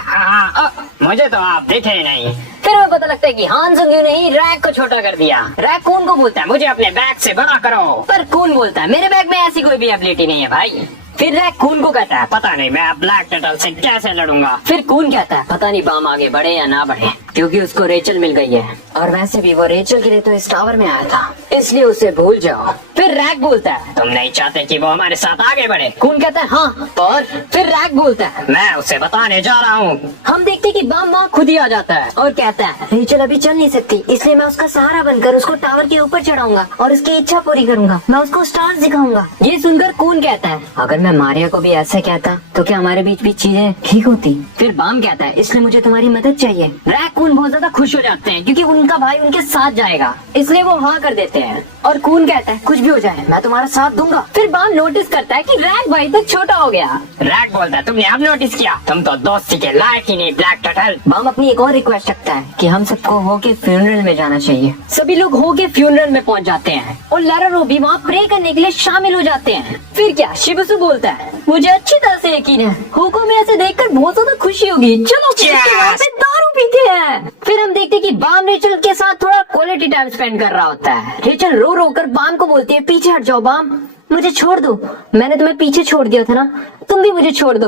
मुझे तो आप दिखे नहीं। फिर हमें पता लगता है कि हान सुंग्यू ने ही रैक को छोटा कर दिया। रैक कून को बोलता है मुझे अपने बैग से बड़ा करो, पर कून बोलता है मेरे बैग में ऐसी कोई भी एबिलिटी नहीं है भाई। फिर रैक कून को कहता है पता नहीं मैं ब्लैक टर्टल से कैसे लड़ूंगा। फिर कून कहता है पता नहीं बाम आगे बढ़े या ना बढ़े, क्योंकि उसको रेचल मिल गई है, और वैसे भी वो रेचल के लिए तो इस टावर में आया था, इसलिए उसे भूल जाओ। फिर रैक बोलता है तुम नहीं चाहते कि वो हमारे साथ आगे बढ़े? कून कहता है हाँ, और फिर रैक बोलता है मैं उसे बताने जा रहा हूँ। हम देखते हैं कि बाम वहाँ खुद ही आ जाता है और कहता है रेचल अभी चल नहीं सकती, इसलिए मैं उसका सहारा बनकर उसको टावर के ऊपर चढ़ाऊंगा और उसकी इच्छा पूरी करूंगा, मैं उसको स्टार्स दिखाऊंगा। ये सुनकर कून कहता है अगर मैं मारिया को भी ऐसा कहता तो क्या हमारे बीच भी चीजें ठीक होती? फिर बाम कहता है इसलिए मुझे तुम्हारी मदद चाहिए। रैक कून बहुत ज्यादा खुश हो जाते हैं क्योंकि उनका भाई उनके साथ जाएगा, इसलिए वो हाँ कर देते हैं। और कून कहता है कुछ भी हो जाए मैं तुम्हारा साथ दूंगा। फिर बाम नोटिस करता है कि रैग भाई तो छोटा हो गया। रैग बोलता है तुमने अब नोटिस किया, तुम तो दोस्ती के लायक ही नहीं ब्लैक टर्टल। बाम अपनी एक और रिक्वेस्ट रखता है कि हम सबको होके फ्यूनरल में जाना चाहिए। सभी लोग होके फ्यूनरल में पहुंच जाते हैं और लैरोरो भी वहाँ प्रे करने के लिए शामिल हो जाते हैं। फिर क्या शिबुसु बोलता है मुझे अच्छी तरह से यकीन है होको में ऐसे देखकर बहुत ज्यादा खुशी होगी, चलो वहाँ पे दारू पीते हैं। फिर हम देखते हैं कि बाम रेचल के साथ थोड़ा क्वालिटी टाइम स्पेंड कर रहा होता है। रेचल रो रो कर बाम को बोलती है पीछे हट जाओ बाम, मुझे छोड़ दो, मैंने तुम्हें पीछे छोड़ दिया था ना, तुम भी मुझे छोड़ दो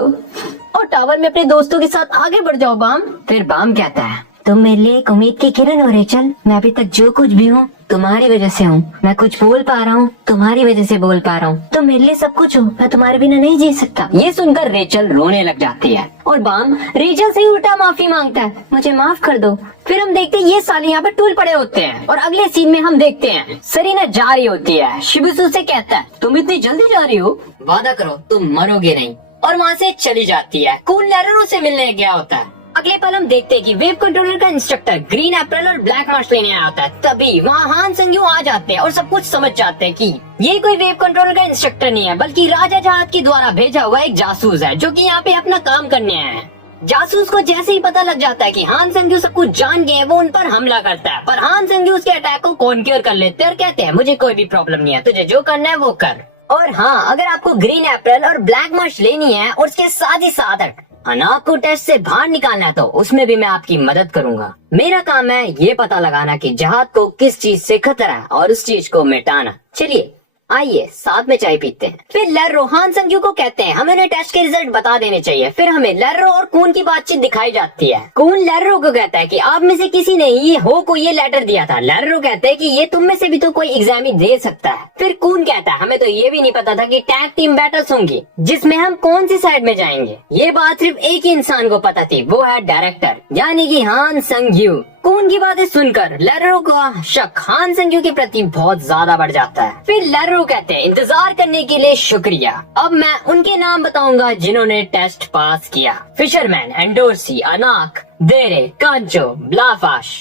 और टावर में अपने दोस्तों के साथ आगे बढ़ जाओ बाम। फिर बाम कहता है तुम मेरे लिए एक उम्मीद की किरण हो रेचल, मैं अभी तक जो कुछ भी हूँ तुम्हारी वजह से हूँ, मैं कुछ बोल पा रहा हूँ तुम्हारी वजह से बोल पा रहा हूँ, तुम मेरे लिए सब कुछ हो, मैं तुम्हारे बिना नहीं जी सकता। ये सुनकर रेचल रोने लग जाती है और बाम रेचल से ही उल्टा माफी मांगता है, मुझे माफ कर दो। फिर हम देखते हैं ये साले यहाँ पे टूल पड़े होते हैं और अगले सीन में हम देखते हैं सरीना जा रही होती है। शिबुसु से कहता है तुम इतनी जल्दी जा रही हो, वादा करो तुम मरोगे नहीं, और वहाँ से चली जाती है। कून लैरोरो से मिलने गया होता है। अगले पल हम देखते हैं कि वेव कंट्रोलर का इंस्ट्रक्टर ग्रीन एप्रल और ब्लैक मार्च लेने आया होता है। तभी वहाँ हान संग्यू आ जाते हैं और सब कुछ समझ जाते हैं कि ये कोई वेव कंट्रोलर का इंस्ट्रक्टर नहीं है बल्कि राजा जहाज के द्वारा भेजा हुआ एक जासूस है जो कि यहाँ पे अपना काम करने आया है। जासूस को जैसे ही पता लग जाता है कि हान संग्यू सब कुछ जान गए, वो उन पर हमला करता है, पर हान संग्यू उसके अटैक को कॉन्क्योर कर लेते हैं और कहते हैं मुझे कोई भी प्रॉब्लम नहीं है, तुझे जो करना है वो कर। और हाँ, अगर आपको ग्रीन एप्रल और ब्लैक मार्च लेनी है और उसके साथ ही साथ अनाक को टेस्ट से बाहर निकालना है तो उसमें भी मैं आपकी मदद करूंगा। मेरा काम है ये पता लगाना कि जहाज को किस चीज से खतरा है और उस चीज को मिटाना। चलिए आइए साथ में चाय पीते हैं। फिर लैरो हान संग्यू को कहते हैं हमें उन्हें टेस्ट के रिजल्ट बता देने चाहिए। फिर हमें लैरो और कून की बातचीत दिखाई जाती है। कून लैरो को कहता है कि आप में से किसी ने ये हो को ये लेटर दिया था। लैरो कहते हैं कि ये तुम में से भी तो कोई एग्जाम ही दे सकता है। फिर कून कहता है हमें तो ये भी नहीं पता था कि टैग टीम बैटल्स होंगी जिसमें हम कौन सी साइड में जाएंगे। ये बात सिर्फ एक ही इंसान को पता थी, वो है डायरेक्टर यानी कि हान संग्यू। कून की बातें सुनकर लैरो का शक हान संग्यू के प्रति बहुत ज्यादा बढ़ जाता है। फिर लैरो कहते हैं इंतजार करने के लिए शुक्रिया, अब मैं उनके नाम बताऊंगा जिन्होंने टेस्ट पास किया। फिशरमैन, एंडोर्सी, अनाक, देरे, कांचो, ब्लाफाश,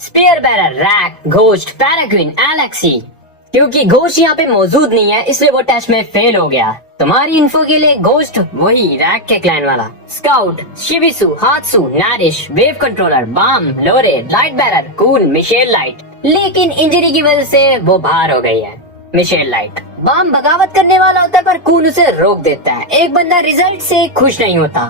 स्पीयर बैरर, रैक, घोस्ट, पैराक्विन, एलेक्सी। क्योंकि घोस्ट यहाँ पे मौजूद नहीं है इसलिए वो टेस्ट में फेल हो गया। तुम्हारी इन्फो के लिए घोस्ट वही रैक के क्लैन वाला, स्काउट, शिबिसु, हात्सु, नैरिश, वेव कंट्रोलर, बाम, लोरे, लाइट बैरर, कून, मिशेल लाइट। लेकिन इंजरी की वजह से वो बाहर हो गई है। मिशेल लाइट बाम बगावत करने वाला होता है पर कून उसे रोक देता है। एक बंदा रिजल्ट से खुश नहीं होता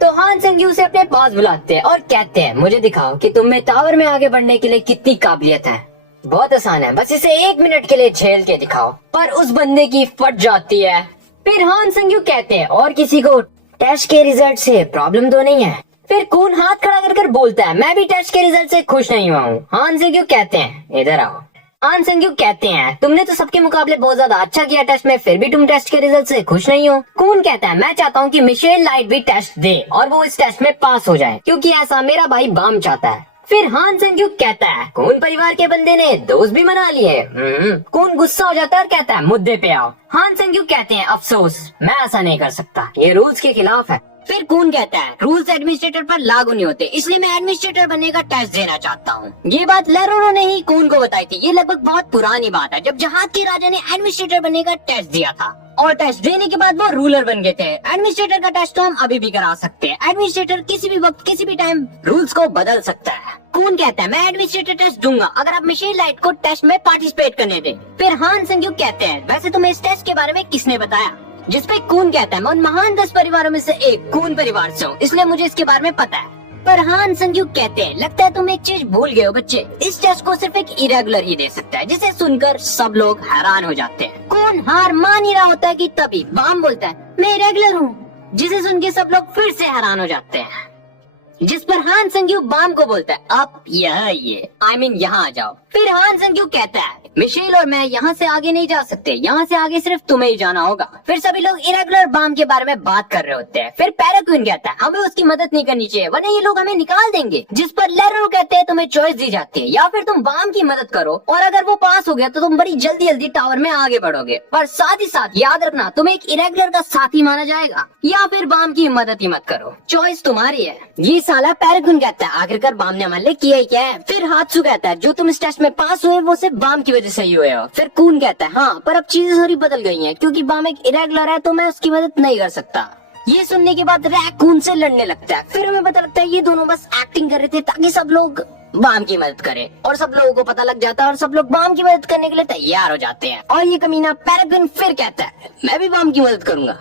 तो हान संग्यू से अपने पास बुलाते हैं और कहते हैं मुझे दिखाओ कि तुम में टावर में आगे बढ़ने के लिए कितनी काबिलियत है। बहुत आसान है, बस इसे 1 मिनट के लिए झेल के दिखाओ। पर उस बंदे की फट जाती है। फिर हान संग्यू कहते हैं और किसी को टेस्ट के रिजल्ट से प्रॉब्लम तो नहीं है। फिर कून हाथ खड़ा कर बोलता है मैं भी टेस्ट के रिजल्ट से खुश नहीं हुआ हूँ। हान संग्यू कहते हैं इधर आओ। हान संग्यू कहते हैं तुमने तो सबके मुकाबले बहुत ज्यादा अच्छा किया टेस्ट में, फिर भी तुम टेस्ट के रिजल्ट से खुश नहीं हो। कून कहता है मैं चाहता हूँ कि मिशेल लाइट भी टेस्ट दे और वो इस टेस्ट में पास हो जाए क्योंकि ऐसा मेरा भाई बाम चाहता है। फिर हान संग्यू कहता है कून परिवार के बंदे ने दोस्त भी बना लिए। कून गुस्सा हो जाता है और कहता है मुद्दे पे आओ। हान संग्यू कहते हैं अफसोस मैं ऐसा नहीं कर सकता, ये रूल्स के खिलाफ है। फिर कून कहता है रूल्स एडमिनिस्ट्रेटर पर लागू नहीं होते इसलिए मैं एडमिनिस्ट्रेटर बनने का टेस्ट देना चाहता हूँ। ये बात लैरोरो ने ही कून को बताई थी। ये लगभग बहुत पुरानी बात है जब जहाज के राजा ने एडमिनिस्ट्रेटर बनने का टेस्ट दिया था और टेस्ट देने के बाद वो रूलर बन गए थे। एडमिनिस्ट्रेटर का टेस्ट तो हम अभी भी करा सकते हैं। एडमिनिस्ट्रेटर किसी भी वक्त किसी भी टाइम रूल्स को बदल सकता है। कून कहता है मैं एडमिनिस्ट्रेटर टेस्ट दूंगा अगर आप मिशेल लाइट को टेस्ट में पार्टिसिपेट करने दें। फिर हान संग्यू कहते हैं वैसे तुम्हें इस टेस्ट के बारे में किसने बताया, जिसपे कून कहता है मैं उन महान 10 परिवारों में से एक कून परिवार से हूँ इसलिए मुझे इसके बारे में पता है। पर हान संग्यू कहते हैं लगता है तुम एक चीज भूल गए हो बच्चे, इस टेस्ट को सिर्फ एक इरेगुलर ही दे सकता है। जिसे सुनकर सब लोग हैरान हो जाते हैं। कून हार मान ही रहा होता है कि तभी बाम बोलता है मैं इरेगुलर हूँ, जिसे सुन के सब लोग फिर से हैरान हो जाते हैं। जिस पर हान संग्यू बाम को बोलता है अब ये यहाँ आ जाओ। फिर हान संग्यू कहता है मिशेल और मैं यहाँ से आगे नहीं जा सकते, यहाँ से आगे सिर्फ तुम्हें ही जाना होगा। फिर सभी लोग इरेगुलर बाम के बारे में बात कर रहे होते हैं। फिर पैराक्विन कहता है हमें उसकी मदद नहीं करनी चाहिए वरना ये लोग हमें निकाल देंगे। जिस पर लैरो कहते हैं तुम्हें चॉइस दी जाती है या फिर तुम बाम की मदद करो और अगर वो पास हो गया तो तुम बड़ी जल्दी टावर में आगे बढ़ोगे, पर साथ ही साथ याद रखना तुम एक इरेगुलर का साथी माना जाएगा या फिर बाम की मदद ही मत करो, चॉइस तुम्हारी है। ये साला पैरागन कहता है आखिरकार बाम ने हमारे लिए किया ही क्या है। फिर हात्सु कहता है जो तुम इस टेस्ट में पास हुए वो सिर्फ बाम की वजह से ही हुए हो। फिर कून कहता है हाँ पर अब चीजें थोड़ी बदल गई हैं क्योंकि बाम एक इरेगुलर है तो मैं उसकी मदद नहीं कर सकता। ये सुनने के बाद रैक कून से लड़ने लगता है। फिर हमें पता लगता है ये दोनों बस एक्टिंग कर रहे थे ताकि सब लोग बाम की मदद करें और सब लोगों को पता लग जाता है और सब लोग बाम की मदद करने के लिए तैयार हो जाते हैं। और ये कमीना पैरागन फिर कहता है मैं भी बाम की मदद करूंगा।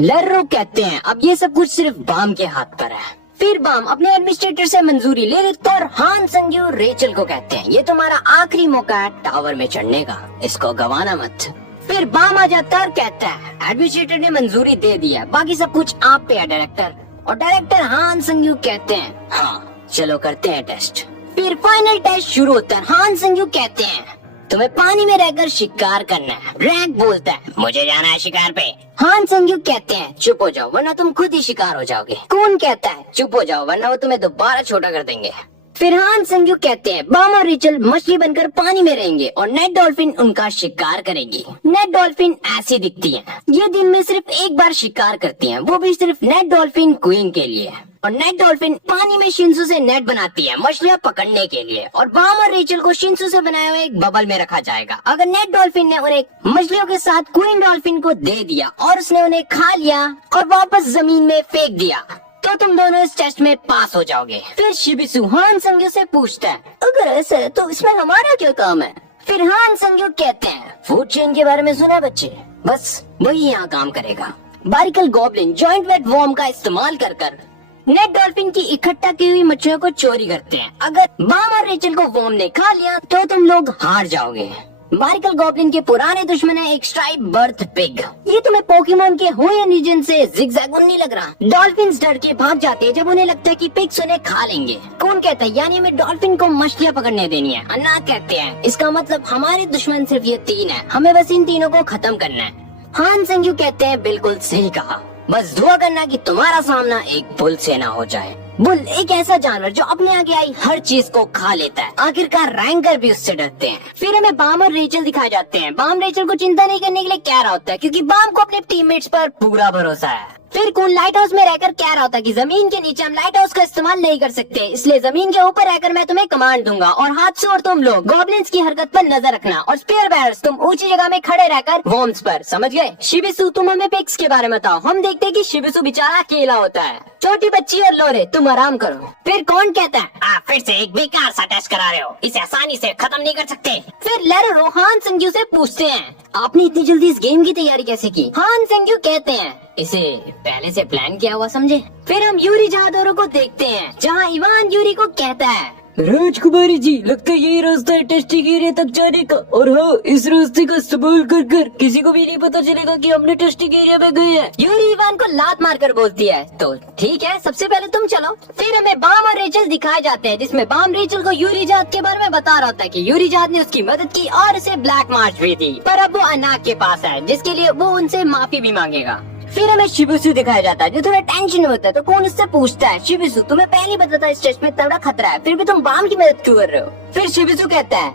लर्रो कहते हैं अब ये सब कुछ सिर्फ बाम के हाथ पर है। फिर बाम अपने एडमिनिस्ट्रेटर से मंजूरी ले लेते और हान संग्यू रेचल को कहते हैं ये तुम्हारा आखिरी मौका है टावर में चढ़ने का, इसको गवाना मत। फिर बाम आ जाता है और कहता है एडमिनिस्ट्रेटर ने मंजूरी दे दिया, बाकी सब कुछ आप पे है डायरेक्टर। और डायरेक्टर हान संग्यू कहते हैं हाँ चलो करते हैं टेस्ट। फिर फाइनल टेस्ट शुरू होता है। हान संग्यू कहते हैं तुम्हें पानी में रहकर शिकार करना है। रैक बोलता है मुझे जाना है शिकार पे। हान संग्यू कहते हैं चुप हो जाओ वरना तुम खुद ही शिकार हो जाओगे। कून कहता है चुप हो जाओ वरना वो तुम्हें दोबारा छोटा कर देंगे। फिर हान संग्यू कहते हैं बाम और रिचल मछली बनकर पानी में रहेंगे और नेट डॉल्फिन उनका शिकार करेगी। नेट डॉल्फिन ऐसी दिखती है, ये दिन में सिर्फ एक बार शिकार करती हैं, वो भी सिर्फ नेट डॉल्फिन क्वीन के लिए। और नेट डॉल्फिन पानी में शिंसू से नेट बनाती है मछलियाँ पकड़ने के लिए और बाम और रेचल को शिंसू से बनाए हुए एक बबल में रखा जाएगा। अगर नेट डॉल्फिन ने उन्हें मछलियों के साथ क्वीन डॉल्फिन को दे दिया और उसने उन्हें खा लिया और वापस जमीन में फेंक दिया तो तुम दोनों इस टेस्ट में पास हो जाओगे। फिर शिबिसु हान संग्यू से पूछता है अगर ऐसा है तो इसमें हमारा क्या काम है। फिर हान संग्यू कहते हैं फूड चेन के बारे में सुना बच्चे, बस वही यहाँ काम करेगा। बारिकल गॉब्लिन जॉइंट वेट वॉर्म का इस्तेमाल कर नेट डॉल्फिन की इकट्ठा की हुई मछलियों को चोरी करते हैं। अगर बाम और रेचल को वॉर्म ने खा लिया तो तुम लोग हार जाओगे। बारिकल गॉब्लिन के पुराने दुश्मन है एक स्ट्राइप बर्थ पिग। ये तुम्हें पोकेमोन के हुएन रीजन से जिगजैगुन नहीं लग रहा। डॉल्फिन्स डर के भाग जाते हैं जब उन्हें लगता है कि पिग्स उन्हें खा लेंगे। कौन कहता है यानी हमें डॉल्फिन को मछलियाँ पकड़ने देनी है। अन्ना कहते हैं इसका मतलब हमारे दुश्मन सिर्फ ये 3 है, हमें बस इन तीनों को खत्म करना है। हान संग्यू कहते हैं बिल्कुल सही कहा, बस दुआ करना कि तुम्हारा सामना एक बुल से ना हो जाए। बुल एक ऐसा जानवर जो अपने आगे आई हर चीज को खा लेता है। आखिरकार रैंकर भी उससे डरते हैं। फिर हमें बाम और रेचल दिखाए जाते हैं। बाम रेचल को चिंता नहीं करने के लिए कह रहा होता है क्योंकि बाम को अपने टीममेट्स पर पूरा भरोसा है। फिर कौन लाइट हाउस में रहकर कह रहा होता है कि जमीन के नीचे हम लाइट हाउस का इस्तेमाल नहीं कर सकते, इसलिए जमीन के ऊपर रहकर मैं तुम्हें कमांड दूंगा और हादसों और तुम लोग गॉब्लिन्स की हरकत पर नजर रखना और स्पेयर बेयर्स तुम ऊंची जगह में खड़े रहकर वॉर्म्स पर, समझ गए। शिबिसु तुम हमें पिग्स के बारे में बताओ। हम देखते हैं कि शिबिसु बेचारा अकेला होता है। छोटी बच्ची और लोरे तुम आराम करो। फिर कौन कहता है आप फिर से एक बेकार सा टेस्ट करा रहे हो, इसे आसानी से खत्म नहीं कर सकते। फिर लर हान संग्यू से पूछते हैं आपने इतनी जल्दी इस गेम की तैयारी कैसे की। हान संग्यू कहते हैं इसे पहले से प्लान किया हुआ समझे। फिर हम यूरी जहादोरों को देखते हैं जहाँ इवान यूरी को कहता है राजकुमारी जी लगता है यही रास्ता है टेस्टिंग एरिया तक जाने का, और हाँ इस रास्ते का इस्तेमाल कर किसी को भी नहीं पता चलेगा कि हमने टेस्टिंग एरिया में गए हैं। यूरी इवान को लात मारकर बोलती है तो ठीक है सबसे पहले तुम चलो। फिर हमें बाम और रेचल दिखाए जाते हैं जिसमें बाम रेचल को यूरी जहाद के बारे में बता रहा होता है कि यूरी जहाद ने उसकी मदद की और उसे ब्लैक मार्च भी दी, पर अब वो अनाक के पास है जिसके लिए वो उनसे माफी भी मांगेगा। फिर हमें शिबिसु दिखाया जाता है जो थोड़ा टेंशन में होता है तो कौन उससे पूछता है शिबिसु तुम्हें पहले पता था इस टेस्ट में तगड़ा खतरा है, फिर भी तुम बाम की मदद क्यों कर रहे हो। फिर शिबिसु कहता है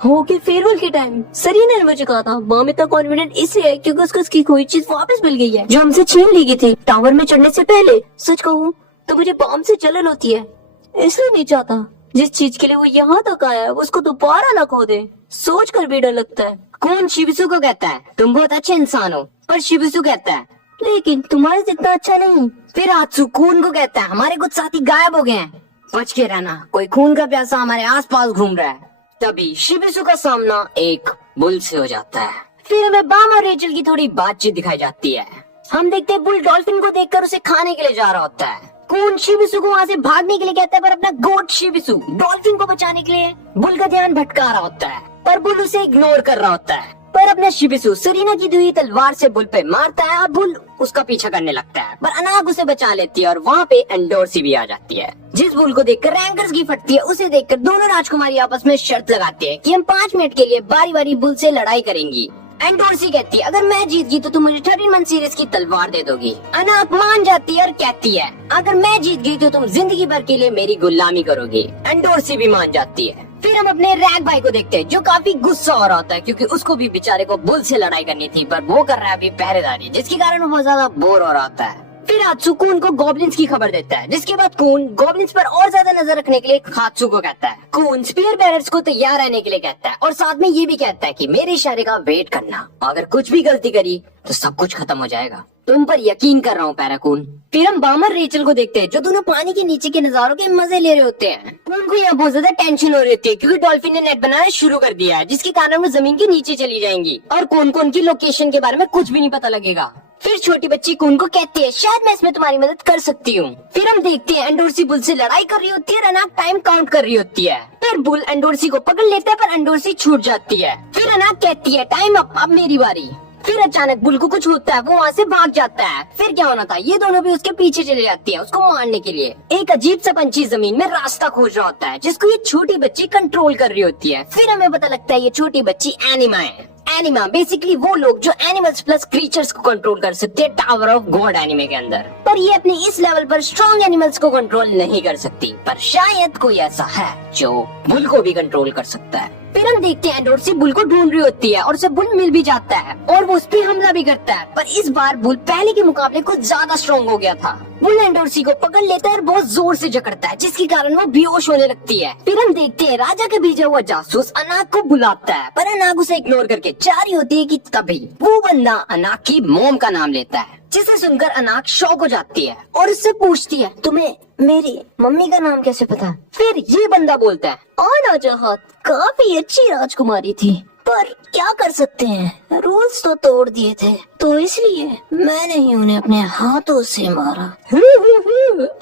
हो कि फेयरवेल के टाइम सरीना ने मुझे कहा था बाम इतना कॉन्फिडेंट इसलिए है क्योंकि उसको उसकी कोई चीज वापस मिल गई है जो हमसे छीन ली गई थी टावर में चढ़ने से पहले। सच कहूँ तो मुझे बाम से जलन होती है, इसलिए नहीं चाहता जिस चीज के लिए वो यहाँ तक आया है उसको दोबारा न खो दे। सोच कर भी डर लगता है। कौन शिबिसु को कहता है तुम बहुत अच्छे इंसान हो, पर शिबिसु कहता है लेकिन तुम्हारे जितना अच्छा नहीं। फिर आत्सु खून को कहता है हमारे कुछ साथी गायब हो गए हैं, बच के रहना, कोई खून का प्यासा हमारे आसपास घूम रहा है। तभी शिबिसु का सामना एक बुल से हो जाता है। फिर हमें बाम और रेचल की थोड़ी बातचीत दिखाई जाती है। हम देखते हैं बुल डॉल्फिन को देखकर उसे खाने के लिए जा रहा होता है। खून शिबिसु को वहाँ से भागने के लिए कहता है पर अपना गोट शिबिसु डॉल्फिन को बचाने के लिए बुल का ध्यान भटका रहा होता है, पर बुल उसे इग्नोर कर रहा होता है। पर अपना शिबिसु सरीना की दी हुई तलवार से बुल पे मारता है और बुल उसका पीछा करने लगता है, पर अनाग उसे बचा लेती है और वहाँ पे एंडोर्सी भी आ जाती है। जिस बुल को देखकर रैंकर्स की फटती है उसे देखकर दोनों राजकुमारी आपस में शर्त लगाती है कि हम 5 मिनट के लिए बारी बारी बुल से लड़ाई करेंगी। एंडोर्सी कहती है अगर मैं जीत गई तो तुम मुझे 13 मंथ सीरीज की तलवार दे दोगी। अनाग मान जाती है और कहती है अगर मैं जीत गई तो तुम जिंदगी भर के लिए मेरी गुलामी करोगी। एंडोर्सी भी मान जाती है। फिर हम अपने रैग भाई को देखते हैं जो काफी गुस्सा हो रहा होता है क्योंकि उसको भी बेचारे को बुल से लड़ाई करनी थी, पर वो कर रहा है अभी पहरेदारी जिसके कारण वो बहुत ज्यादा बोर हो रहा होता है। फिर हात्सू कून को गॉब्लिन्स की खबर देता है, जिसके बाद कून गॉब्लिन्स पर और ज्यादा नजर रखने के लिए हात्सू को कहता है। कून स्पीयर बेरर्स को तैयार रहने के लिए कहता है और साथ में ये भी कहता है कि मेरे इशारे का वेट करना, अगर कुछ भी गलती करी तो सब कुछ खत्म हो जाएगा। तुम पर यकीन कर रहा हूँ पैराकून। फिर हम बाम और रेचल को देखते हैं जो दोनों पानी के नीचे के नजारों के मजे ले रहे होते हैं। कून को यहाँ बहुत ज्यादा टेंशन हो रही होती है क्योंकि डॉल्फिन ने नेट बनाना शुरू कर दिया है, जिसके कारण वो जमीन के नीचे चली जाएंगी और कून को उनकी लोकेशन के बारे में कुछ भी नहीं पता लगेगा। फिर छोटी बच्ची कून को कहती है शायद मैं इसमें तुम्हारी मदद कर सकती हूँ। फिर हम देखते हैं एंडोर्सी बुल से लड़ाई कर रही होती है और अनाक टाइम काउंट कर रही होती है। फिर बुल एंडोर्सी को पकड़ लेता है पर एंडोर्सी छूट जाती है। फिर अनाक कहती है टाइम अप, अब मेरी बारी। फिर अचानक बुल को कुछ होता है, वो वहाँ से भाग जाता है। फिर क्या होना था, ये दोनों भी उसके पीछे चले जाती है उसको मारने के लिए। एक अजीब सा पंछी जमीन में रास्ता खोज रहा होता है जिसको ये छोटी बच्ची कंट्रोल कर रही होती है। फिर हमें पता लगता है ये छोटी बच्ची एनिमा है। एनिमा बेसिकली वो लोग जो एनिमल्स प्लस क्रीचर्स को कंट्रोल कर सकते हैं टावर ऑफ गॉड एनिमे के अंदर, पर ये अपने इस लेवल पर स्ट्रॉन्ग एनिमल्स को कंट्रोल नहीं कर सकती। पर शायद कोई ऐसा है जो बुल को भी कंट्रोल कर सकता है। फिर हम देखते हैं एंडोर्सी बुल को ढूंढ रही होती है और उसे बुल मिल भी जाता है और वो उस पर हमला भी करता है, पर इस बार बुल पहले के मुकाबले कुछ ज्यादा स्ट्रॉन्ग हो गया था। बुल एंडोर्सी को पकड़ लेता है और बहुत जोर से जकड़ता है जिसके कारण वो बेहोश होने लगती है। फिर हम देखते हैं राजा का भेजा हुआ जासूस अनाक को बुलाता है, पर अनाक उसे इग्नोर करके जा रही होती है कि तभी वो बंदा अनाक की मोम का नाम लेता है, जिसे सुनकर अनाक शॉक हो जाती है और उससे पूछती है तुम्हें मेरी मम्मी का नाम कैसे पता। फिर ये बंदा बोलता है आना चाहत काफी अच्छी राजकुमारी थी, पर क्या कर सकते हैं, रूल्स तो तोड़ दिए थे तो इसलिए मैंने ही उन्हें अपने हाथों से मारा।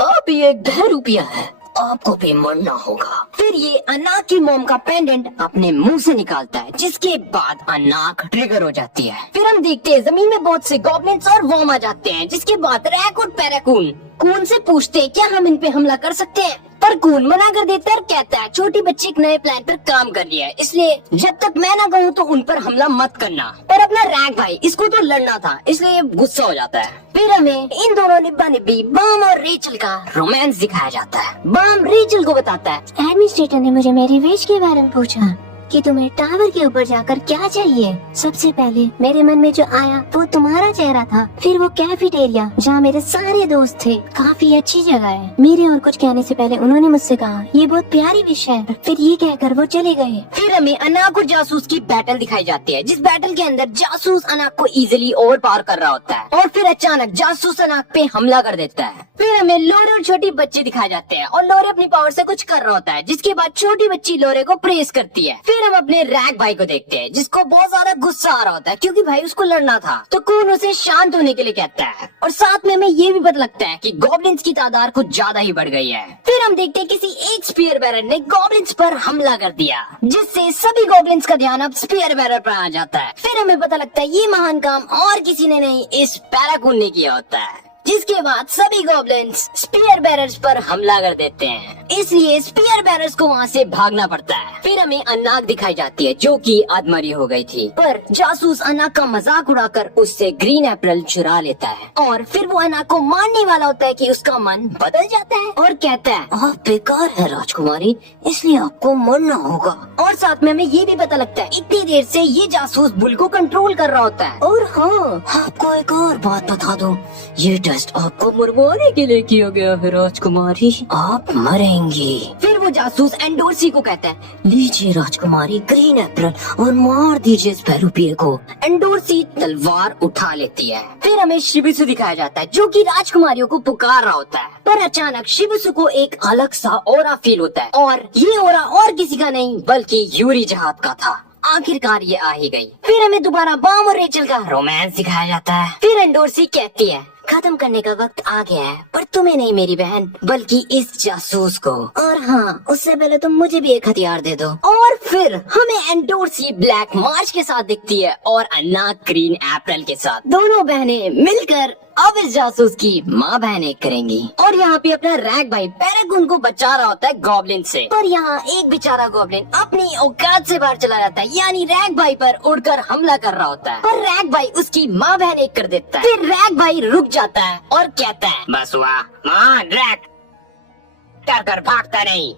आप ये एक बहरूपिया है, आपको भी मरना होगा। फिर ये अनाक की मोम का पेंडेंट अपने मुंह से निकालता है, जिसके बाद अनाक ट्रिगर हो जाती है। फिर हम देखते हैं जमीन में बहुत से गॉब्लिन्स और वॉर्म आ जाते हैं, जिसके बाद रैक और पैराकून कून से पूछते हैं क्या हम इन पे हमला कर सकते हैं, पर कून मना कर देता है और कहता है छोटी बच्ची एक नए प्लान पर काम कर रही है, इसलिए जब तक मैं ना कहूँ तो उन पर हमला मत करना। पर अपना रैक भाई इसको तो लड़ना था, इसलिए गुस्सा हो जाता है। फिर हमें इन दोनों निब्बा निब्बी बाम और रेचल का रोमांस दिखाया जाता है। बाम रेचल को बताता है एडमिनिस्ट्रेटर ने मुझे मेरी विश के बारे में पूछा कि तुम्हें टावर के ऊपर जाकर क्या चाहिए। सबसे पहले मेरे मन में जो आया वो तुम्हारा चेहरा था, फिर वो कैफेटेरिया जहाँ मेरे सारे दोस्त थे, काफी अच्छी जगह है। मेरे और कुछ कहने से पहले उन्होंने मुझसे कहा ये बहुत प्यारी विश है, फिर ये कहकर वो चले गए। फिर हमें अनाक और जासूस की बैटल दिखाई जाती है, जिस बैटल के अंदर जासूस अनाक को इजीली ओवर पावर कर रहा होता है और फिर अचानक जासूस अनाक पे हमला कर देता है। फिर हमें लोरे और छोटी बच्ची दिखाए जाते हैं और लोरे अपनी पावर से कुछ कर रहा होता है, जिसके बाद छोटी बच्ची लोरे को प्रेस करती है। फिर हम अपने रैक भाई को देखते हैं जिसको बहुत ज्यादा गुस्सा आ रहा होता है क्योंकि भाई उसको लड़ना था, तो कून उसे शांत होने के लिए कहता है और साथ में हमें ये भी पता लगता है कि गॉब्लिन्स की तादाद कुछ ज्यादा ही बढ़ गई है। फिर हम देखते हैं किसी एक स्पीयर बैरर ने गॉब्लिन्स पर हमला कर दिया, जिससे सभी गॉब्लिन्स का ध्यान अब स्पीयर बैरर पर आ जाता है। फिर हमें पता लगता है ये महान काम और किसी ने नहीं इस पैराकून ने किया होता है, जिसके बाद सभी गॉब्लिन्स स्पीयर बैरर्स पर हमला कर देते हैं, इसलिए स्पीयर बैरर्स को वहाँ से भागना पड़ता है। फिर हमें अनाक दिखाई जाती है जो कि अधमरी हो गई थी, पर जासूस अनाक का मजाक उड़ाकर उससे ग्रीन एप्पल चुरा लेता है और फिर वो अनाक को मारने वाला होता है कि उसका मन बदल जाता है और कहता है आप बेकार है राजकुमारी, इसलिए आपको मरना होगा। और साथ में हमें ये भी पता लगता है इतनी देर से ये जासूस बुल को कंट्रोल कर रहा होता है। और हाँ, आपको एक और बात बता दो, ये टेस्ट आपको मरवाने के लिए किया गया है राजकुमारी, आप मरेंगी। फिर वो जासूस एंडोर्सी को कहता है लीजिए राजकुमारी ग्रीन एप्पल और मार दीजिए इस बहरूपिये को। एंडोर्सी तलवार उठा लेती है। फिर हमें शिबिसु दिखाया जाता है जो कि राजकुमारियों को पुकार रहा होता है, पर अचानक शिबिसु को एक अलग सा ऑरा फील होता है और ये ऑरा और किसी का नहीं बल्कि यूरी जहाज का था। आखिरकार ये आ ही गई। फिर हमें दोबारा बाम और रेचल का रोमांस दिखाया जाता है। फिर एंडोर्सी कहती है खत्म करने का वक्त आ गया है, पर तुम्हें नहीं मेरी बहन बल्कि इस जासूस को, और हाँ उससे पहले तुम मुझे भी एक हथियार दे दो। और फिर हमें एंडोर्सी ब्लैक मार्च के साथ दिखती है और अनाक ग्रीन एप्पल के साथ। दोनों बहनें मिलकर अब इस जासूस की माँ बहनें करेंगी। और यहाँ पे अपना रैक भाई पैरागून को बचा रहा होता है गॉब्लिन से, पर यहाँ एक बेचारा गॉब्लिन अपनी औकात से बाहर चला जाता है, यानी रैक भाई पर उड़कर हमला कर रहा होता है, पर रैक भाई उसकी माँ बहन एक कर देता है। फिर रैक भाई रुक जाता है और कहता है बस हुआ मान रैक, डर कर भागता नहीं।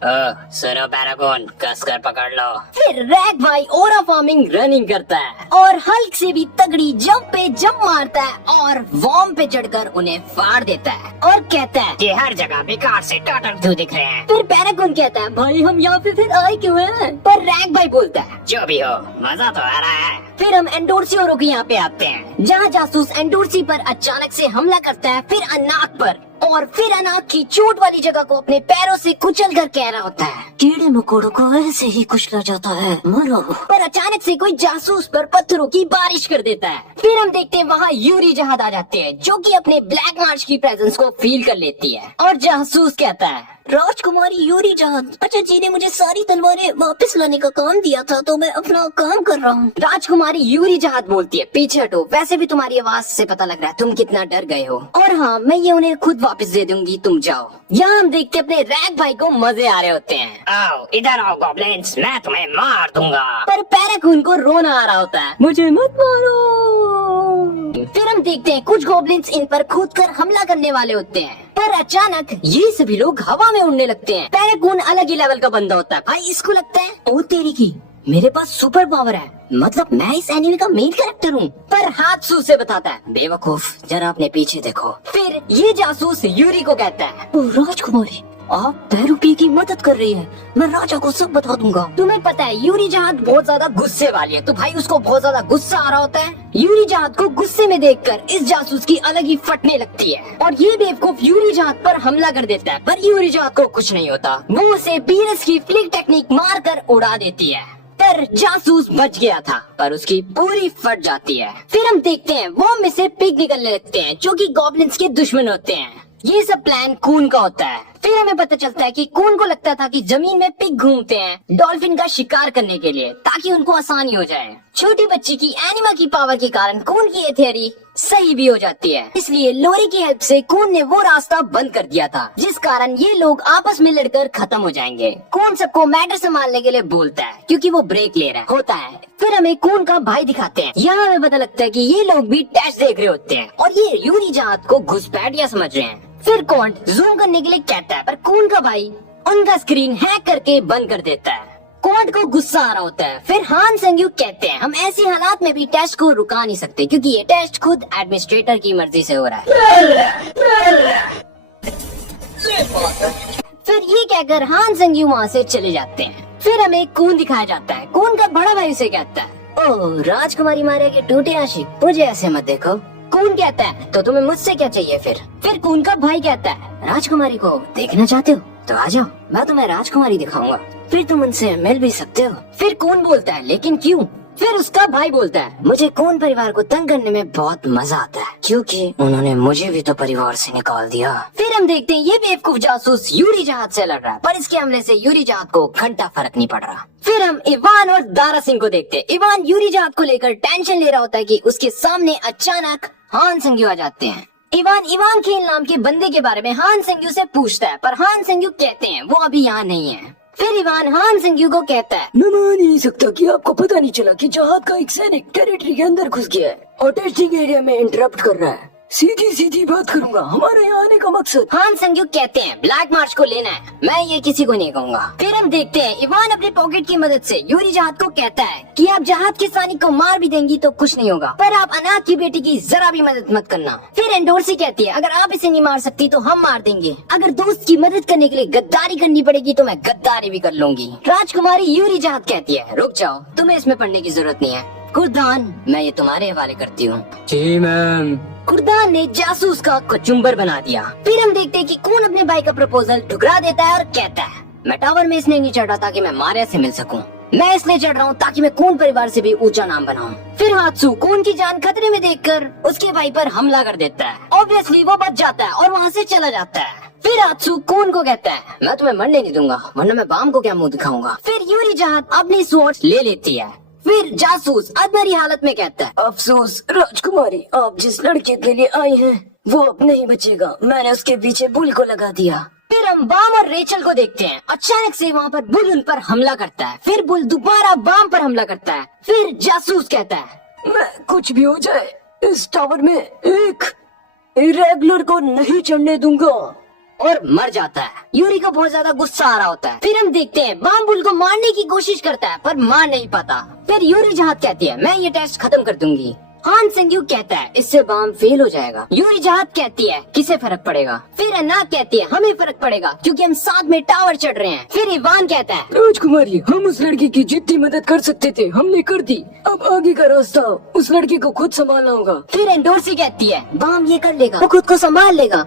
सुनो पैरागॉन, कसकर पकड़ लो। फिर रैग भाई ओरा फार्मिंग रनिंग करता है और हल्क से भी तगड़ी जंप पे जंप मारता है और वॉर्म पे चढ़कर उन्हें फाड़ देता है और कहता है ये हर जगह बेकार से टर्टल क्यों दिख रहे हैं। फिर पैरागॉन कहता है भाई हम यहाँ पे फिर आए क्यों हैं? पर रैग भाई बोलता है जो भी हो, मजा तो आ रहा है। फिर हम एंडोर्सियोरो के यहाँ पे आते हैं जहाँ जासूस एंडोर्सी पर अचानक से हमला करता है, फिर अनाक पर, और फिर अनाक की चोट वाली जगह को अपने पैरों से कुचल कर कह रहा होता है कीड़े मकोड़ों को ऐसे ही कुचला जाता है, मरो। पर अचानक से कोई जासूस पर पत्थरों की बारिश कर देता है। फिर हम देखते हैं वहाँ यूरी जहाज आ जाते हैं जो कि अपने ब्लैक मार्च की प्रेजेंस को फील कर लेती है और जासूस कहता है राजकुमारी यूरी जहाज, अच्छा जी ने मुझे सारी तलवारें वापस लाने का काम दिया था तो मैं अपना काम कर रहा हूँ। राजकुमारी यूरी जहाज बोलती है पीछे हटो, वैसे भी तुम्हारी आवाज से पता लग रहा है तुम कितना डर गए हो, और हाँ मैं ये उन्हें खुद वापस दे दूंगी, तुम जाओ। यहाँ हम देखते अपने रैग भाई को मजे आ रहे होते हैं। आओ इधर आओ गॉब्लिन्स, मैं तुम्हें मार दूंगा। पर पैराकून को रोना आ रहा होता है मुझे मत मारो। फिर हम देखते हैं कुछ गॉब्लिन्स इन पर कूदकर हमला करने वाले होते हैं, पर अचानक ये सभी लोग हवा में उड़ने लगते हैं। पैराकून अलग ही लेवल का बंदा होता है भाई, इसको लगता है ओ तेरी की मेरे पास सुपर पावर है, मतलब मैं इस एनिमे का मेन कैरेक्टर हूँ। पर हात्सू से बताता है बेवकूफ जरा अपने पीछे देखो। फिर ये जासूस यूरी को कहता है ओ राजकुमारी आप पैरूपी की मदद कर रही है, मैं राजा को सब बता दूंगा। तुम्हें पता है यूरी जहाज बहुत ज्यादा गुस्से वाली है, तो भाई उसको बहुत ज्यादा गुस्सा आ रहा होता है। यूरी जहाज को गुस्से में देखकर इस जासूस की अलग ही फटने लगती है और ये बेवकूफ यूरी जहाज पर हमला कर देता है, पर यूरी जहाज को कुछ नहीं होता, वो उसे पीरस की फ्लिक टेक्निक मार कर उड़ा देती है। पर जासूस बच गया था पर उसकी पूरी फट जाती है। फिर हम देखते हैं वो में से पिग निकलने लगते हैं जो कि गॉब्लिन्स के दुश्मन होते हैं। ये सब प्लान कून का होता है। फिर हमें पता चलता है कि कून को लगता था कि जमीन में पिग घूमते हैं डॉल्फिन का शिकार करने के लिए ताकि उनको आसानी हो जाए। छोटी बच्ची की एनिमा की पावर के कारण कून की ये थियरी सही भी हो जाती है, इसलिए लोरी की हेल्प से कून ने वो रास्ता बंद कर दिया था जिस कारण ये लोग आपस में लड़कर खत्म हो जाएंगे। कून सबको मैटर संभालने के लिए बोलता है क्योंकि वो ब्रेक ले रहा होता है। फिर हमें कून का भाई दिखाते हैं, यहाँ हमें पता लगता है कि ये लोग भी टेस्ट देख रहे होते हैं और ये यूरी जहाज को घुसपैठिया समझ रहे हैं। फिर कॉन्ट जूम करने के लिए कहता है पर कून का भाई उनका स्क्रीन हैक करके बंद कर देता है। कॉन्ट को गुस्सा आ रहा होता है। फिर हान संग्यू कहते हैं हम ऐसे हालात में भी टेस्ट को रुका नहीं सकते क्योंकि ये टेस्ट खुद एडमिनिस्ट्रेटर की मर्जी से हो रहा है। फिर ये कहकर हान संग्यू वहाँ से चले जाते हैं। फिर हमें कून दिखाया जाता है। कून का बड़ा भाई उसे कहता है ओह राजकुमारी मारे के टूटे आशिक, मुझे ऐसे मत देखो। कून कहता है तो तुम्हें मुझसे क्या चाहिए? फिर कून का भाई कहता है राजकुमारी को देखना चाहते हो तो आ जाओ, मैं तुम्हें राजकुमारी दिखाऊंगा, फिर तुम उनसे मिल भी सकते हो। फिर कून बोलता है लेकिन क्यों? फिर उसका भाई बोलता है मुझे कून परिवार को तंग करने में बहुत मजा आता है क्योंकि उन्होंने मुझे भी तो परिवार से निकाल दिया। फिर हम देखते हैं ये बेवकूफ जासूस यूरी जहाज से लड़ रहा है पर इसके हमले से यूरी जहाज को घंटा फर्क नहीं पड़ रहा। फिर हम इवान और दारा सिंह को देखते हैं। इवान यूरी जहाज को लेकर टेंशन ले रहा होता है कि उसके सामने अचानक हान संग्यू आ जाते हैं। इवान खेल नाम के बंदे के बारे में हान संग्यू से पूछता है पर हान संग्यू कहते हैं वो अभी यहाँ नहीं है। फिर इवान हान संग्यू को कहता है मैं मान ही नहीं सकता कि आपको पता नहीं चला कि जहाज का एक सैनिक टेरिटरी के अंदर घुस गया है और टेस्टिंग एरिया में इंटरप्ट कर रहा है। सीधी बात करूंगा, हमारे यहाँ आने का मकसद। हान संग्यू कहते हैं ब्लैक मार्च को लेना है, मैं ये किसी को नहीं कहूँगा। फिर हम देखते हैं इवान अपने पॉकेट की मदद से यूरी जहाज को कहता है कि आप जहाज के सैनिक को मार भी देंगी तो कुछ नहीं होगा, पर आप अनाथ की बेटी की जरा भी मदद मत करना। फिर एंडोर्सी कहती है अगर आप इसे नहीं मार सकती तो हम मार देंगे, अगर दोस्त की मदद करने के लिए गद्दारी करनी पड़ेगी तो मैं गद्दारी भी कर लूंगी। राजकुमारी यूरी जहाज कहती है रुक जाओ, तुम्हें इसमें पढ़ने की जरूरत नहीं है। कुर्दान मैं ये तुम्हारे हवाले करती हूँ। जी मैम। कुर्दान ने जासूस का कचुम्बर बना दिया। फिर हम देखते हैं कि कौन अपने भाई का प्रपोजल ठुकरा देता है और कहता है मैं टावर में इसलिए नहीं चढ़ रहा था कि मैं मारिया से मिल सकूं, मैं इसलिए चढ़ रहा हूँ ताकि मैं कौन परिवार से भी ऊंचा नाम बनाऊं। फिर हात्सू कौन की जान खतरे में देखकर उसके भाई पर हमला कर देता है। ऑब्वियसली वो बच जाता है और वहाँ से चला जाता है। फिर हात्सू कौन को कहता है मैं तुम्हें मरने नहीं दूंगा वरना मैं बाम को क्या मुंह दिखाऊंगा। फिर यूरी जहाज अपनी स्वॉर्ड ले लेती है। फिर जासूस अधमरी हालत में कहता है अफसोस राजकुमारी, आप जिस लड़के के लिए आई हैं वो अब नहीं बचेगा, मैंने उसके पीछे बुल को लगा दिया। फिर हम बाम और रेचल को देखते हैं। अचानक से वहाँ पर बुल उन पर हमला करता है। फिर बुल दोबारा बाम पर हमला करता है। फिर जासूस कहता है मैं कुछ भी हो जाए इस टावर में एक इरेगुलर को नहीं चढ़ने दूंगा। और मर जाता है। यूरी को बहुत ज्यादा गुस्सा आ रहा होता है। फिर हम देखते हैं बाम बुल को मारने की कोशिश करता है पर मार नहीं पाता। फिर यूरी जहाज कहती है मैं ये टेस्ट खत्म कर दूंगी। हान सेंग्यू कहता है इससे बम फेल हो जाएगा। यूरी जहाज कहती है किसे फर्क पड़ेगा। फिर अन्ना कहती है हमें फर्क पड़ेगा क्योंकि हम साथ में टावर चढ़ रहे हैं। फिर इवान कहता है राजकुमारी, हम उस लड़की की जितनी मदद कर सकते थे हमने कर दी, अब आगे का रास्ता उस लड़की को खुद संभालना होगा। फिर एंडोर्सी कहती है बम ये कर लेगा, वो खुद को संभाल लेगा।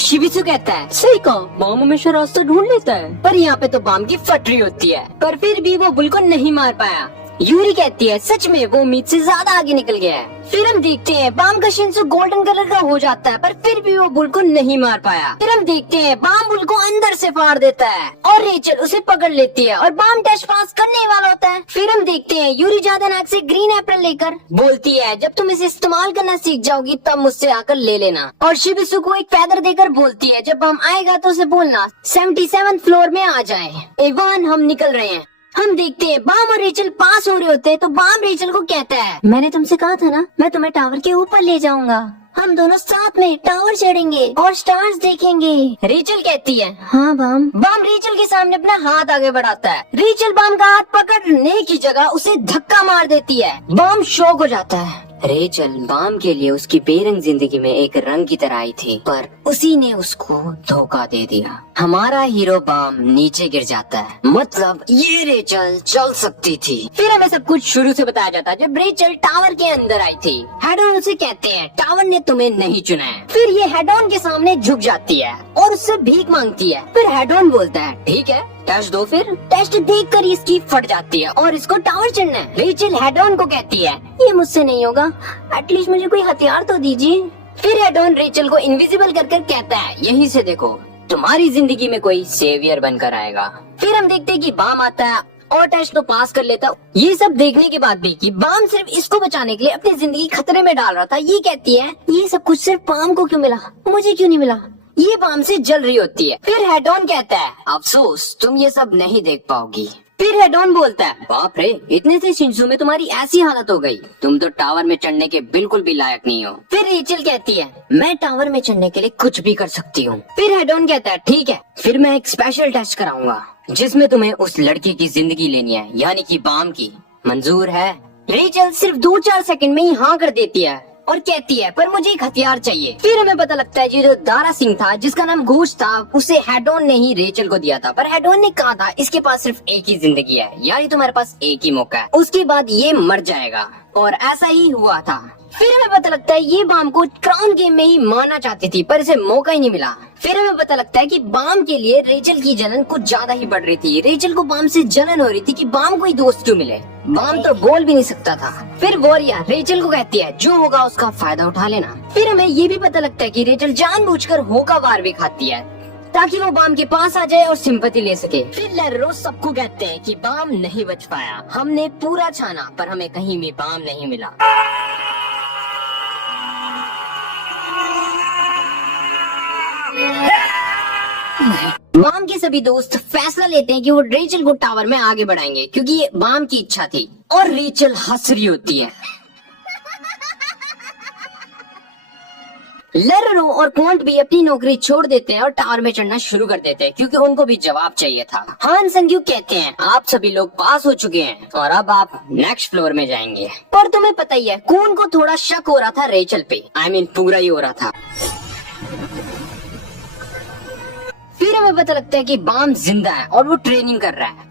शिबिसु कहता है सही कहा, बम हमेशा रास्ता ढूंढ लेता है। पर यहाँ पे तो बम की फटरी होती है, पर फिर भी वो बुल को नहीं मार पाया। यूरी कहती है सच में वो उम्मीद से ज्यादा आगे निकल गया है। फिर हम देखते हैं बाम का शिन्सु गोल्डन कलर का हो जाता है पर फिर भी वो बुल को नहीं मार पाया। फिर हम देखते हैं बाम बुल को अंदर से फाड़ देता है और रेचल उसे पकड़ लेती है और बाम टेस्ट पास करने वाला होता है। फिर हम देखते हैं यूरी जादानाक से ग्रीन एप्पल लेकर बोलती है जब तुम इसे इस्तेमाल करना सीख जाओगी तब मुझसे आकर ले लेना। और शिबिसु को एक फैदर देकर बोलती है जब बम आएगा तो उसे बोलना 77 फ्लोर में आ जाए। इवान हम निकल रहे हैं। हम देखते हैं बाम और रेचल पास हो रहे होते हैं तो बाम रेचल को कहता है मैंने तुमसे कहा था ना मैं तुम्हें टावर के ऊपर ले जाऊंगा, हम दोनों साथ में टावर चढ़ेंगे और स्टार्स देखेंगे। रेचल कहती है हाँ बाम। बाम रेचल के सामने अपना हाथ आगे बढ़ाता है। रेचल बाम का हाथ पकड़ने की जगह उसे धक्का मार देती है। बाम शॉक हो जाता है। रेचल बाम के लिए उसकी बेरंग जिंदगी में एक रंग की तरह आई थी पर उसी ने उसको धोखा दे दिया। हमारा हीरो बाम नीचे गिर जाता है, मतलब ये रेचल चल सकती थी। फिर हमें सब कुछ शुरू से बताया जाता है जब रेचल टावर के अंदर आई थी। हेडॉन उसे कहते हैं टावर ने तुम्हें नहीं चुना है। फिर ये हेडॉन के सामने झुक जाती है और उससे भीख मांगती है। फिर हेडॉन बोलता है ठीक है टेस्ट दो। फिर टेस्ट देखकर इसकी फट जाती है और इसको टावर चढ़ना है। रेचल हेडॉन को कहती है ये मुझसे नहीं होगा, एटलीस्ट मुझे कोई हथियार तो दीजिए। फिर हेडॉन रेचल को इनविजिबल कर कहता है यहीं से देखो तुम्हारी जिंदगी में कोई सेवियर बनकर आएगा। फिर हम देखते हैं कि बाम आता है और टेस्ट तो पास कर लेता। ये सब देखने के बाद भी कि बाम सिर्फ इसको बचाने के लिए अपनी जिंदगी खतरे में डाल रहा था। ये कहती है ये सब कुछ सिर्फ बाम को क्यों मिला, मुझे क्यों नहीं मिला। ये बाम से जल रही होती है। फिर हेडॉन कहता है अफसोस तुम ये सब नहीं देख पाओगी। फिर हेडॉन बोलता है बाप रे इतने से शिन्सु में तुम्हारी ऐसी हालत हो गई, तुम तो टावर में चढ़ने के बिल्कुल भी लायक नहीं हो। फिर रेचल कहती है मैं टावर में चढ़ने के लिए कुछ भी कर सकती हूँ। फिर हेडॉन कहता है ठीक है फिर मैं एक स्पेशल टेस्ट कराऊंगा जिसमें तुम्हें उस लड़की की जिंदगी लेनी है, यानी कि बाम की। मंजूर है? रेचल सिर्फ 2-4 सेकंड में ही हाँ कर देती है और कहती है पर मुझे एक हथियार चाहिए। फिर हमें पता लगता है ये जो दारा सिंह था जिसका नाम घोष था उसे हेडॉन ने ही रेचल को दिया था, पर हेडॉन ने कहा था इसके पास सिर्फ एक ही जिंदगी है, यानी तुम्हारे पास एक ही मौका है, उसके बाद ये मर जाएगा। और ऐसा ही हुआ था। फिर हमें पता लगता है ये बाम को क्राउन गेम में ही मारना चाहती थी पर इसे मौका ही नहीं मिला। फिर हमें पता लगता है कि बाम के लिए रेचल की जलन कुछ ज्यादा ही बढ़ रही थी। रेचल को बाम से जलन हो रही थी कि बाम कोई दोस्त क्यों मिले, बाम तो बोल भी नहीं सकता था। फिर वॉरिया रेचल को कहती है जो होगा उसका फायदा उठा लेना। फिर हमें ये भी पता लगता है कि रेचल जानबूझकर होका वार भी खाती है ताकि वो बाम के पास आ जाए और सिंपैथी ले सके। फिर लेरो सबको कहते हैं कि बाम नहीं बच पाया, हमने पूरा छाना पर हमें कहीं भी बाम नहीं मिला। बाम के सभी दोस्त फैसला लेते हैं कि वो रेचल को टावर में आगे बढ़ाएंगे क्योंकि ये बाम की इच्छा थी। और रेचल हंस रही होती है। लेरो और क्वांट भी अपनी नौकरी छोड़ देते हैं और टावर में चढ़ना शुरू कर देते हैं क्योंकि उनको भी जवाब चाहिए था। हान संग्यू कहते हैं आप सभी लोग पास हो चुके हैं और अब आप नेक्स्ट फ्लोर में जाएंगे। पर तुम्हें पता ही है कौन को थोड़ा शक हो रहा था रेचल पे, पूरा ही हो रहा था। फिर हमें पता लगता है कि बाम जिंदा है और वो ट्रेनिंग कर रहा है।